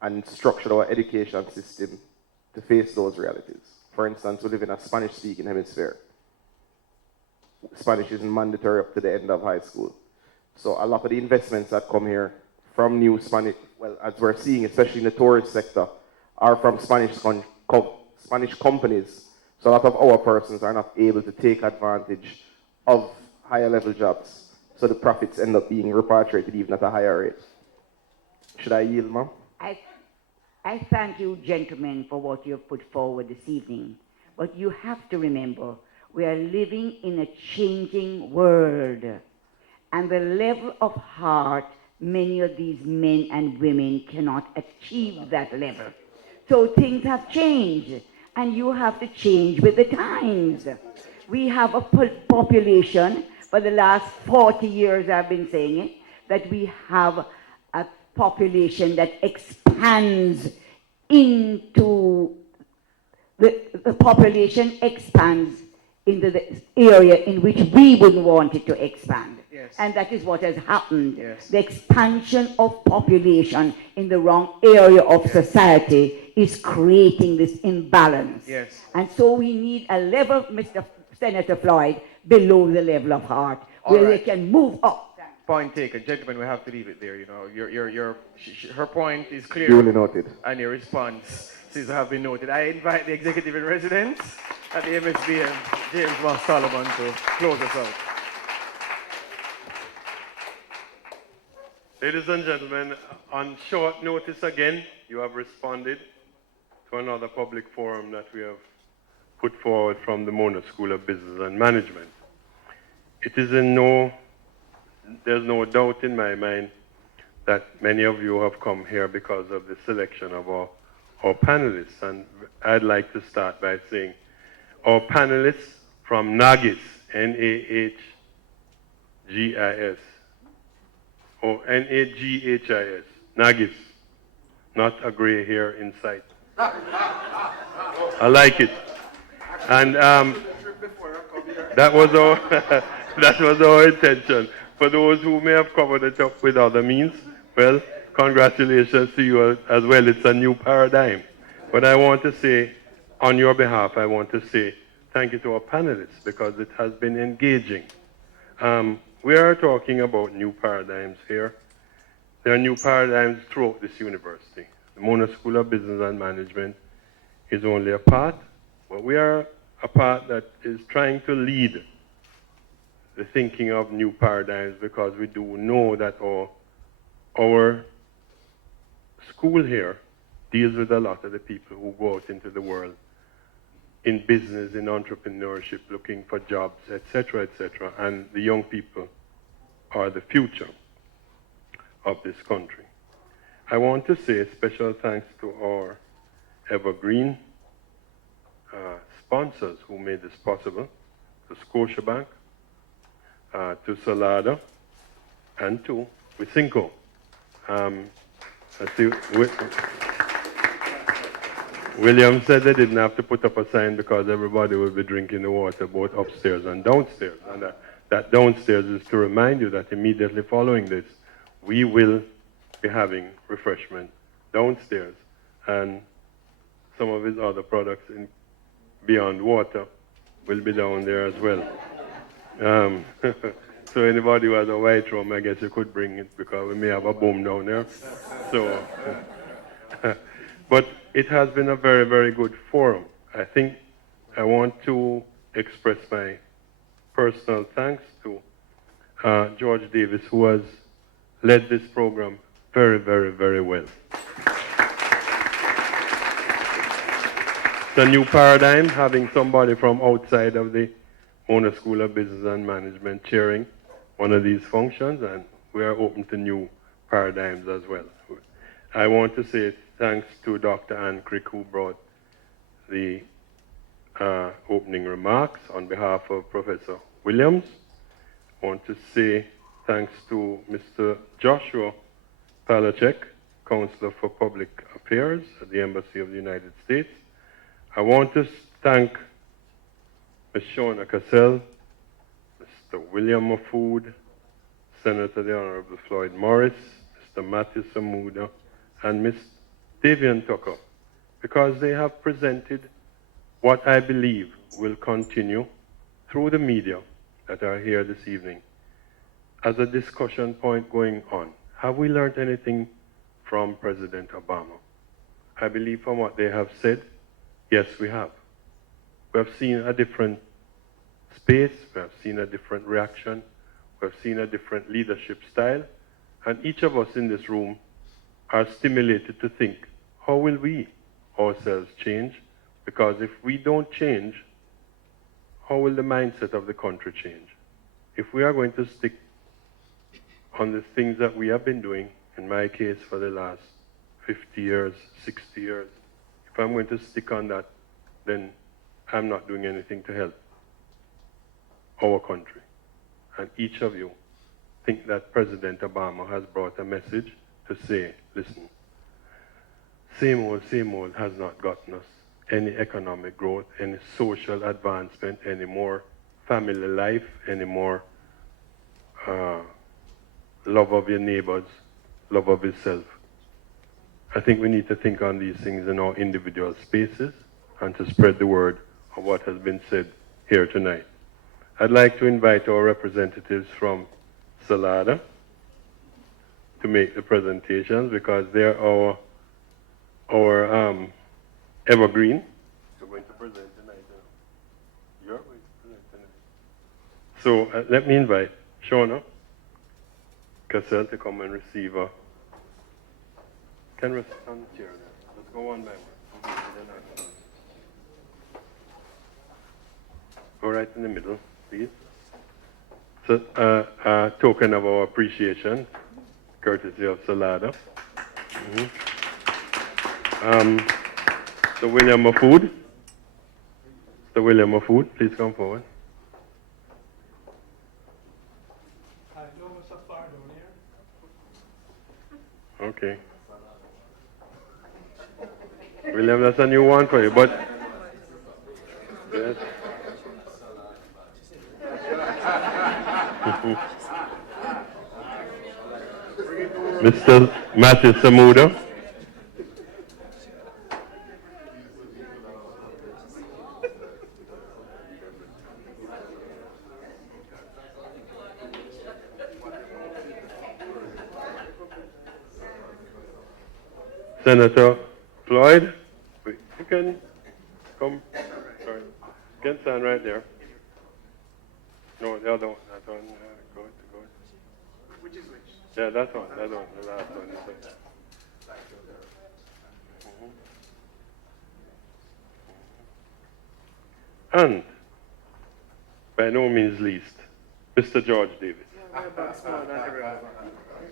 and structured our education system to face those realities. For instance, we live in a Spanish-speaking hemisphere. Spanish isn't mandatory up to the end of high school. So a lot of the investments that come here from new Spanish, well, as we're seeing, especially in the tourist sector, are from Spanish companies. So a lot of our persons are not able to take advantage of higher level jobs. So the profits end up being repatriated even at a higher rate. Should I yield, ma'am? I thank you, gentlemen, for what you have put forward this evening. But you have to remember, we are living in a changing world. And the level of heart, many of these men and women cannot achieve that level. So things have changed, and you have to change with the times. We have a population, for the last 40 years I've been saying it, that we have a population that expands into, the population expands into the area in which we wouldn't want it to expand. Yes. And that is what has happened. Yes. The expansion of population in the wrong area of society is creating this imbalance. Yes. And so we need a level, Mr. Senator Floyd, below the level of heart, where they can move up. Point taken. Gentlemen, we have to leave it there. You know, her point is clear. Duly noted. And your response seems to have been noted. I invite the executive in residence at the MSBM, James Moss Solomon, to close us out. Ladies and gentlemen, on short notice again, you have responded to another public forum that we have put forward from the Mona School of Business and Management. It is there's no doubt in my mind that many of you have come here because of the selection of our panelists. And I'd like to start by saying our panelists from NAGIS, N-A-H-G-I-S, or N-A-G-H-I-S, NAGIS, not a gray hair in sight. I like it. And that was our intention. For those who may have covered it up with other means, well, congratulations to you as well. It's a new paradigm. But I want to say, on your behalf, I want to say thank you to our panelists, because it has been engaging. We are talking about new paradigms here. There are new paradigms throughout this university. The Mona School of Business and Management is only a part, but we are a part that is trying to lead the thinking of new paradigms, because we do know that our school here deals with a lot of the people who go out into the world in business, in entrepreneurship, looking for jobs, etc., etc., and the young people are the future of this country. I want to say special thanks to our evergreen sponsors who made this possible, to Scotiabank, to Salada, and to Wisinco. I see William said they didn't have to put up a sign because everybody will be drinking the water both upstairs and downstairs. And that downstairs is to remind you that immediately following this, we will be having refreshment downstairs, and some of his other products in Beyond Water will be down there as well. So anybody who has a white rum, I guess you could bring it, because we may have a boom down there. So, but it has been a very, very good forum. I think I want to express my personal thanks to George Davis, who has led this program very, very, very well. It's a new paradigm, having somebody from outside of the Mona School of Business and Management chairing one of these functions, and we are open to new paradigms as well. I want to say thanks to Dr. Ann Crick, who brought the opening remarks on behalf of Professor Williams. I want to say thanks to Mr. Joshua Palachek, Counselor for Public Affairs at the Embassy of the United States. I want to thank Ms. Shona Cassell, Mr. William Mafood, Senator the Honorable Floyd Morris, Mr. Matthew Samuda, and Ms. Davian Tucker, because they have presented what I believe will continue through the media that are here this evening as a discussion point going on. Have we learned anything from President Obama? I believe from what they have said, yes, we have. We have seen a different space, we have seen a different reaction, we have seen a different leadership style, and each of us in this room are stimulated to think, how will we ourselves change? Because if we don't change, how will the mindset of the country change? If we are going to stick on the things that we have been doing, in my case for the last 50 years, 60 years, if I'm going to stick on that, then I'm not doing anything to help our country. And each of you think that President Obama has brought a message to say, listen, same old has not gotten us any economic growth, any social advancement, any more family life, any more love of your neighbors, love of yourself. I think we need to think on these things in our individual spaces and to spread the word of what has been said here tonight. I'd like to invite our representatives from Salada to make the presentations, because they're our evergreen. You're going to present tonight. You're going to present tonight. So let me invite Shona Cassell to come and receive a. Can rest on the chair there. Let's go one by one. Go right in the middle, please. So a token of our appreciation, courtesy of Salada. The William Mafood. The William Mafood, please come forward. Okay. William, that's a new one for you, but yes. Mr. Matthew Samuda. Senator Floyd, you can Come. Sorry. Can stand right there. No, the other one. That one. Go. Which is which? Yeah, that one. The last one. And, by no means least, Mr. George Davis.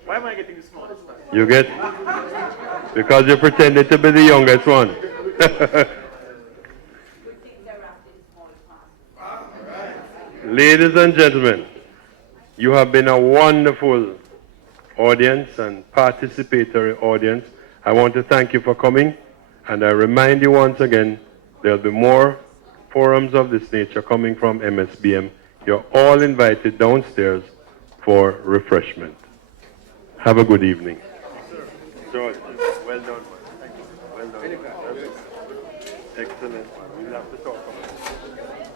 Why am I getting the smallest? You get, because you pretended to be the youngest one. Ladies and gentlemen, you have been a wonderful audience and participatory audience. I want to thank you for coming, and I remind you once again, there'll be more forums of this nature coming from MSBM. You're all invited downstairs for refreshment. Have a good evening. George, well done, man. Thank you. Well done. Excellent, man. We'll have to talk about it.